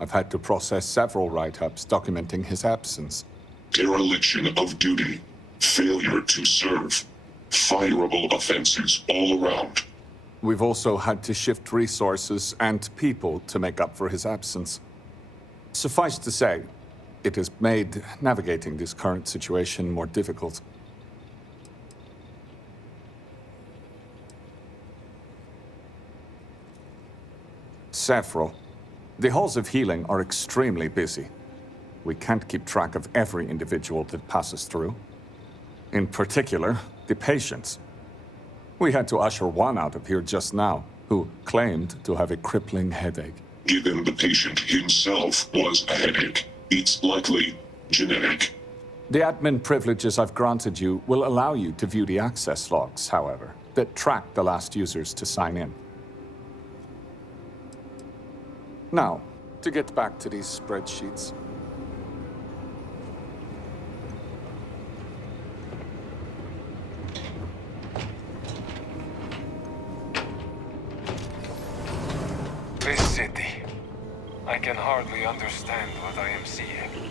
I've had to process several write-ups documenting his absence. Dereliction of duty. Failure to serve. Fireable offenses all around. We've also had to shift resources and people to make up for his absence. Suffice to say, it has made navigating this current situation more difficult. Several. The halls of healing are extremely busy. We can't keep track of every individual that passes through. In particular, the patients. We had to usher one out of here just now, who claimed to have a crippling headache. Given the patient himself was a headache, it's likely genetic. The admin privileges I've granted you will allow you to view the access logs, however, that track the last users to sign in. Now, to get back to these spreadsheets. This city. I can hardly understand what I am seeing.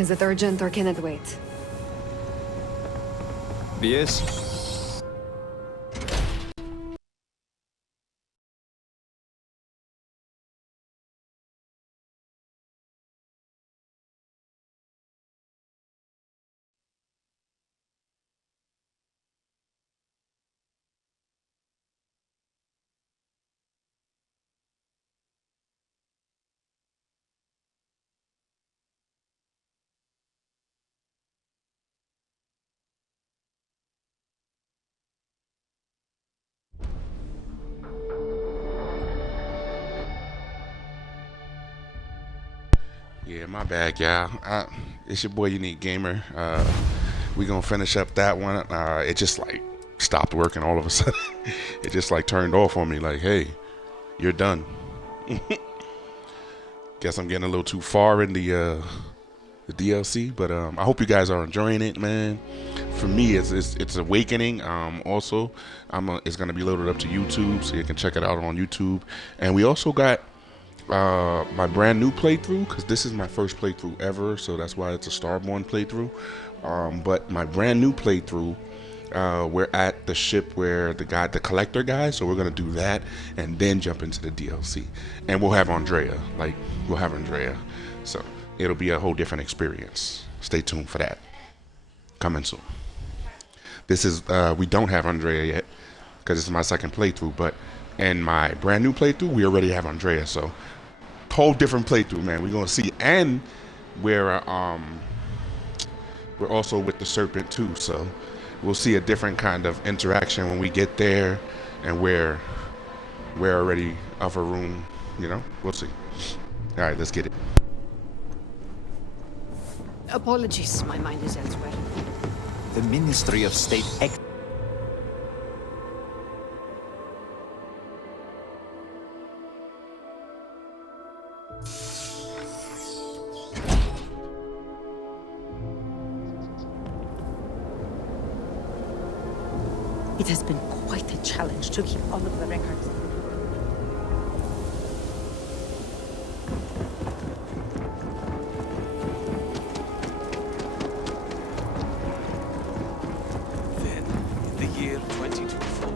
Is it urgent or can it wait? Yes. Yeah, my bad, y'all. It's your boy Unique Gamer. We gonna finish up that one. It just like stopped working all of a sudden. It just like turned off on me. Like, hey, you're done. Guess I'm getting a little too far in the DLC, but I hope you guys are enjoying it, man. For me, it's awakening. Also, it's gonna be loaded up to YouTube, so you can check it out on YouTube. And we also got my brand new playthrough, because this is my first playthrough ever, so that's why it's a Starborn playthrough. But my brand new playthrough, we're at the ship where the collector guy, so we're gonna do that and then jump into the DLC, and we'll have Andrea. So it'll be a whole different experience. Stay tuned for that. Coming soon. This is we don't have Andrea yet because it's my second playthrough, but in my brand new playthrough we already have Andrea, so whole different playthrough, man. We're gonna see, and we're also with the serpent too, so we'll see a different kind of interaction when we get there, and we're already of a room, we'll see. All right, let's get it. Apologies, my mind is elsewhere. The Ministry of State It has been quite a challenge to keep all of the records. Then, in the year 2024,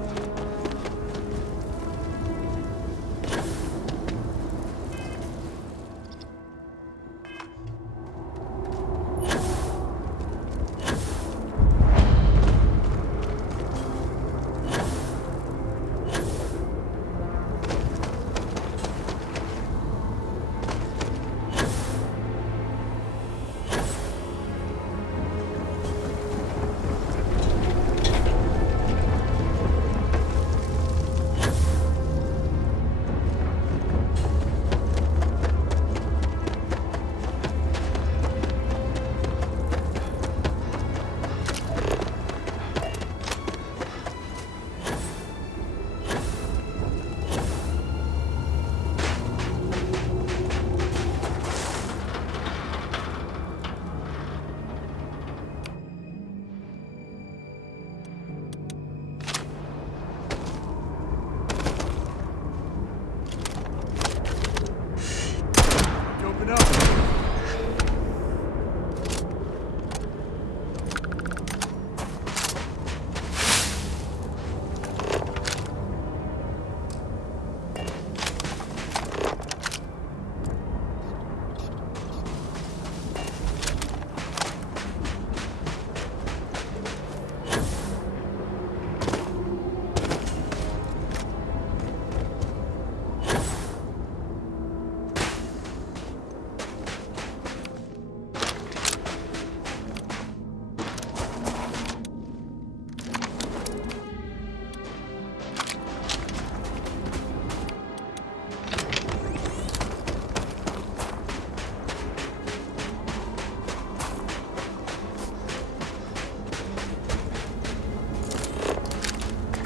Open up.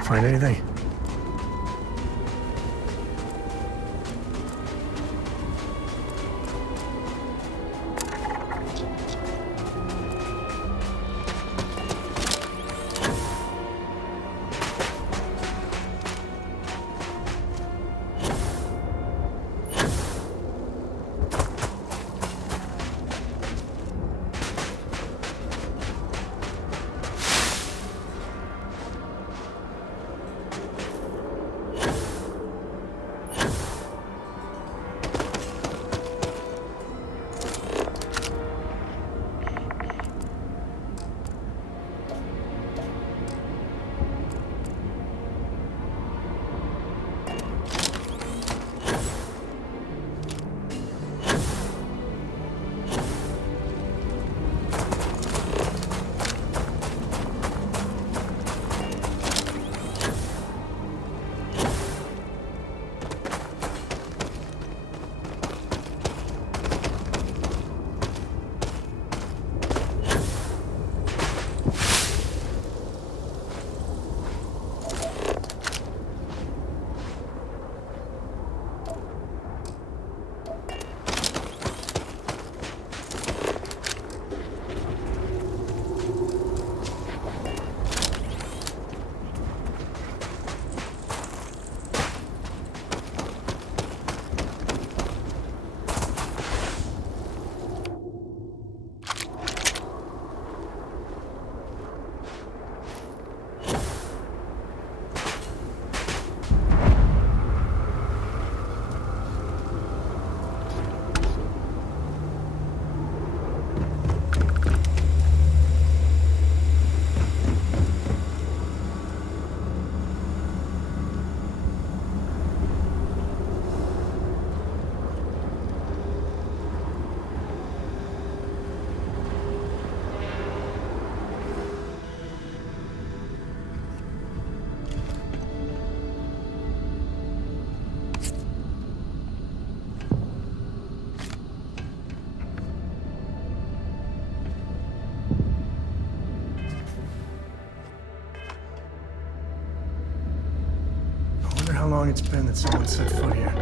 Find anything? how long it's been that someone set foot here.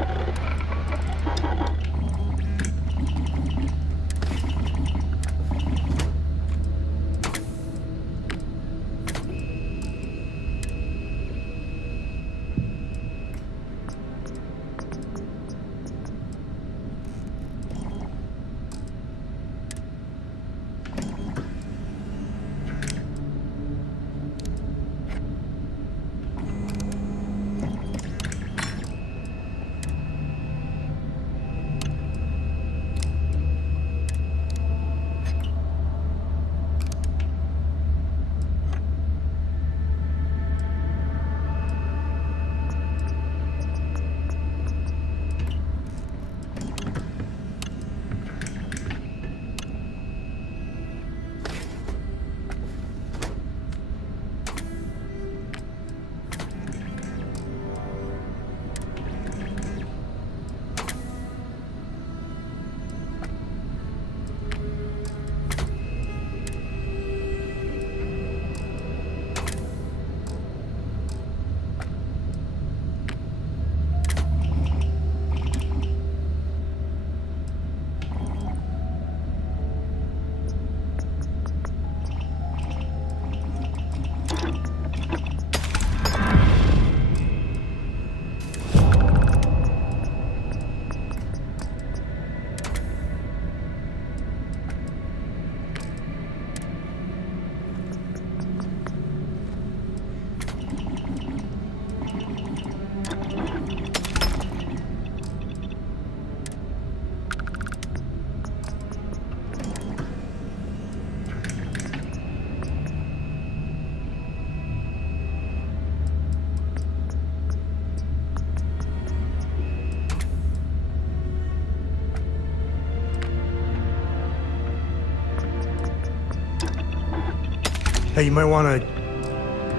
Hey, you might want to...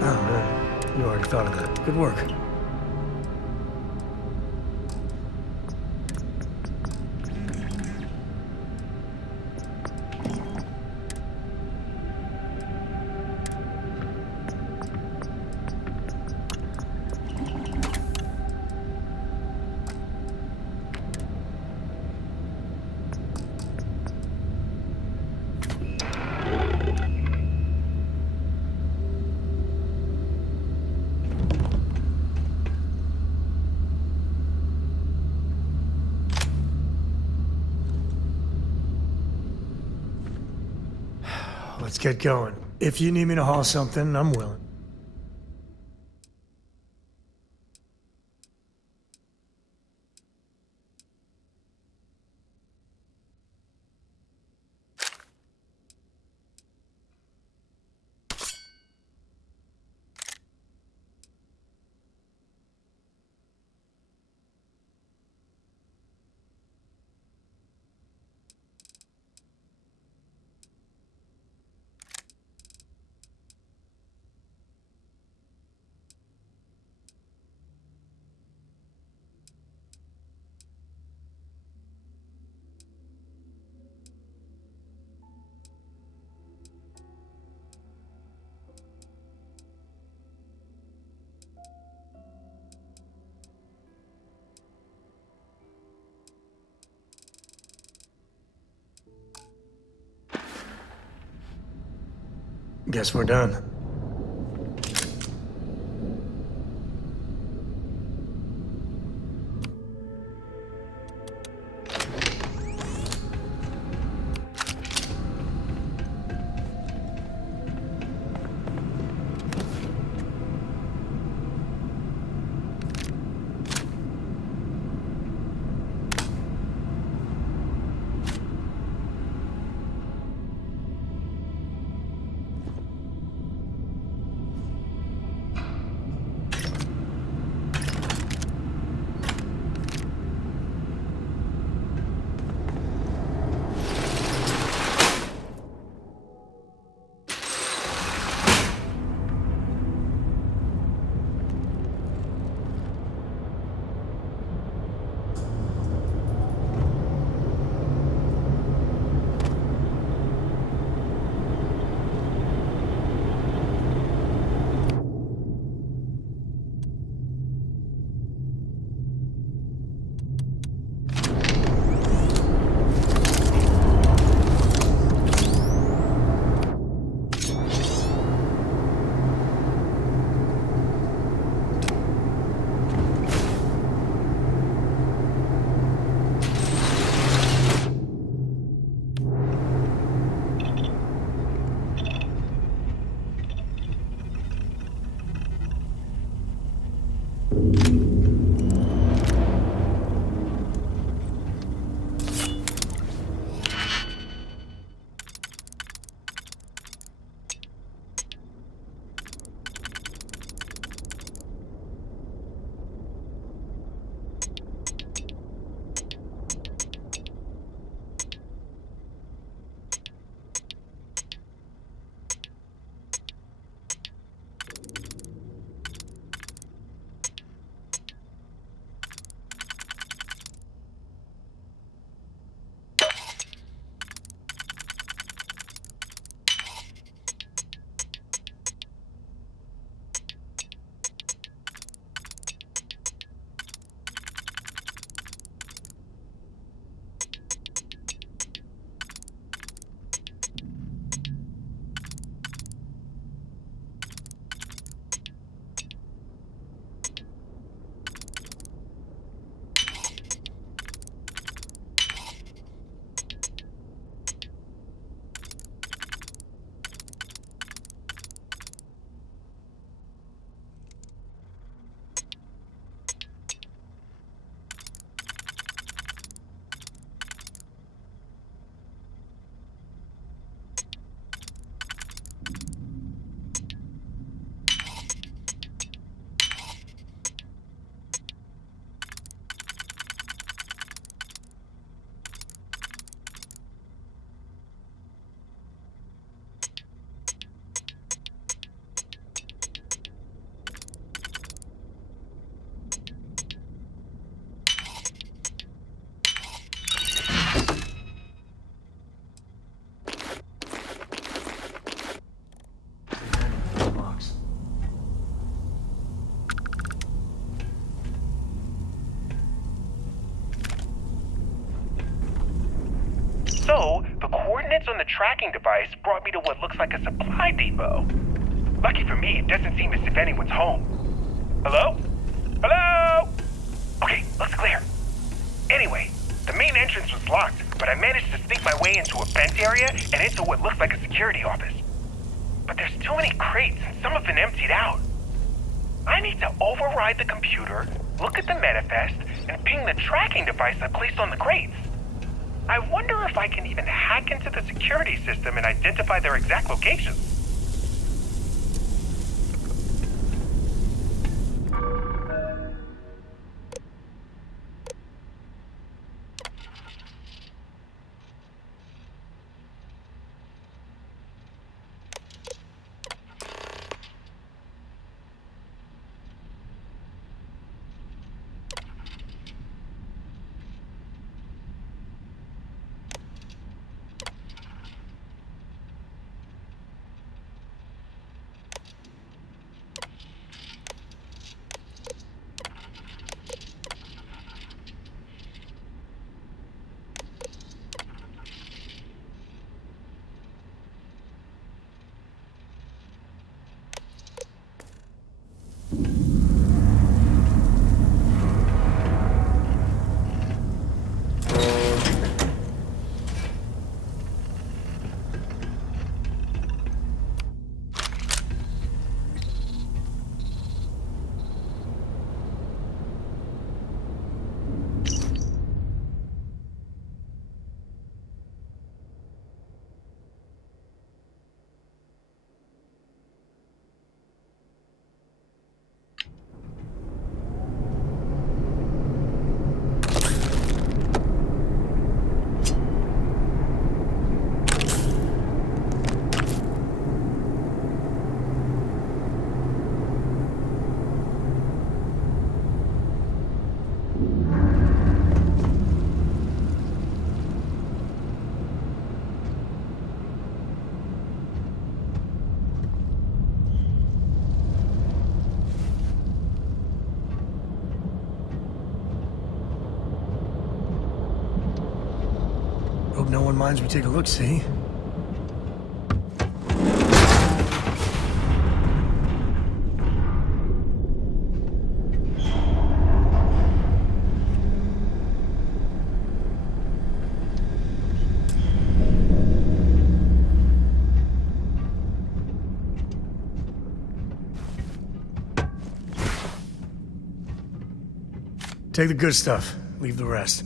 Oh, man. You already thought of that. Good work. Let's get going. If you need me to haul something, I'm willing. Guess we're done. on the tracking device brought me to what looks like a supply depot. Lucky for me, it doesn't seem as if anyone's home. Hello? Hello? Okay, looks clear. Anyway, the main entrance was locked, but I managed to sneak my way into a vent area and into what looks like a security office. But there's too many crates and some have been emptied out. I need to override the computer, look at the manifest, and ping the tracking device I placed on the crates. I wonder if I can even hack into the security system and identify their exact locations. Hope no one minds we take a look, see? Take the good stuff, leave the rest.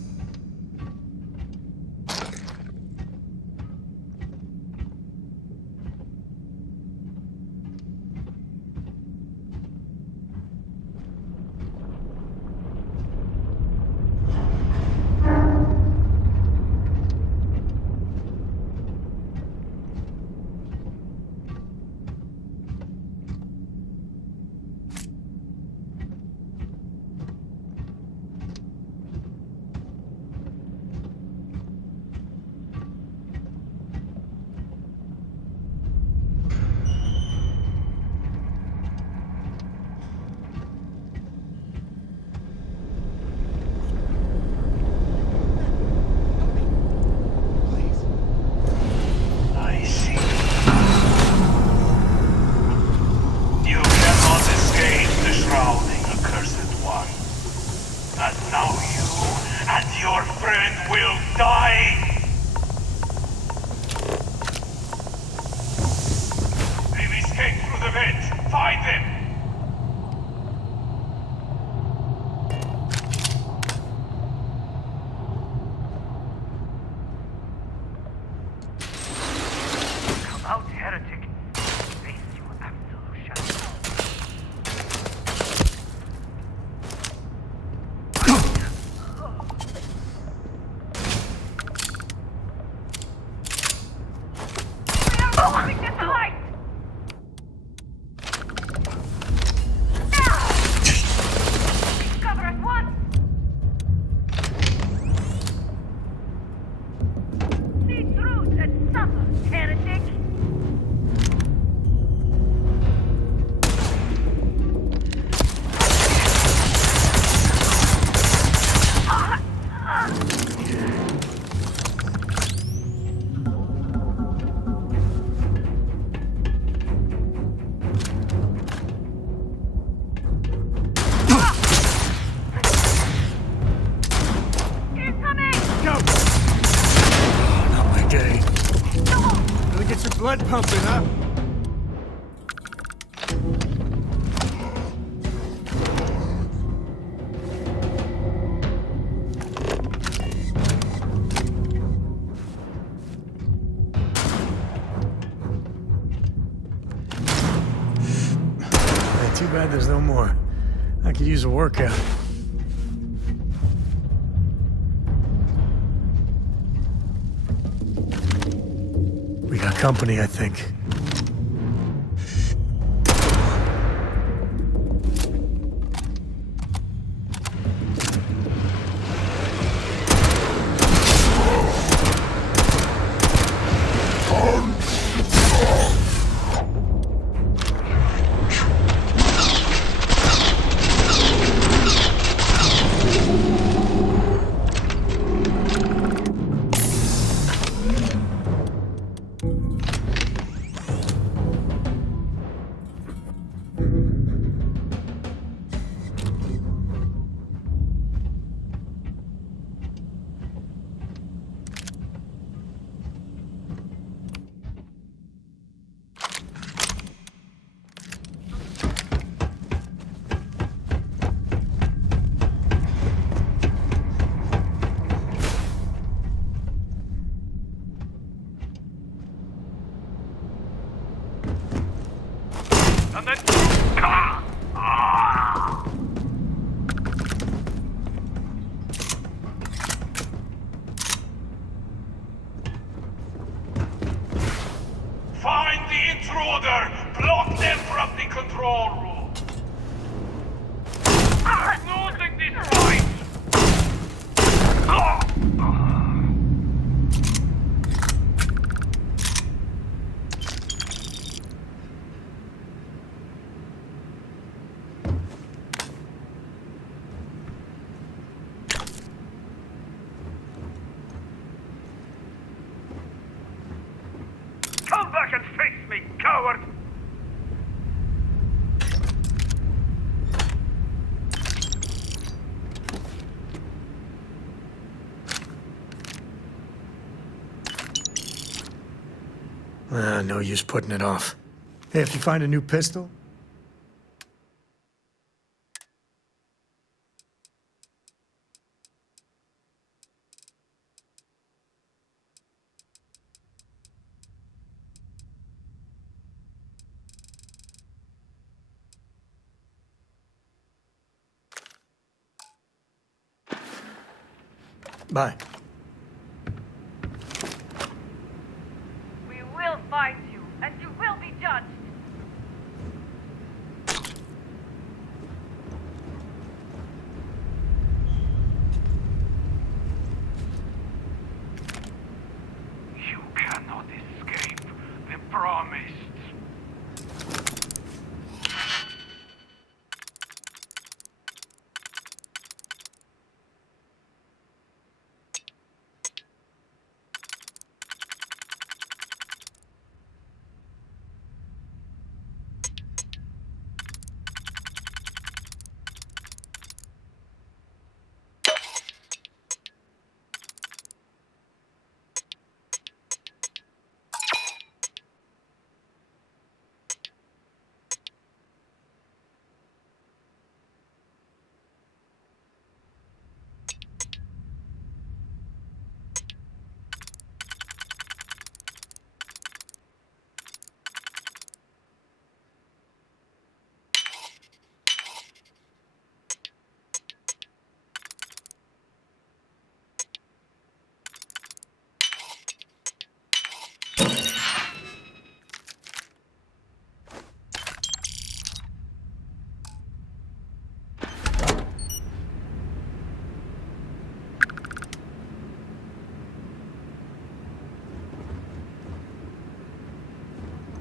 blood pumping, huh? Too bad there's no more. I could use a workout. We got company, I think. And then... Find the intruder! Block them from the control room! Losing this fight! Come back and face me, coward! No use putting it off. Hey, if you find a new pistol, bye. We will find you, and you will be judged. You cannot escape the promised.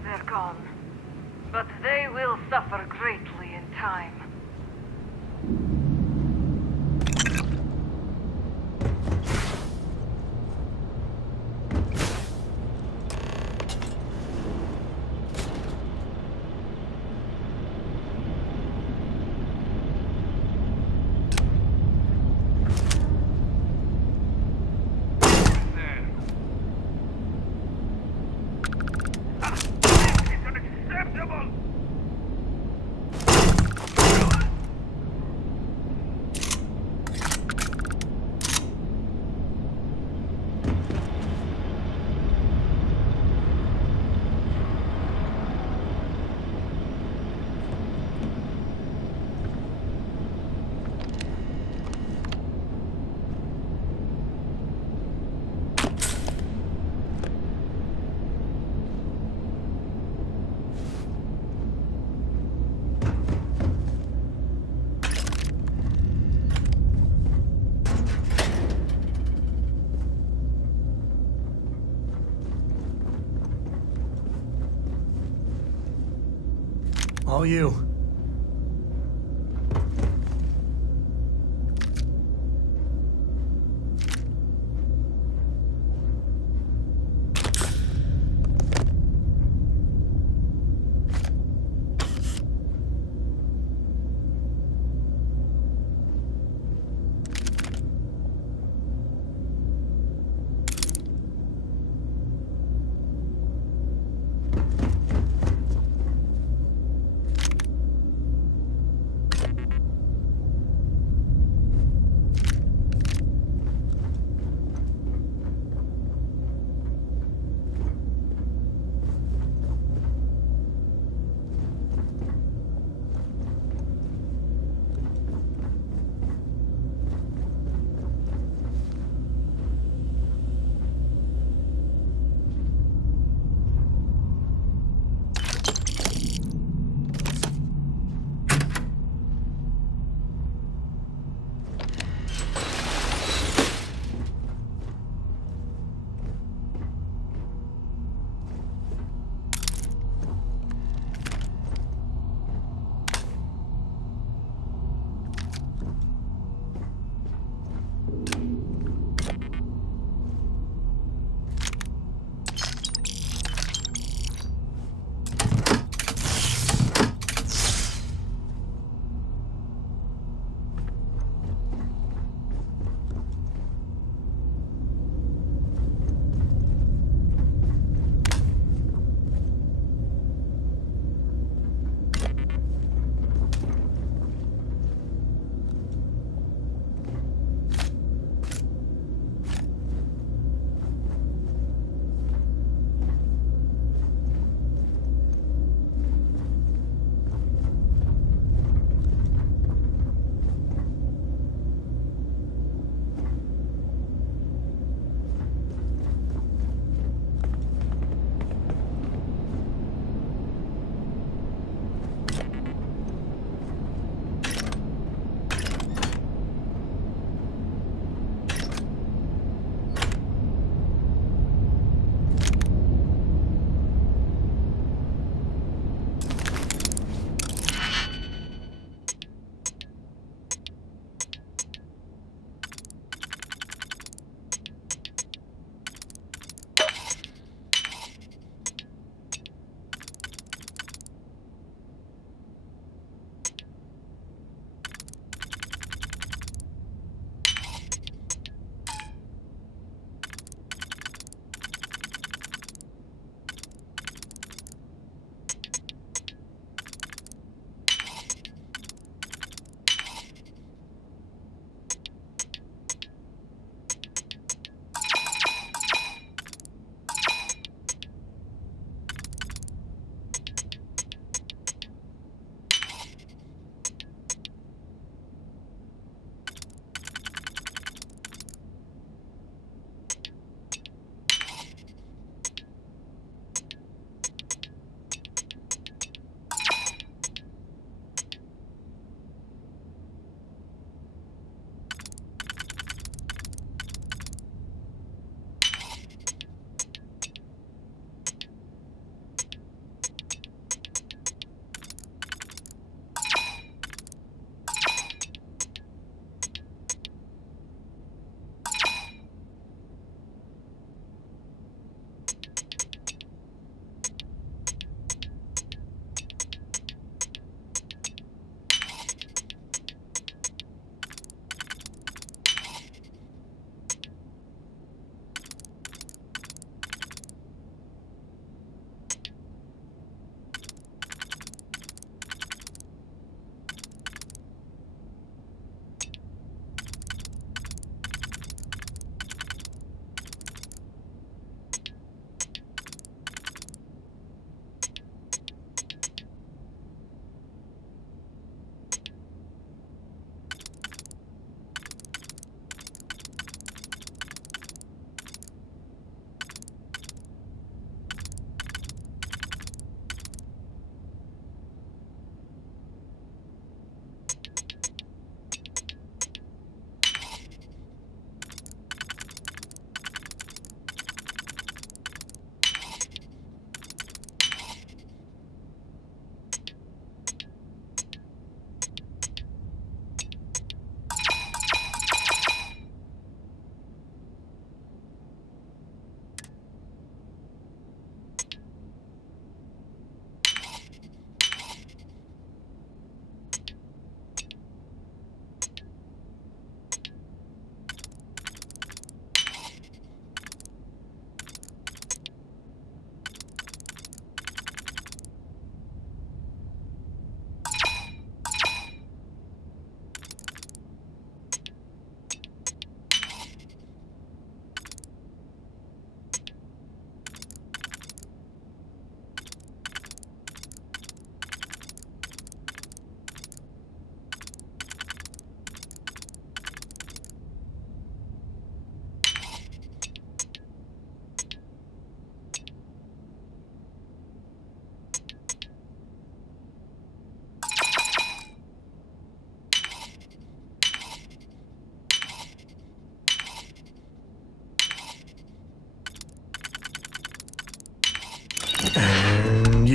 They're gone. But they will suffer greatly in time. All you.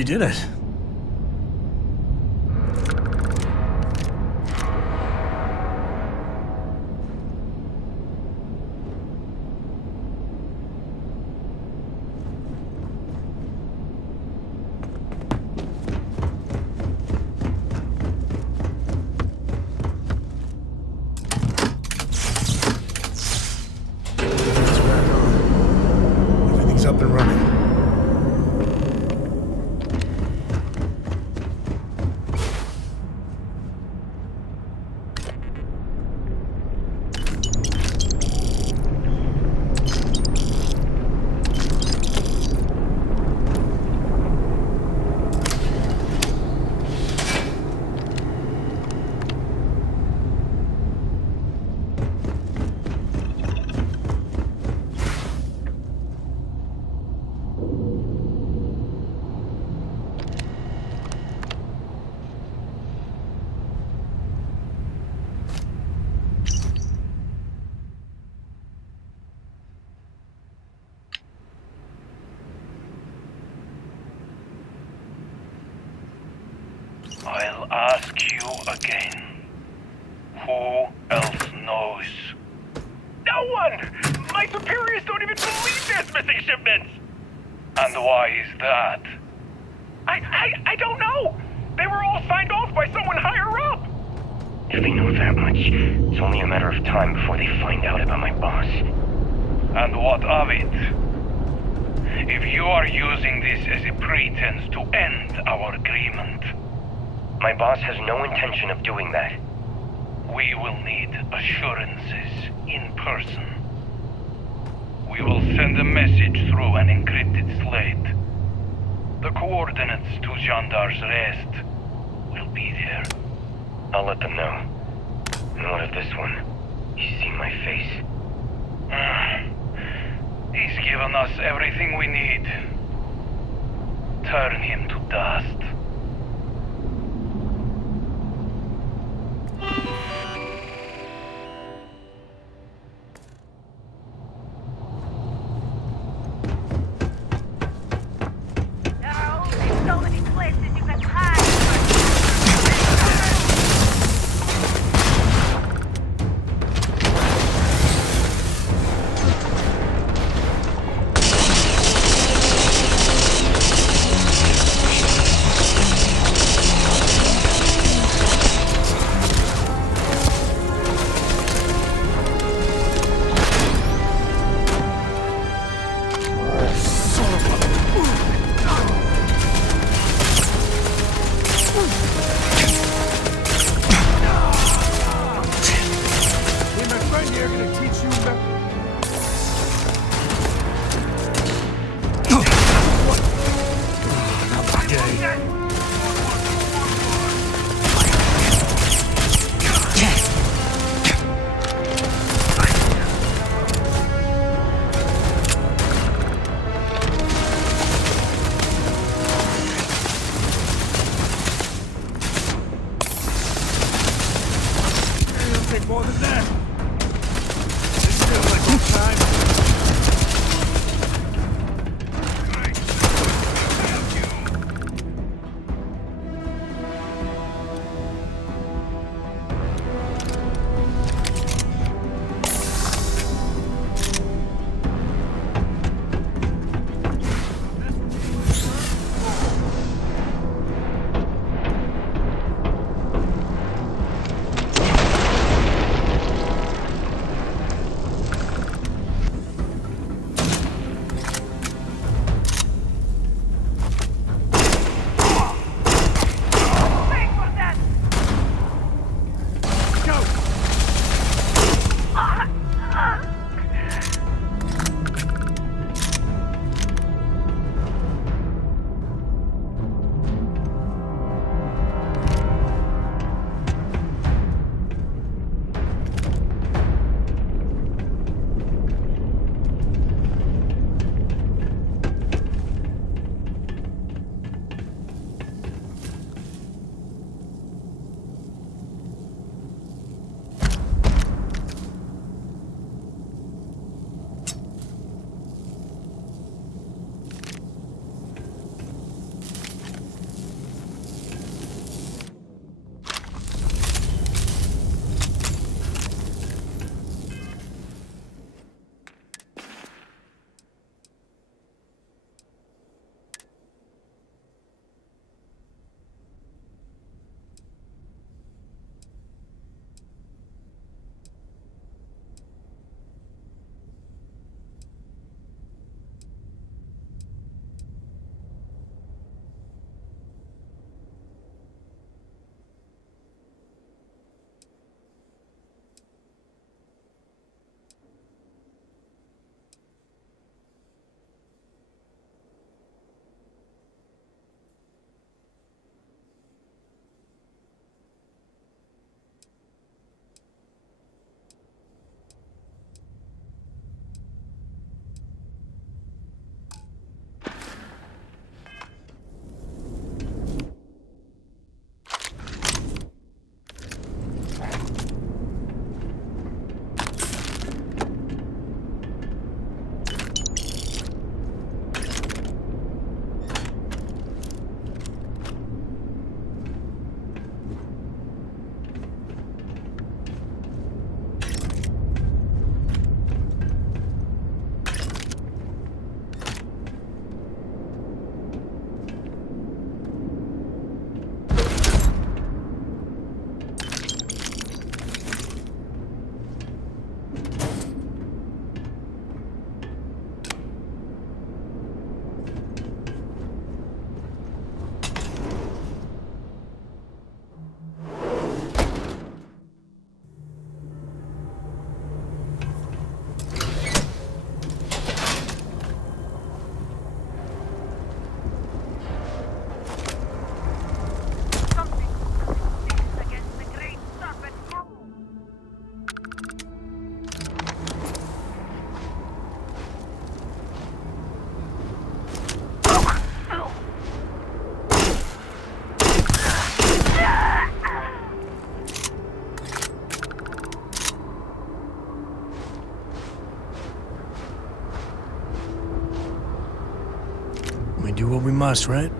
did it. Everything's up and running. I'll ask you again. Who else knows? No one! My superiors don't even believe there's missing shipments! And why is that? I don't know! They were all signed off by someone higher up! If they know that much, it's only a matter of time before they find out about my boss. And what of it? If you are using this as a pretense to end our agreement, My boss has no intention of doing that. we will need assurances in person. We will send a message through an encrypted slate. The coordinates to Gendar's rest will be there. I'll let them know. And what of this one? He's seen my face. He's given us everything we need. Turn him to dust. So many places you can hide. More than that. This feels like old time. do what we must, right?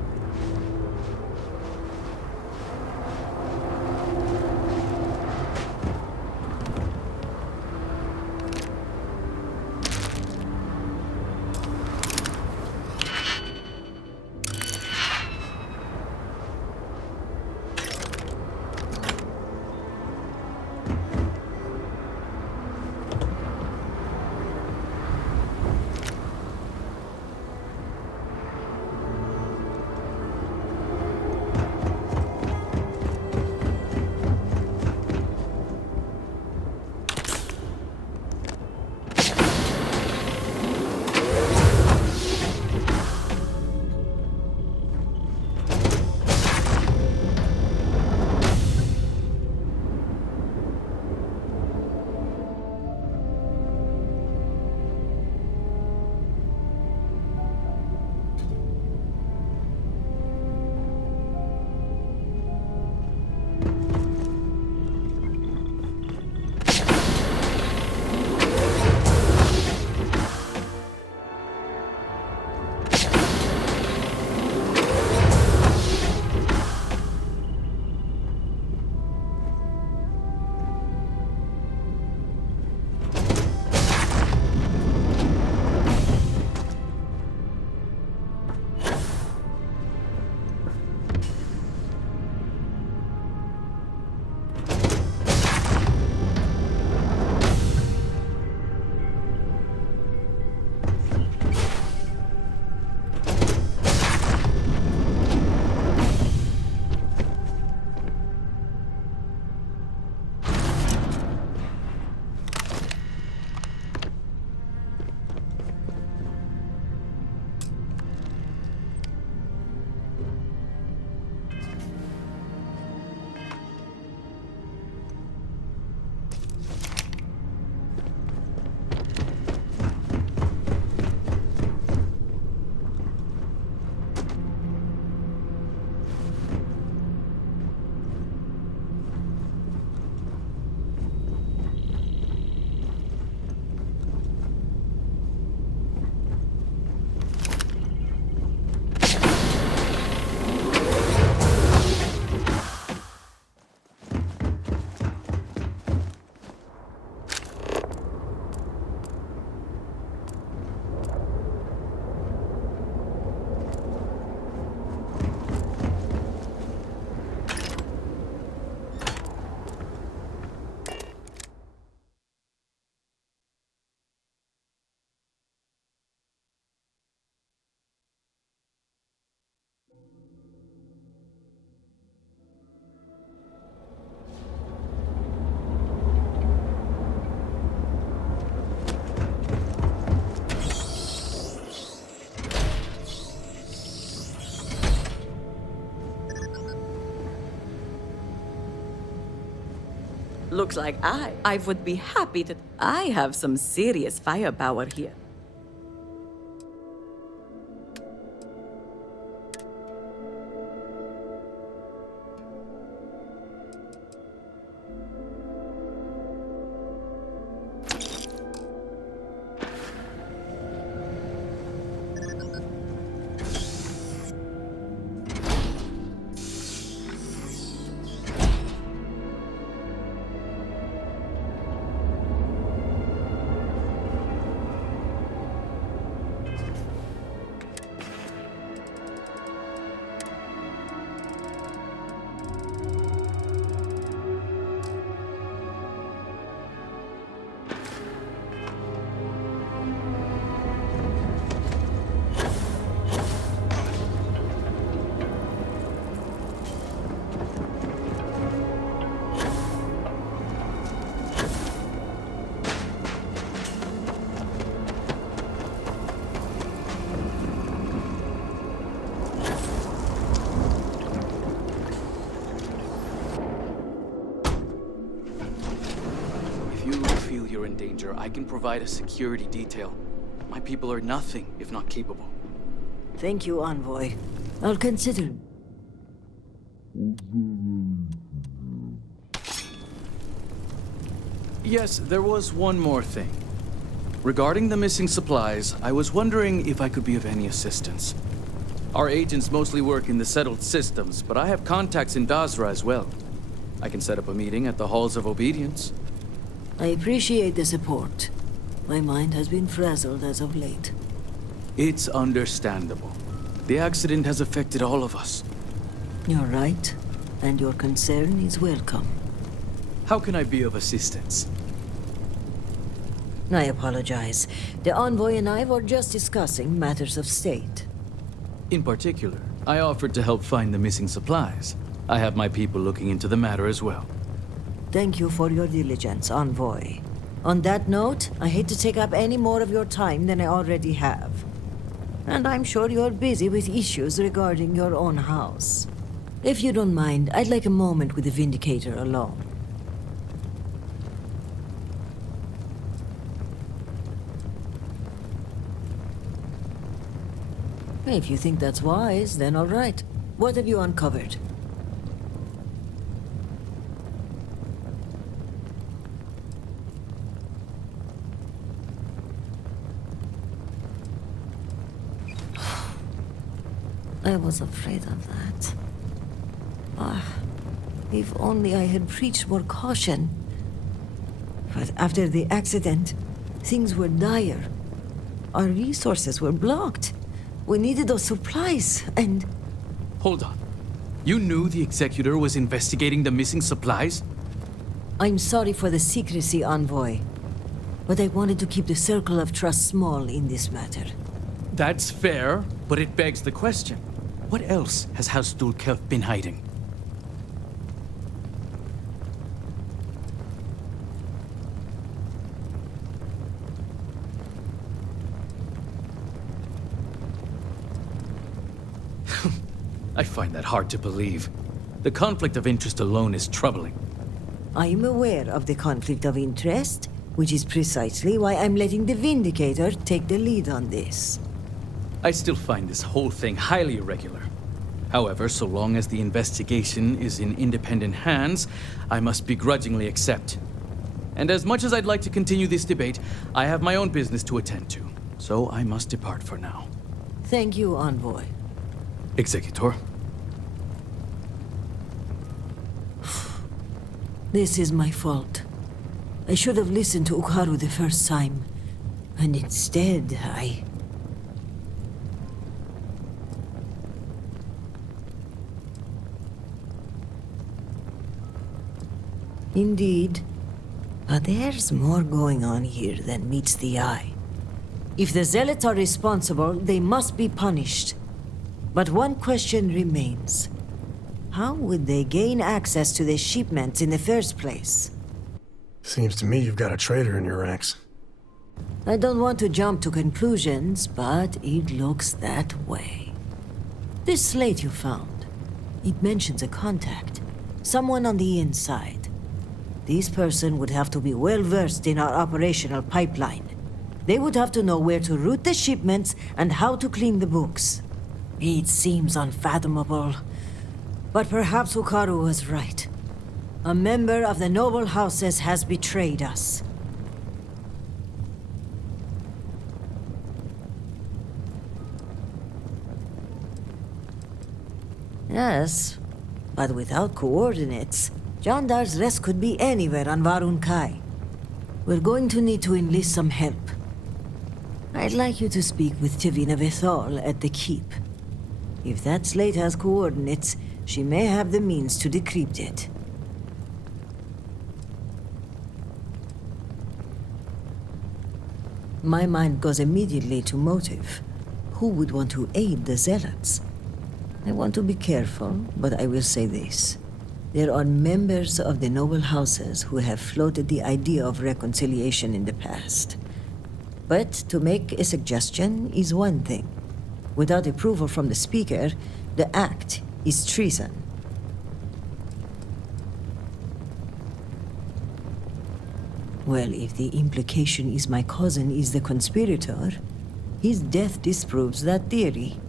Looks like I would be happy that I have some serious firepower here. In danger, I can provide a security detail. My people are nothing if not capable. Thank you, Envoy. I'll consider. Yes, there was one more thing. Regarding the missing supplies, I was wondering if I could be of any assistance. Our agents mostly work in the settled systems, but I have contacts in Basra as well. I can set up a meeting at the Halls of Obedience. I appreciate the support. My mind has been frazzled as of late. It's understandable. The accident has affected all of us. You're right, and your concern is welcome. How can I be of assistance? I apologize. The envoy and I were just discussing matters of state. In particular, I offered to help find the missing supplies. I have my people looking into the matter as well. Thank you for your diligence, envoy. On that note, I hate to take up any more of your time than I already have. And I'm sure you're busy with issues regarding your own house. If you don't mind, I'd like a moment with the Vindicator alone. If you think that's wise, then all right. What have you uncovered? I was afraid of that. If only I had preached more caution. But after the accident, things were dire. Our resources were blocked. We needed those supplies, and... Hold on. You knew the Executor was investigating the missing supplies? I'm sorry for the secrecy, envoy. But I wanted to keep the circle of trust small in this matter. That's fair, but it begs the question. What else has House Dulkelf been hiding? I find that hard to believe. The conflict of interest alone is troubling. I am aware of the conflict of interest, which is precisely why I'm letting the Vindicator take the lead on this. I still find this whole thing highly irregular. However, so long as the investigation is in independent hands, I must begrudgingly accept. And as much as I'd like to continue this debate, I have my own business to attend to. So I must depart for now. Thank you, envoy. Executor. This is my fault. I should have listened to Ukaru the first time. And instead, Indeed. But there's more going on here than meets the eye. If the Zealots are responsible, they must be punished. But one question remains. How would they gain access to the shipments in the first place? Seems to me you've got a traitor in your ranks. I don't want to jump to conclusions, but it looks that way. This slate you found, it mentions a contact. Someone on the inside. This person would have to be well versed in our operational pipeline. They would have to know where to route the shipments and how to clean the books. It seems unfathomable. But perhaps Ukaru was right. A member of the noble houses has betrayed us. Yes, but without coordinates, Jandar's rest could be anywhere on Varun Kai. We're going to need to enlist some help. I'd like you to speak with Tivina Vethal at the Keep. If that slate has coordinates, she may have the means to decrypt it. My mind goes immediately to motive. Who would want to aid the Zealots? I want to be careful, but I will say this. There are members of the noble houses who have floated the idea of reconciliation in the past. But to make a suggestion is one thing. Without approval from the speaker, the act is treason. Well, if the implication is my cousin is the conspirator, his death disproves that theory.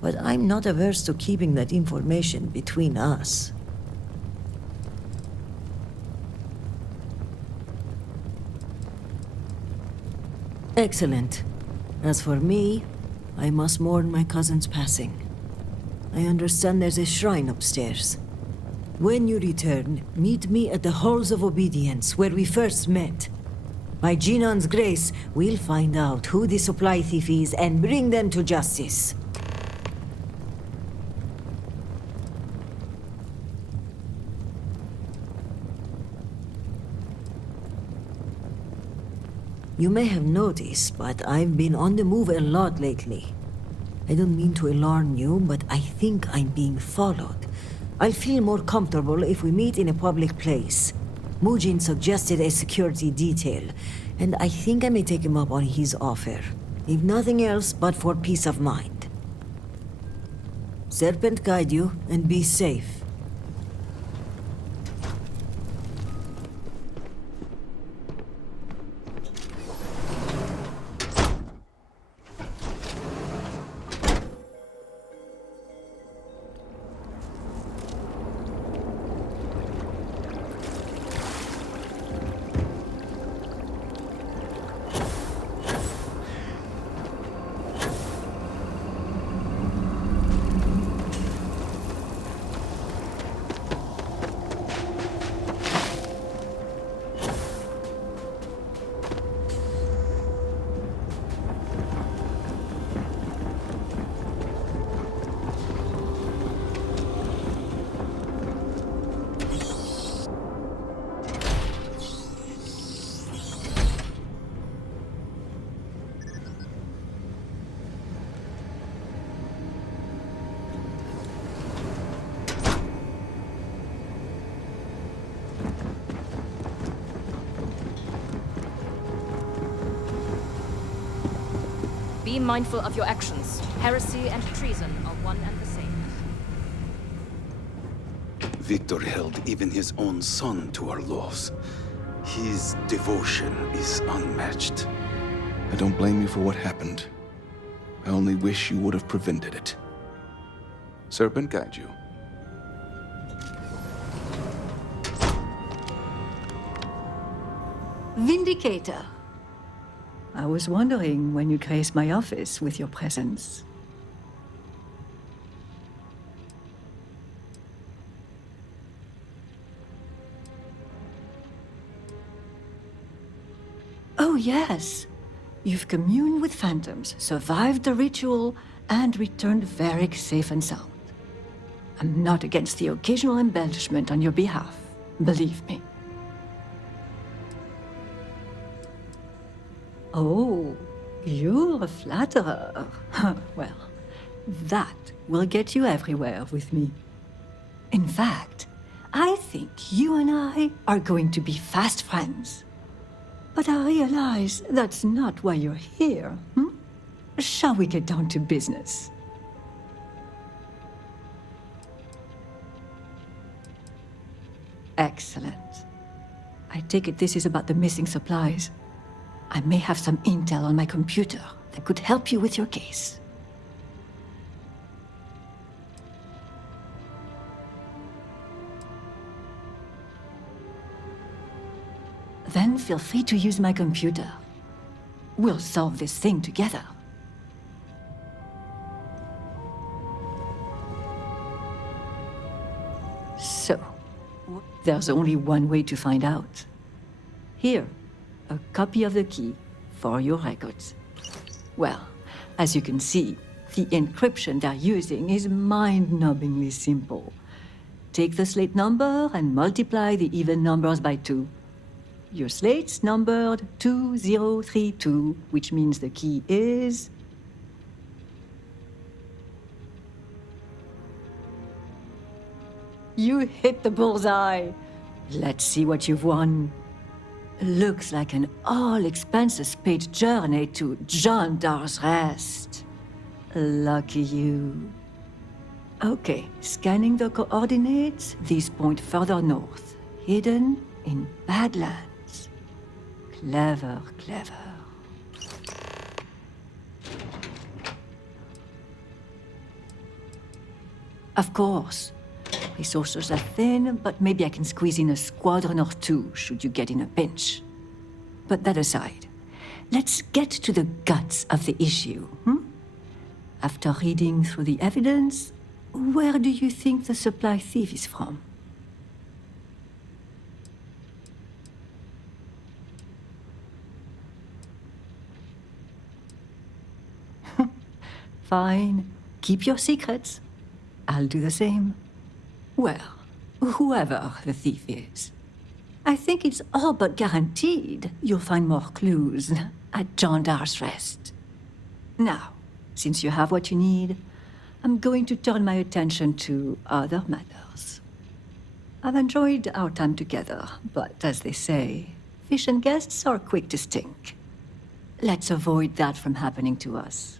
But I'm not averse to keeping that information between us. Excellent. As for me, I must mourn my cousin's passing. I understand there's a shrine upstairs. When you return, meet me at the Halls of Obedience, where we first met. By Genon's grace, we'll find out who the supply thief is and bring them to justice. You may have noticed, but I've been on the move a lot lately. I don't mean to alarm you, but I think I'm being followed. I'll feel more comfortable if we meet in a public place. Mujin suggested a security detail, and I think I may take him up on his offer. If nothing else, but for peace of mind. Serpent guide you, and be safe. Be mindful of your actions. Heresy and treason are one and the same. Victor held even his own son to our laws. His devotion is unmatched. I don't blame you for what happened. I only wish you would have prevented it. Serpent guide you. Vindicator. I was wondering when you'd grace my office with your presence. Oh, yes. You've communed with phantoms, survived the ritual, and returned Varric safe and sound. I'm not against the occasional embellishment on your behalf, believe me. Oh, you're a flatterer. Well, that will get you everywhere with me. In fact, I think you and I are going to be fast friends. But I realize that's not why you're here, Shall we get down to business? Excellent. I take it this is about the missing supplies. I may have some intel on my computer that could help you with your case. Then feel free to use my computer. We'll solve this thing together. So, there's only one way to find out. Here, a copy of the key for your records. Well, as you can see, the encryption they're using is mind-numbingly simple. Take the slate number and multiply the even numbers by 2. Your slate's numbered 2032, which means the key is... You hit the bullseye. Let's see what you've won. Looks like an all-expenses-paid journey to John Dar's Rest. Lucky you. Okay, scanning the coordinates, these point further north, hidden in Badlands. Clever, clever. Of course. Resources are thin, but maybe I can squeeze in a squadron or 2 should you get in a pinch. But that aside, let's get to the guts of the issue, After reading through the evidence, Where do you think the supply thief is from? Fine. Keep your secrets. I'll do the same. Well, whoever the thief is, I think it's all but guaranteed you'll find more clues at John Dar's Rest. Now, since you have what you need, I'm going to turn my attention to other matters. I've enjoyed our time together, but as they say, fish and guests are quick to stink. Let's avoid that from happening to us.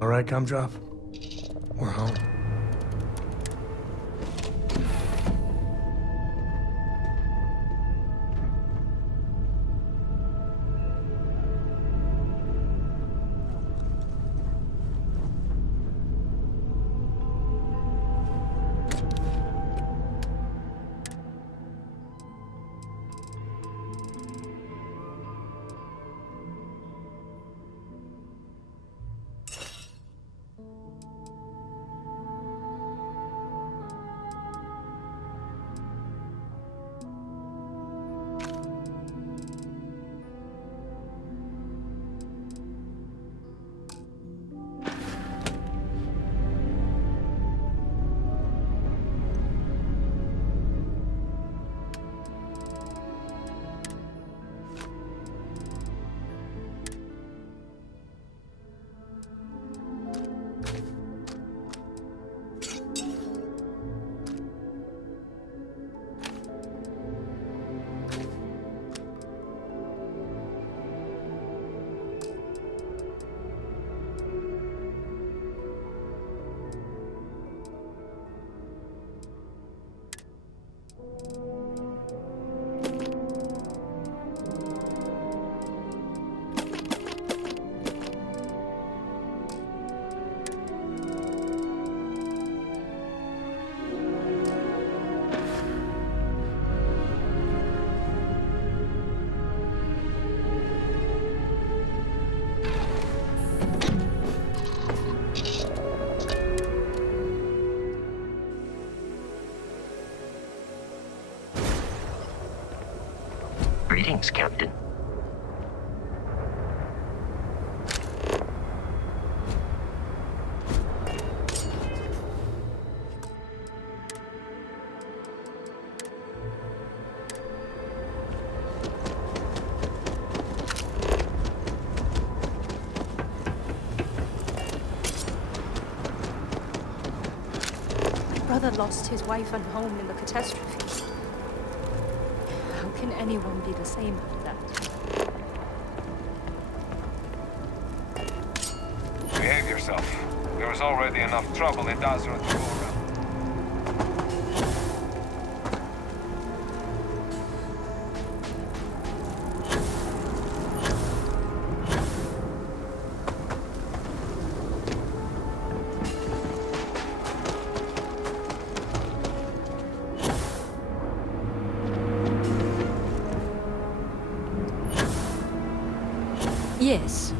All right, Gumdrop. We're home. Greetings, Captain. My brother lost his wife and home in the catastrophe. How can anyone be the same after that? Behave yourself. There's already enough trouble in Dazra to go around. Yes.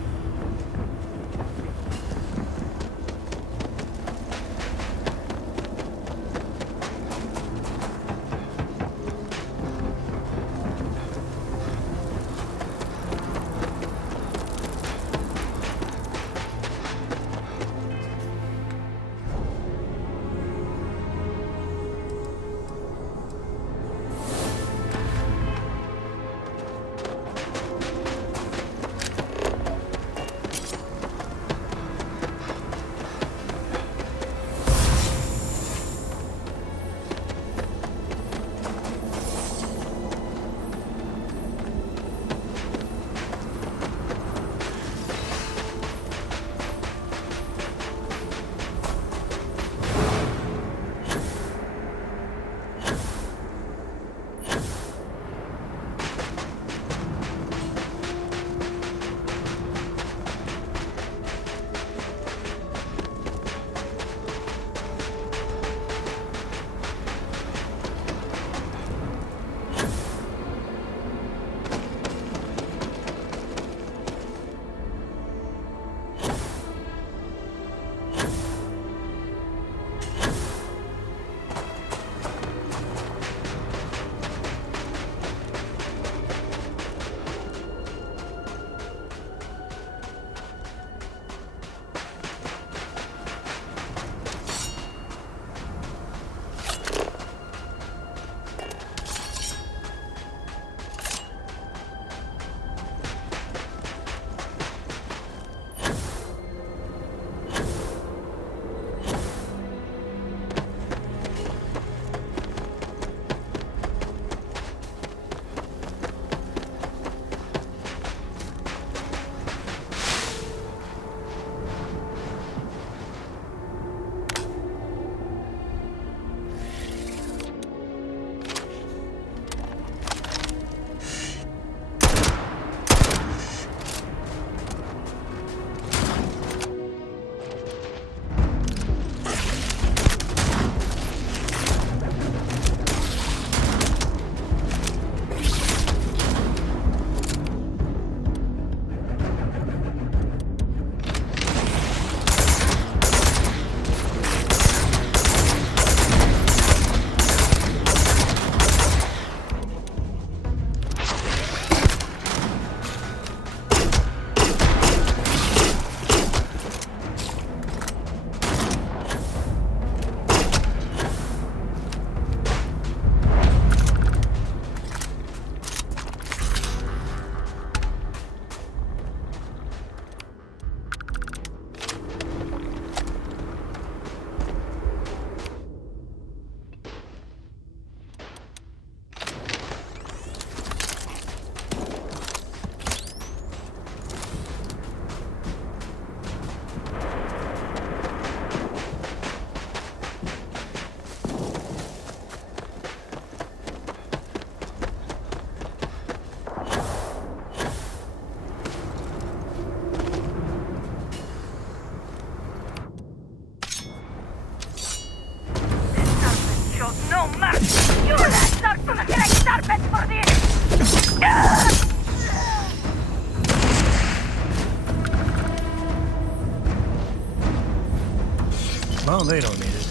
Well, they don't need it.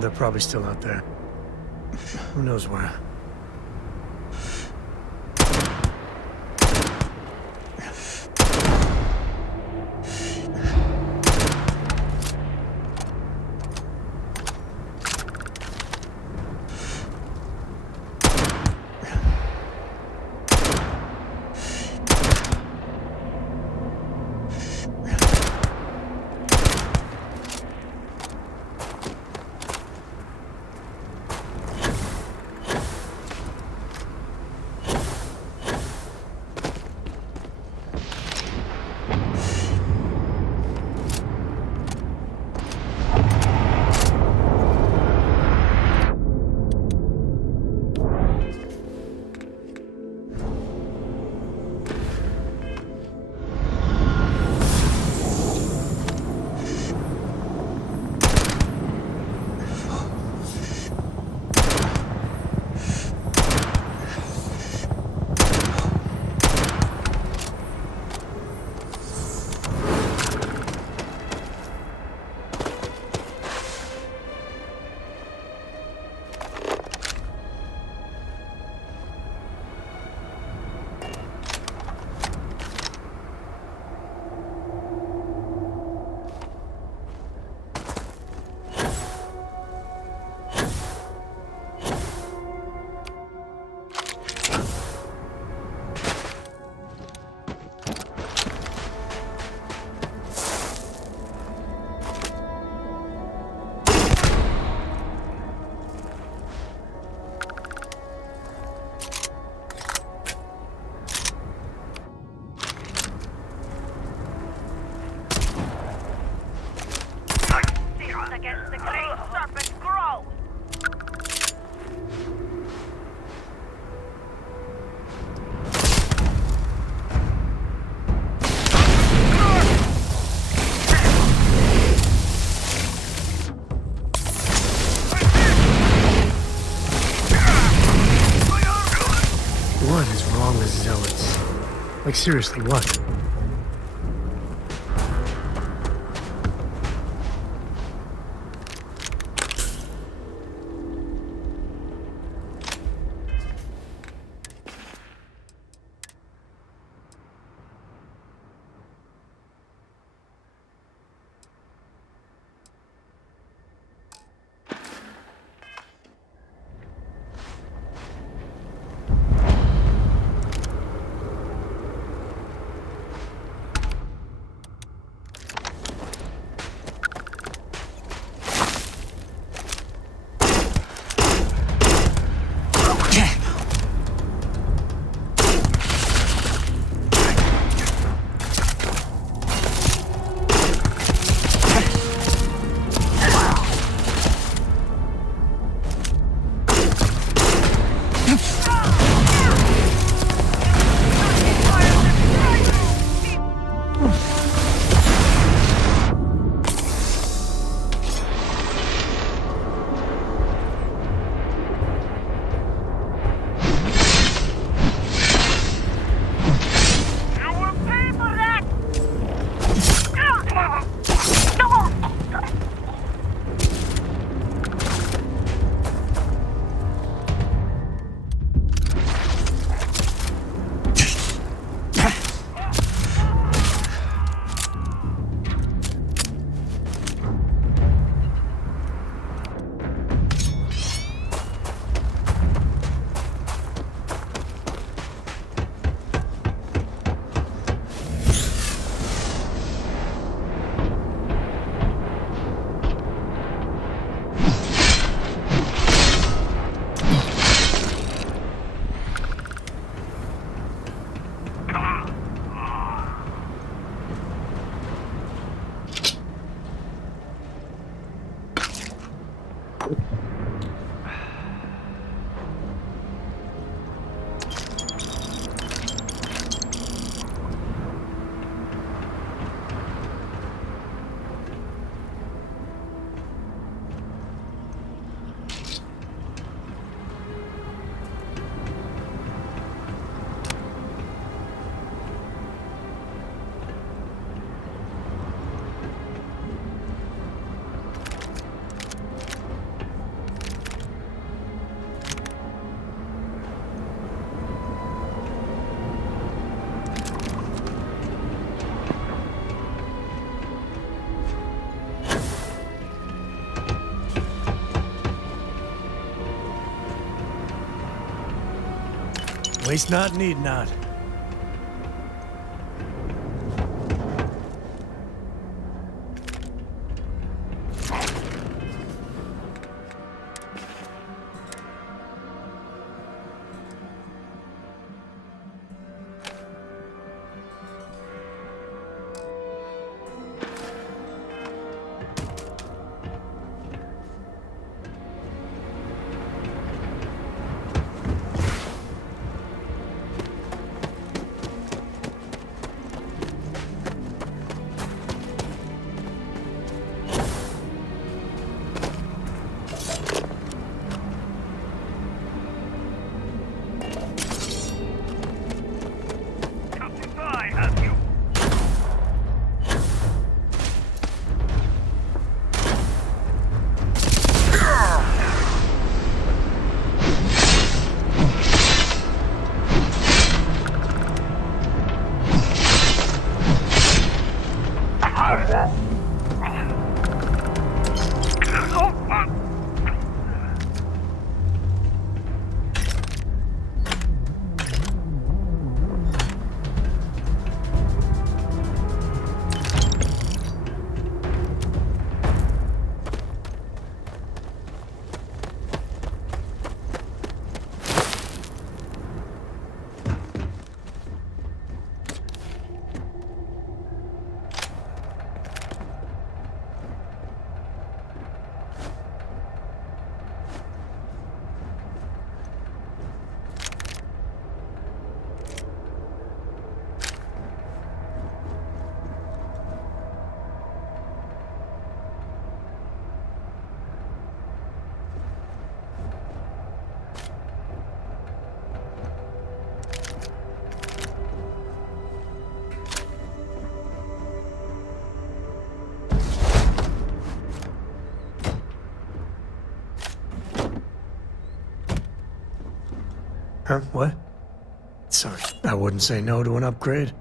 They're probably still out there. Who knows where? mindless zealots. Like, seriously, what? Waste not, need not. Huh? What? Sorry, I wouldn't say no to an upgrade.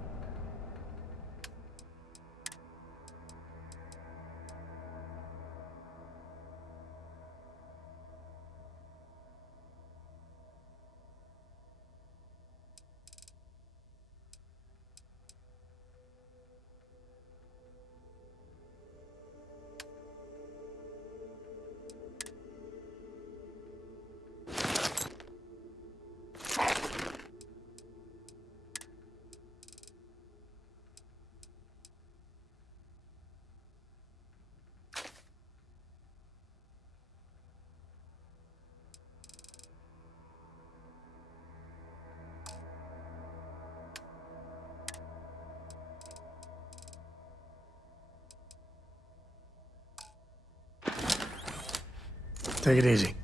Take it easy.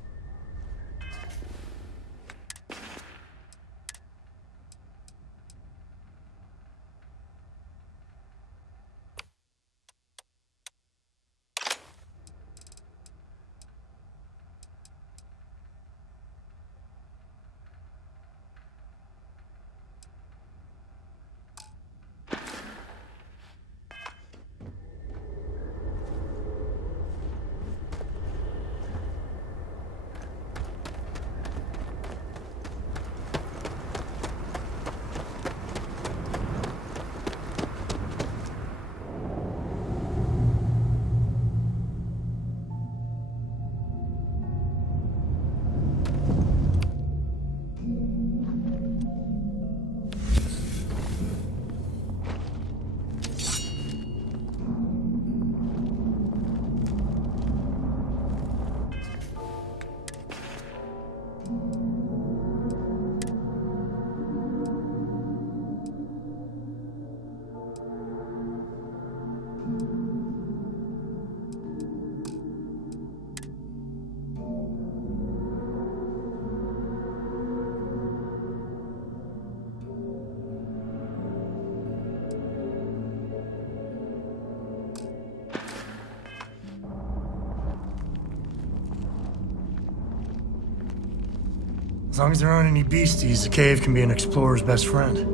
As long as there aren't any beasties, the cave can be an explorer's best friend.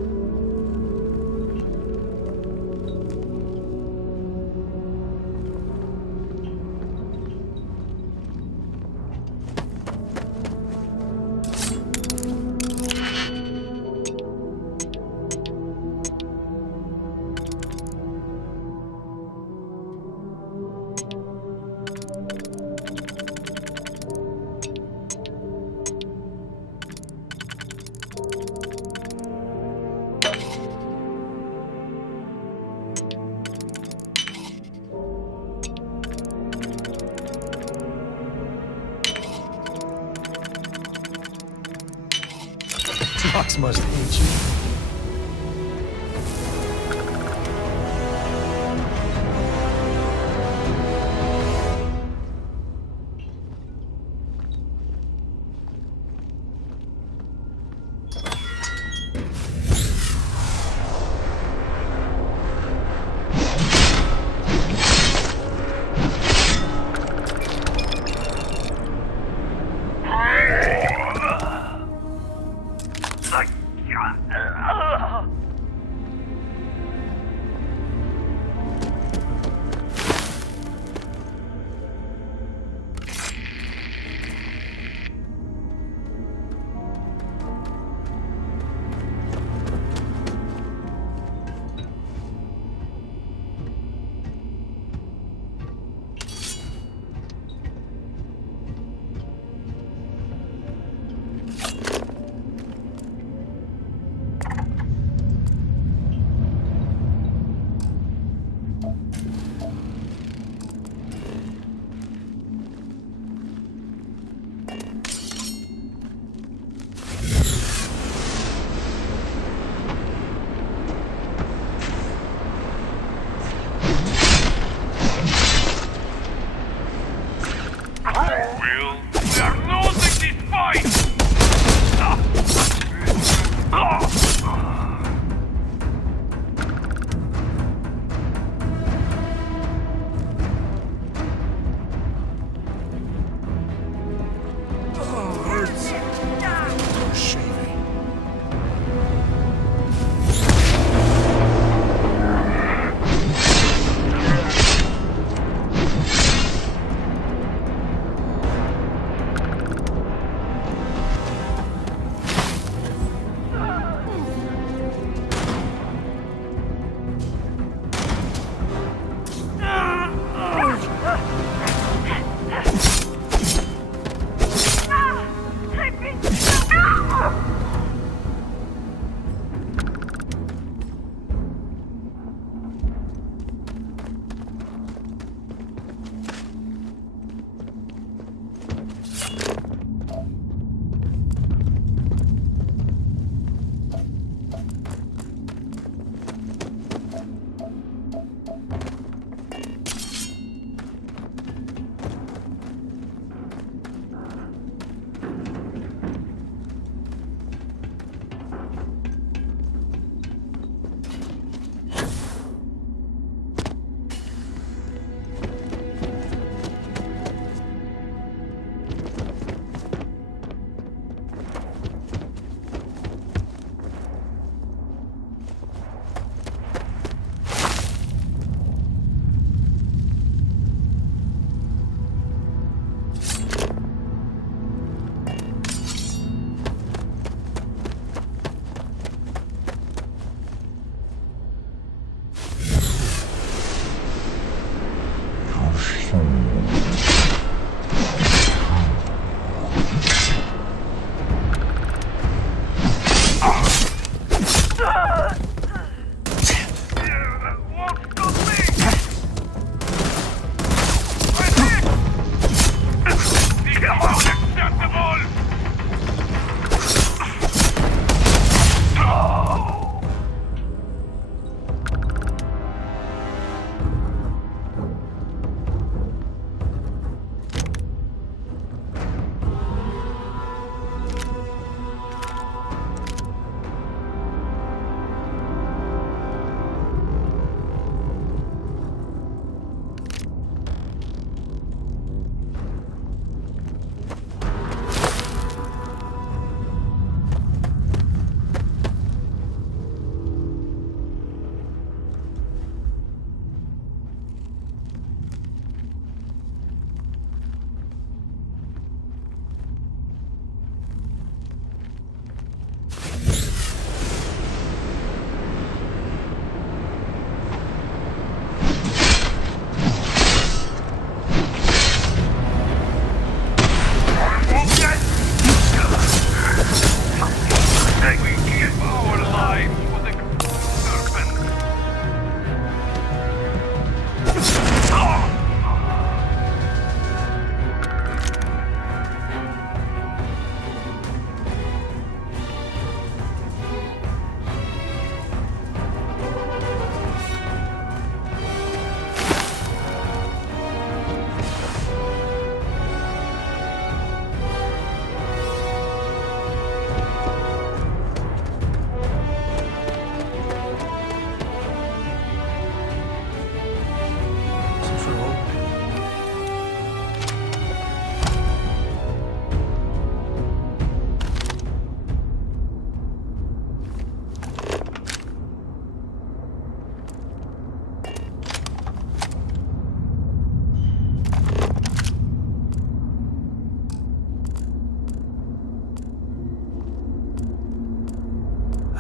Fox must hate you.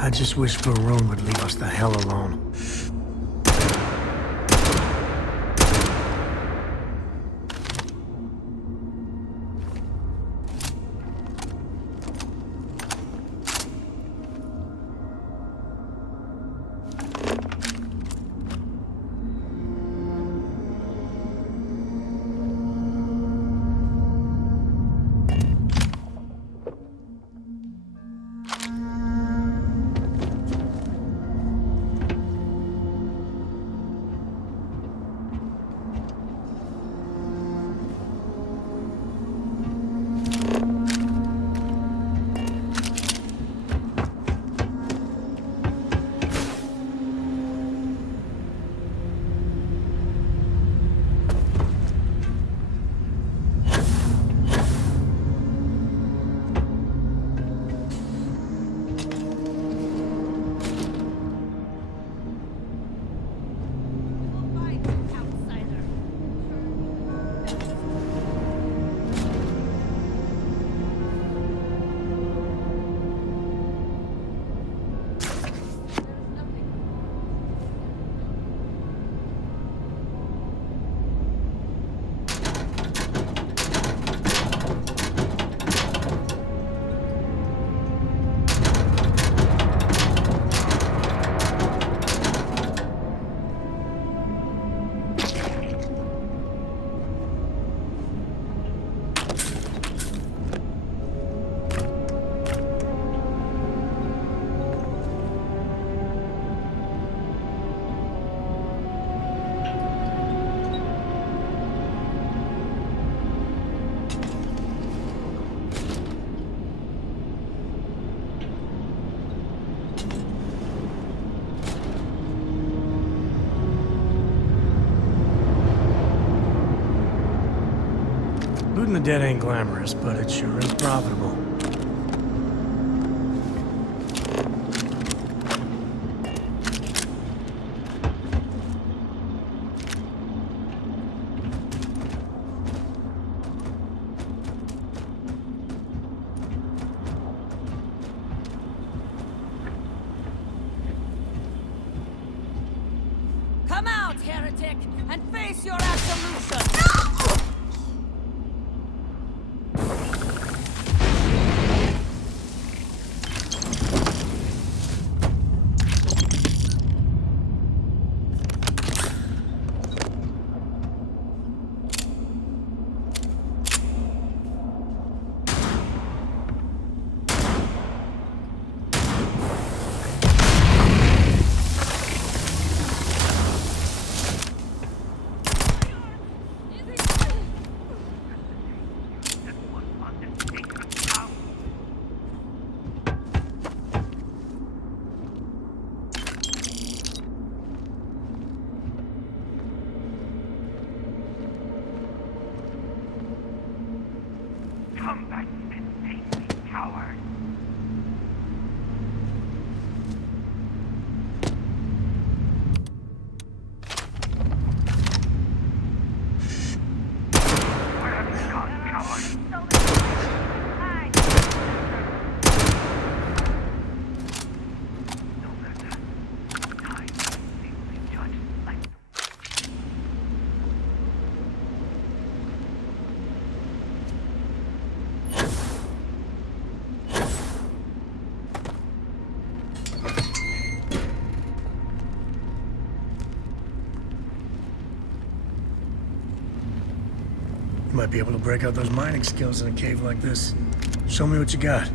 I just wish Varun would leave us the hell alone. Looting the dead ain't glamorous, but it sure is profitable. Come out, heretic, and face your absolution! Come back and face me, coward. Where have you gone, coward? You might be able to break out those mining skills in a cave like this. Show me what you got.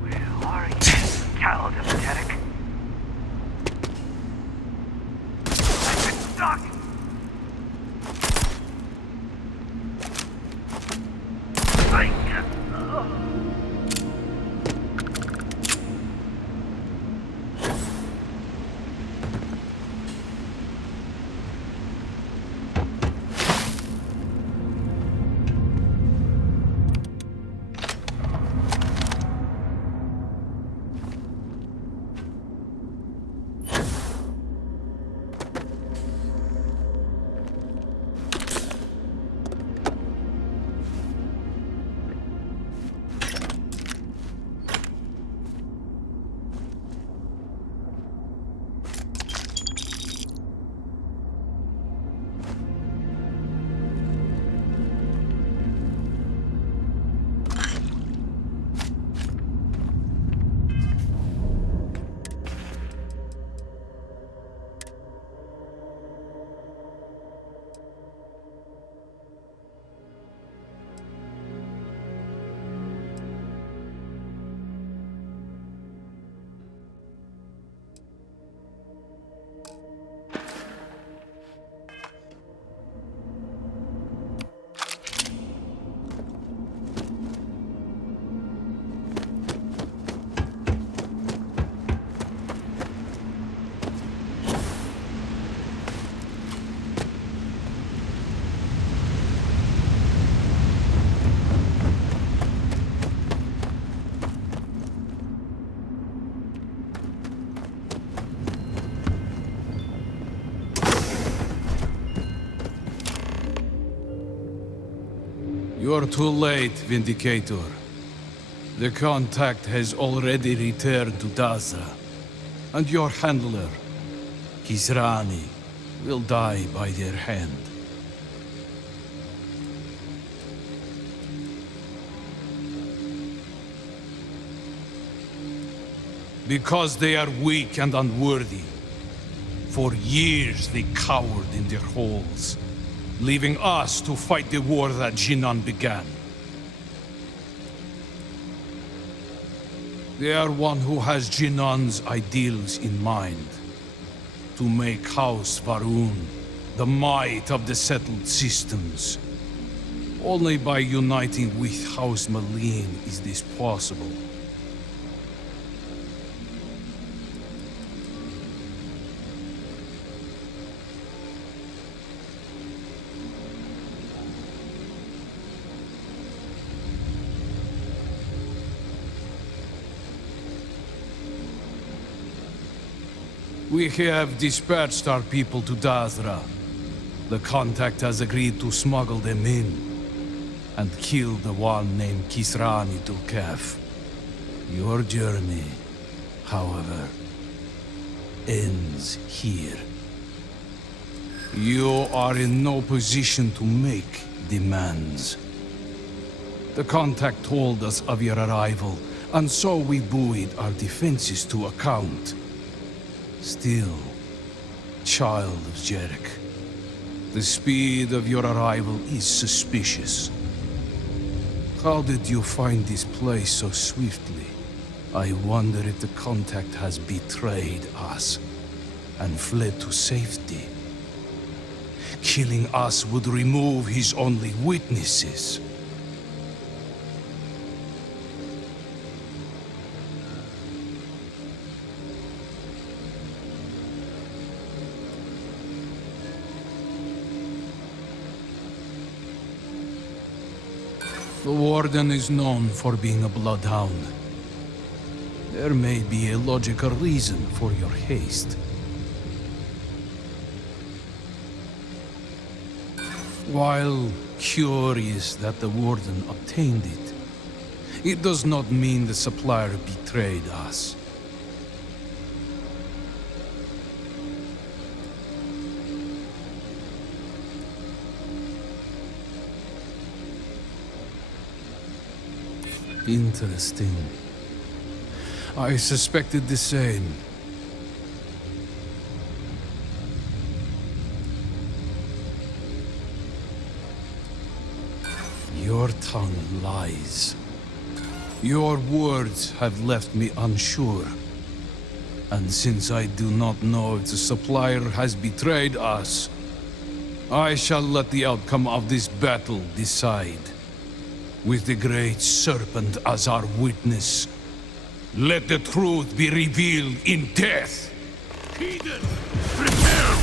Where are you, child of Derek? I've been stuck! You're too late, Vindicator. The contact has already returned to Dazra, and your handler, Kisrani, will die by their hand. Because they are weak and unworthy. For years they cowered in their holes, leaving us to fight the war that Jinan began. They are one who has Jinan's ideals in mind. To make House Varun the might of the settled systems. Only by uniting with House Malin is this possible. We have dispatched our people to Dazra. The contact has agreed to smuggle them in and kill the one named Kisrani Dulkaf. Your journey, however, ends here. You are in no position to make demands. The contact told us of your arrival, and so we buoyed our defenses to account. Still, child of Jarek, the speed of your arrival is suspicious. How did you find this place so swiftly? I wonder if the contact has betrayed us and fled to safety. Killing us would remove his only witnesses. The Warden is known for being a bloodhound. There may be a logical reason for your haste. While curious that the Warden obtained it, it does not mean the supplier betrayed us. Interesting. I suspected the same. Your tongue lies. Your words have left me unsure. And since I do not know if the supplier has betrayed us, I shall let the outcome of this battle decide. With the Great Serpent as our witness, let the truth be revealed in death. Heathen, prepare!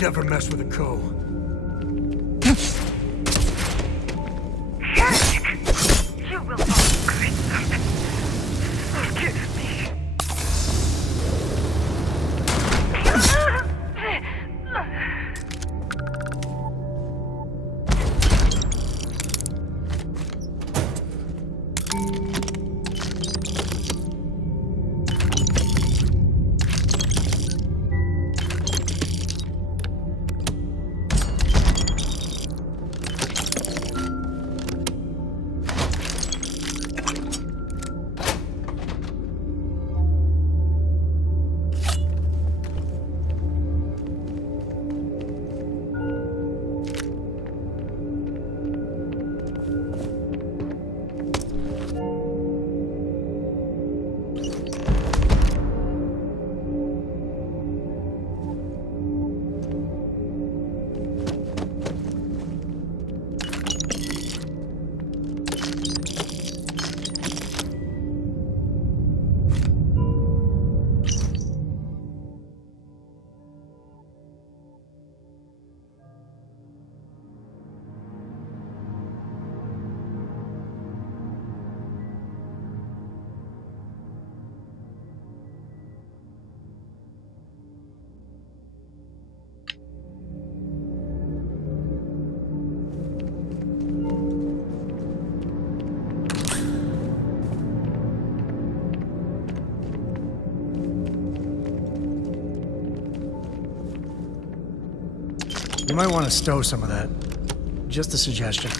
Never mess with a Co. You will not Great Serpent. Forgive me. You might want to stow some of that. Just a suggestion.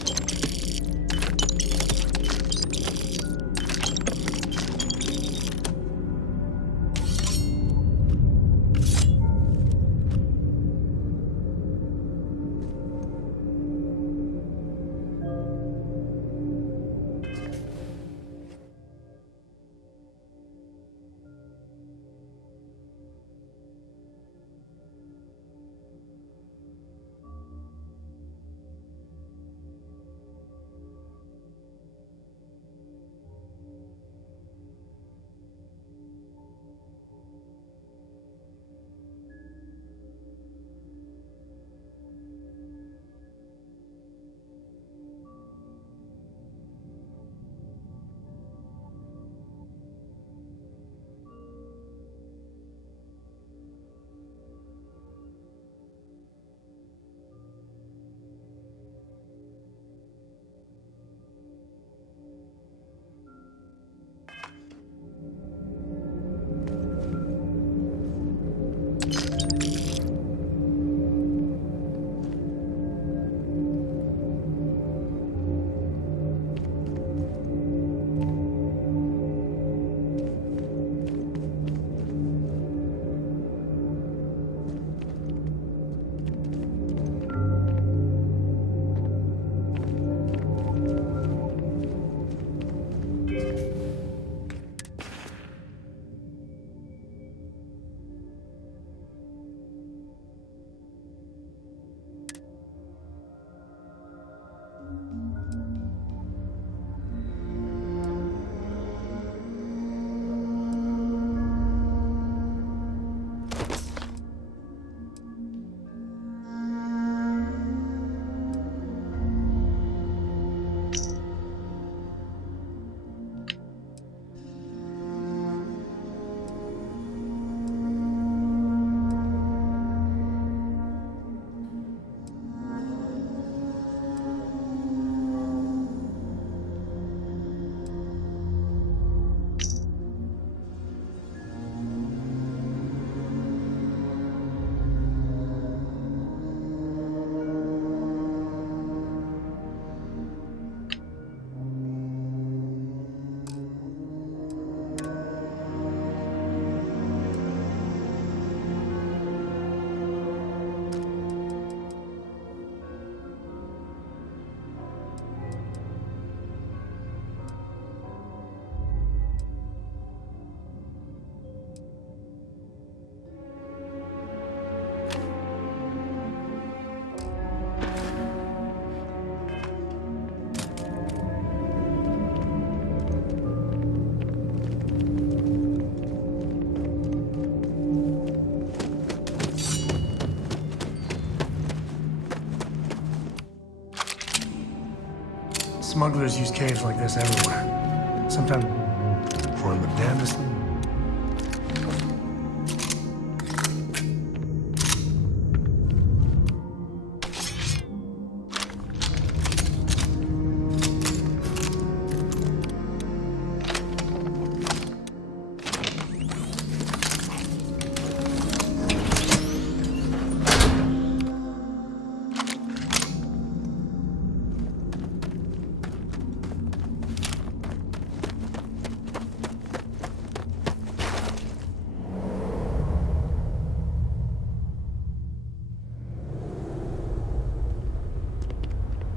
Smugglers use caves like this everywhere. Sometimes for the damnedest thing.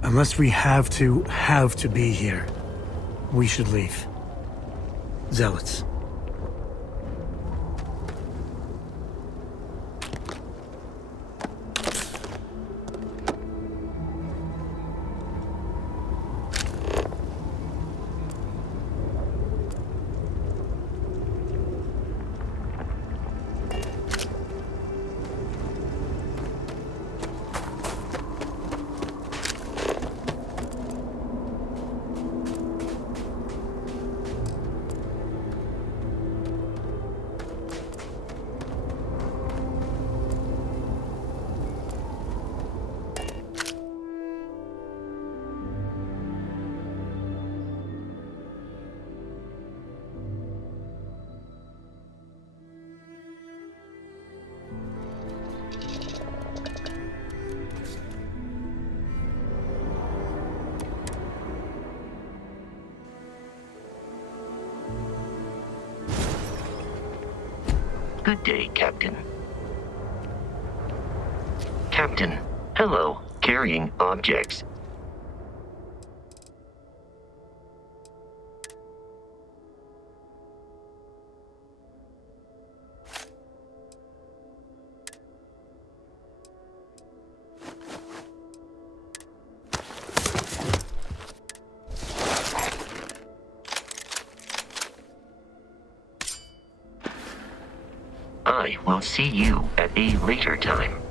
Unless we have to be here, we should leave. Zealots. Good day, Captain. Captain, hello. Carrying objects. I will see you at a later time.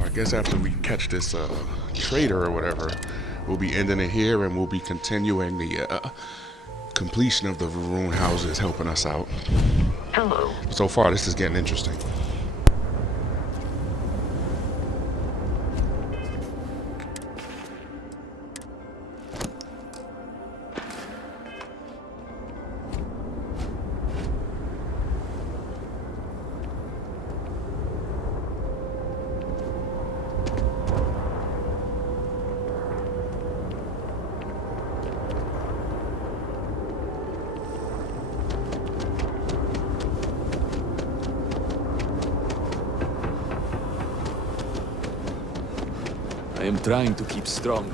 I guess after we catch this traitor or whatever, we'll be ending it here, and we'll be continuing the completion of the Varun houses, helping us out. Hello. So far, this is getting interesting. I am trying to keep strong.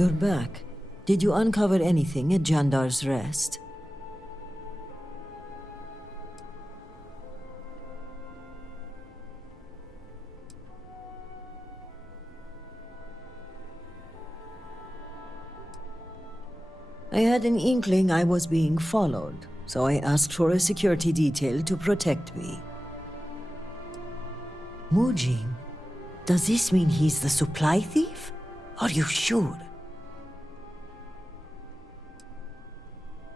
You're back. Did you uncover anything at Jandar's Rest? I had an inkling I was being followed, so I asked for a security detail to protect me. Mujin? Does this mean he's the supply thief? Are you sure?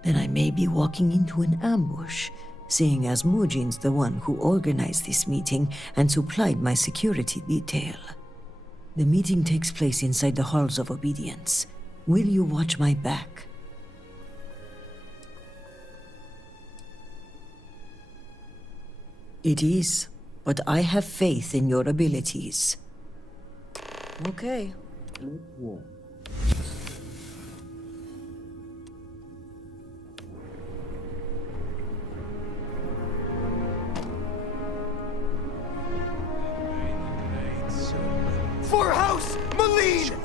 Then I may be walking into an ambush, seeing as Mujin's the one who organized this meeting and supplied my security detail. The meeting takes place inside the Halls of Obedience. Will you watch my back? It is, but I have faith in your abilities. Okay. For House Malene!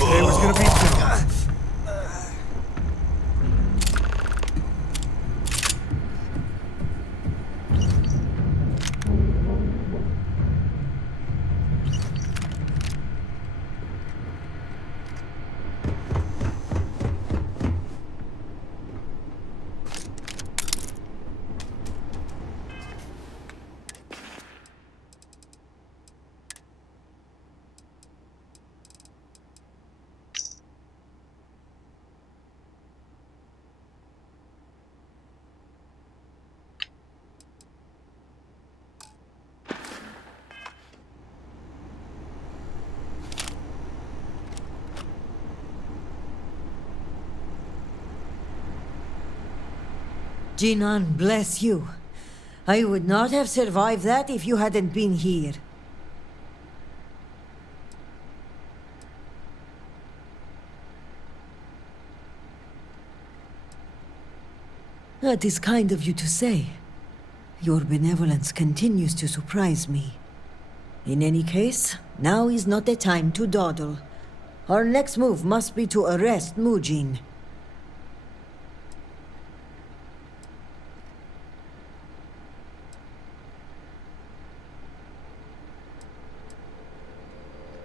There was gonna be two. Jinan, bless you. I would not have survived that if you hadn't been here. That is kind of you to say. Your benevolence continues to surprise me. In any case, now is not the time to dawdle. Our next move must be to arrest Mujin.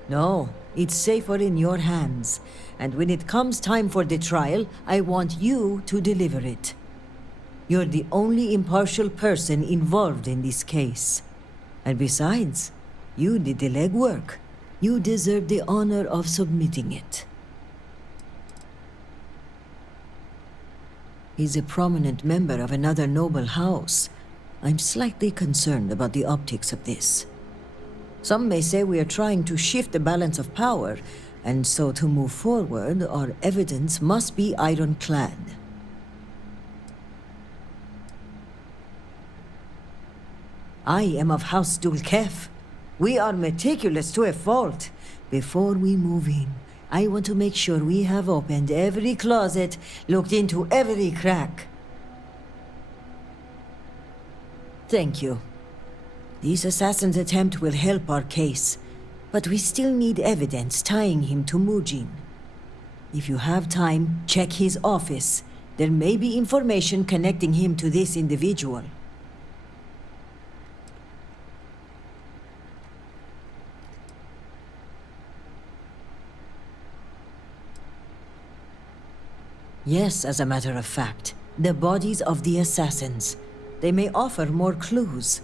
No, it's safer in your hands. And when it comes time for the trial, I want you to deliver it. You're the only impartial person involved in this case. And besides, you did the legwork. You deserve the honor of submitting it. He's a prominent member of another noble house. I'm slightly concerned about the optics of this. Some may say we are trying to shift the balance of power, and so to move forward, our evidence must be ironclad. I am of House Dulkef. We are meticulous to a fault. Before we move in, I want to make sure we have opened every closet, looked into every crack. Thank you. This assassin's attempt will help our case, but we still need evidence tying him to Mujin. If you have time, check his office. There may be information connecting him to this individual. Yes, as a matter of fact. The bodies of the assassins. They may offer more clues.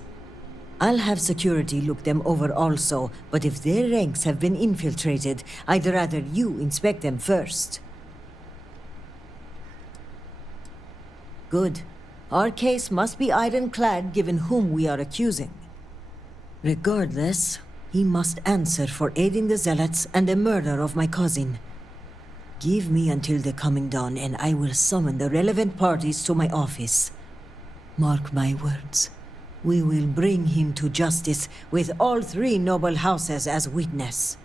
I'll have security look them over also, but if their ranks have been infiltrated, I'd rather you inspect them first. Good. Our case must be ironclad given whom we are accusing. Regardless, he must answer for aiding the Zealots and the murder of my cousin. Give me until the coming dawn, and I will summon the relevant parties to my office. Mark my words. We will bring him to justice with all three noble houses as witness.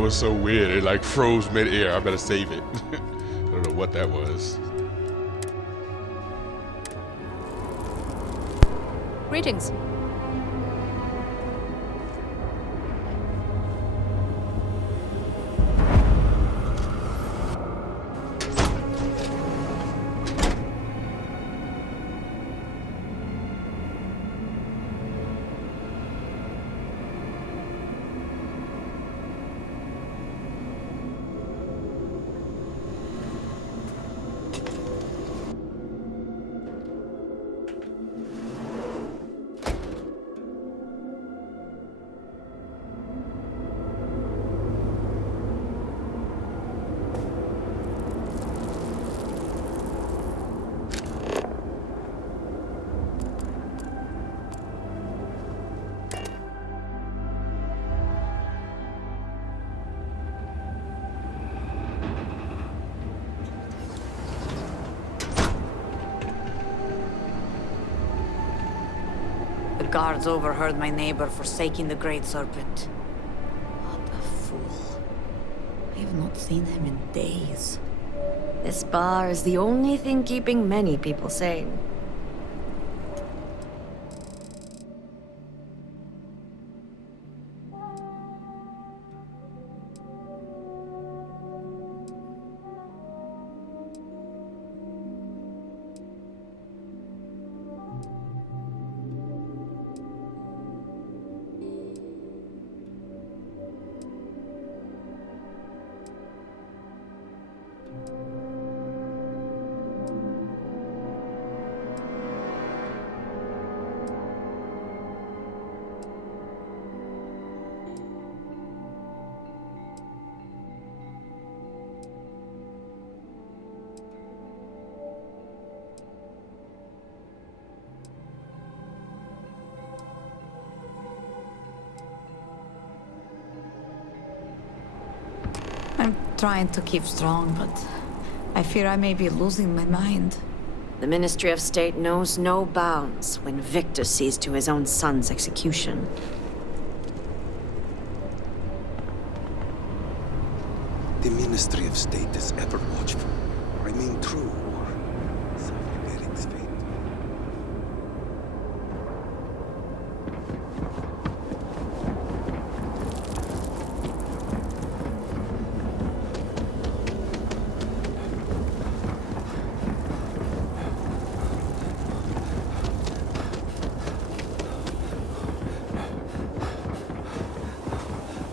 That was so weird. It like froze mid-air. I better save it. I don't know what that was. Greetings. The guards overheard my neighbor forsaking the Great Serpent. What a fool. I have not seen him in days. This bar is the only thing keeping many people sane. I'm trying to keep strong, but I fear I may be losing my mind. The Ministry of State knows no bounds when Victor sees to his own son's execution. The Ministry of State is ever watchful. Remain true, or suffer Eric's fate.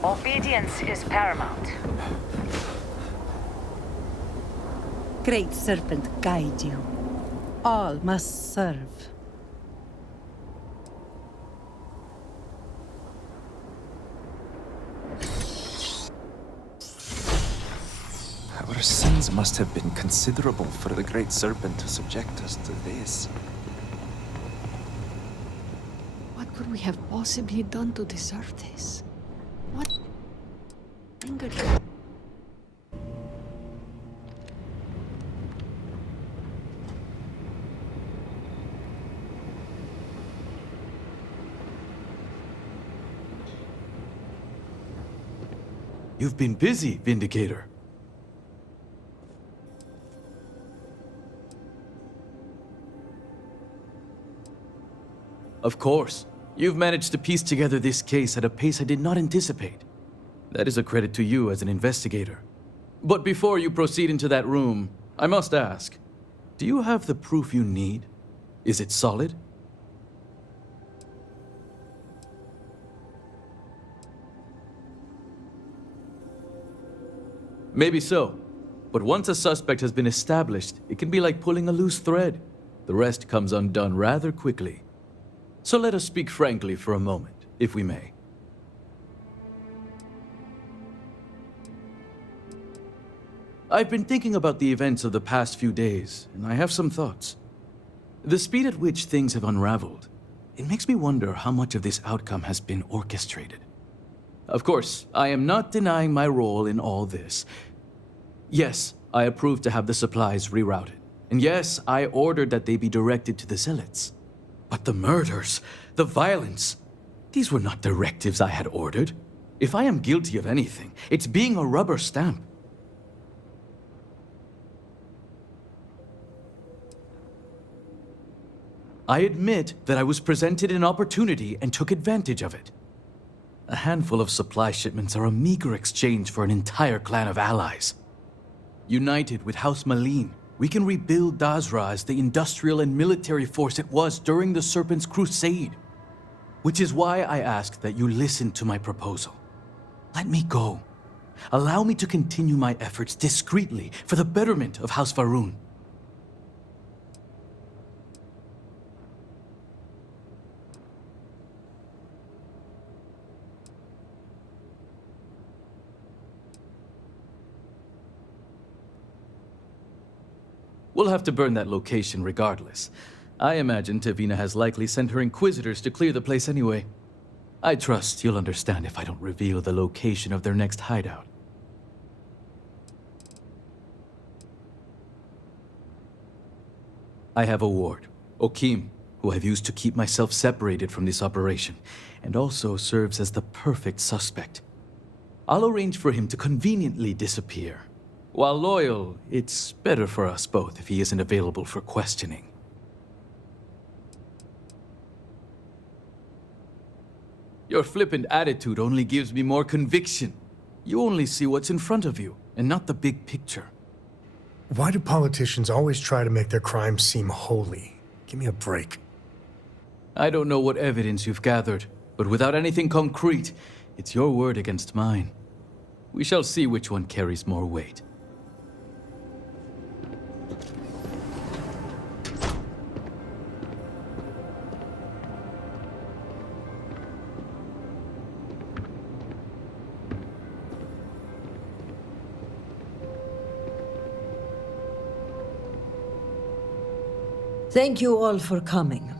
Obedience is paramount. Great Serpent guide you. All must serve. Our sins must have been considerable for the Great Serpent to subject us to this. What could we have possibly done to deserve this? What angered you? You've been busy, Vindicator. Of course. You've managed to piece together this case at a pace I did not anticipate. That is a credit to you as an investigator. But before you proceed into that room, I must ask, do you have the proof you need? Is it solid? Maybe so. But once a suspect has been established, it can be like pulling a loose thread. The rest comes undone rather quickly. So let us speak frankly for a moment, if we may. I've been thinking about the events of the past few days, and I have some thoughts. The speed at which things have unraveled, it makes me wonder how much of this outcome has been orchestrated. Of course, I am not denying my role in all this. Yes, I approved to have the supplies rerouted. And yes, I ordered that they be directed to the zealots. But the murders, the violence, these were not directives I had ordered. If I am guilty of anything, it's being a rubber stamp. I admit that I was presented an opportunity and took advantage of it. A handful of supply shipments are a meager exchange for an entire clan of allies. United with House Malin, we can rebuild Dazra as the industrial and military force it was during the Serpent's crusade. Which is why I ask that you listen to my proposal. Let me go. Allow me to continue my efforts discreetly for the betterment of House Varun. We'll have to burn that location regardless. I imagine Tavina has likely sent her inquisitors to clear the place anyway. I trust you'll understand if I don't reveal the location of their next hideout. I have a ward, Okim, who I've used to keep myself separated from this operation, and also serves as the perfect suspect. I'll arrange for him to conveniently disappear. While loyal, it's better for us both if he isn't available for questioning. Your flippant attitude only gives me more conviction. You only see what's in front of you, and not the big picture. Why do politicians always try to make their crimes seem holy? Give me a break. I don't know what evidence you've gathered, but without anything concrete, it's your word against mine. We shall see which one carries more weight. Thank you all for coming.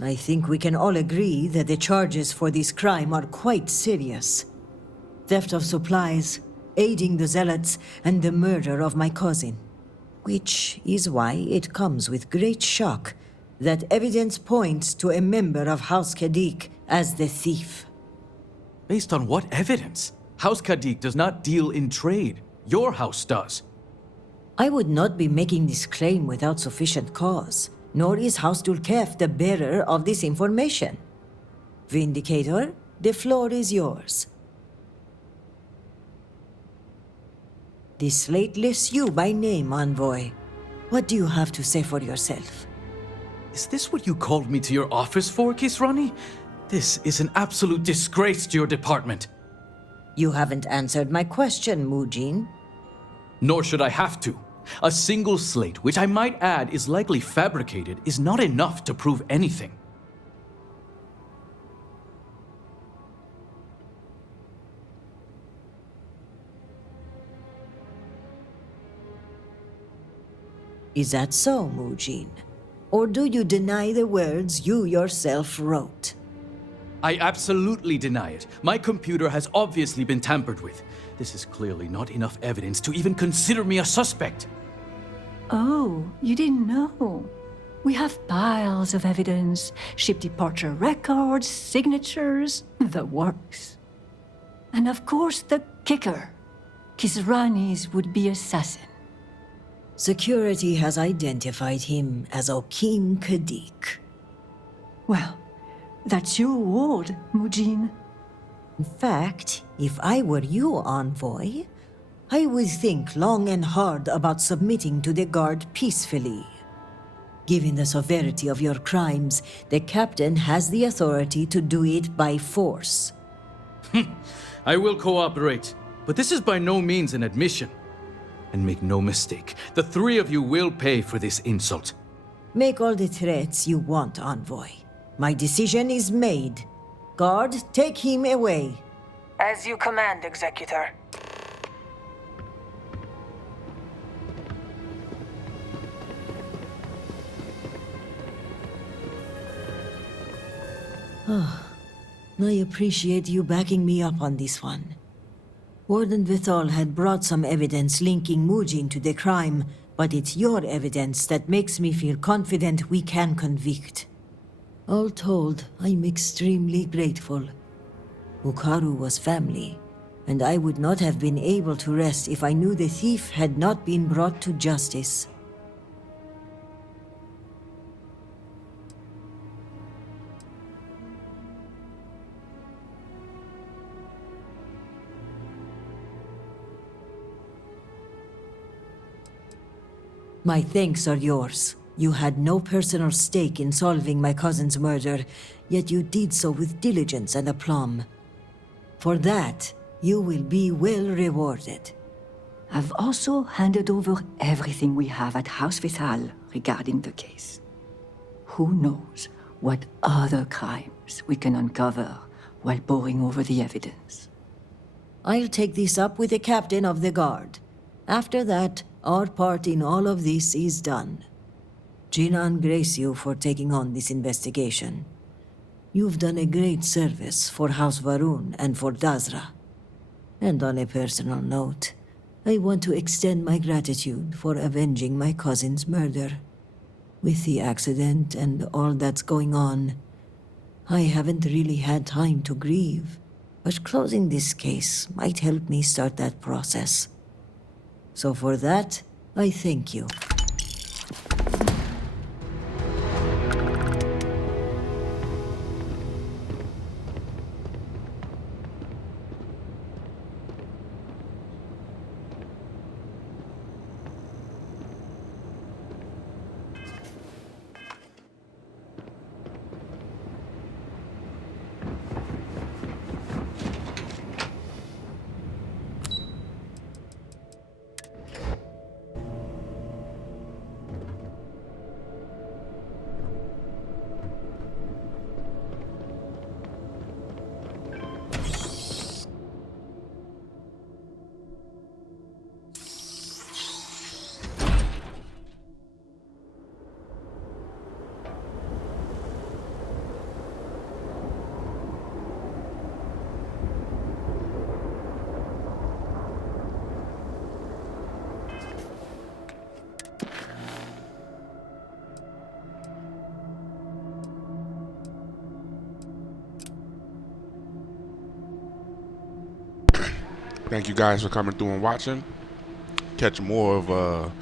I think we can all agree that the charges for this crime are quite serious. Theft of supplies, aiding the zealots, and the murder of my cousin. Which is why it comes with great shock that evidence points to a member of House Kadik as the thief. Based on what evidence? House Kadik does not deal in trade. Your house does. I would not be making this claim without sufficient cause, nor is House Dulkef the bearer of this information. Vindicator, the floor is yours. This slate lists you by name, Envoy. What do you have to say for yourself? Is this what you called me to your office for, Kisrani? This is an absolute disgrace to your department. You haven't answered my question, Mujin. Nor should I have to. A single slate, which I might add is likely fabricated, is not enough to prove anything. Is that so, Mujin? Or do you deny the words you yourself wrote? I absolutely deny it. My computer has obviously been tampered with. This is clearly not enough evidence to even consider me a suspect. Oh, you didn't know. We have piles of evidence, ship departure records, signatures, the works. And of course the kicker, Kisrani's would-be assassin. Security has identified him as Okim Kadik. Well, that's your ward, Mujin. In fact, if I were you, Envoy, I would think long and hard about submitting to the Guard peacefully. Given the severity of your crimes, the Captain has the authority to do it by force. I will cooperate, but this is by no means an admission. And make no mistake, the three of you will pay for this insult. Make all the threats you want, Envoy. My decision is made. Guard, take him away. As you command, Executor. I appreciate you backing me up on this one. Warden Vithal had brought some evidence linking Mujin to the crime, but it's your evidence that makes me feel confident we can convict. All told, I'm extremely grateful. Ukaru was family, and I would not have been able to rest if I knew the thief had not been brought to justice. My thanks are yours. You had no personal stake in solving my cousin's murder, yet you did so with diligence and aplomb. For that, you will be well rewarded. I've also handed over everything we have at House Vital regarding the case. Who knows what other crimes we can uncover while poring over the evidence. I'll take this up with the captain of the guard. After that, our part in all of this is done. Jinan grace you for taking on this investigation. You've done a great service for House Varun and for Dazra. And on a personal note, I want to extend my gratitude for avenging my cousin's murder. With the accident and all that's going on, I haven't really had time to grieve, but closing this case might help me start that process. So for that, I thank you. Thank you guys for coming through and watching. Catch more of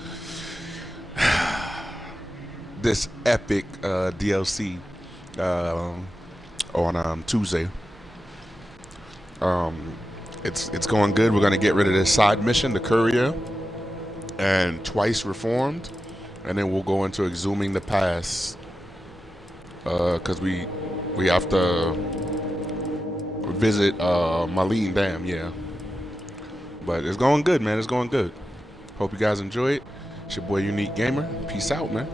this epic DLC on Tuesday. It's going good. We're gonna get rid of this side mission, the courier, and Twice Reformed, and then we'll go into exhuming the past because we have to visit Marlene Dam, yeah. But it's going good, man. It's going good. Hope you guys enjoy it. It's your boy Unique Gamer. Peace out, man.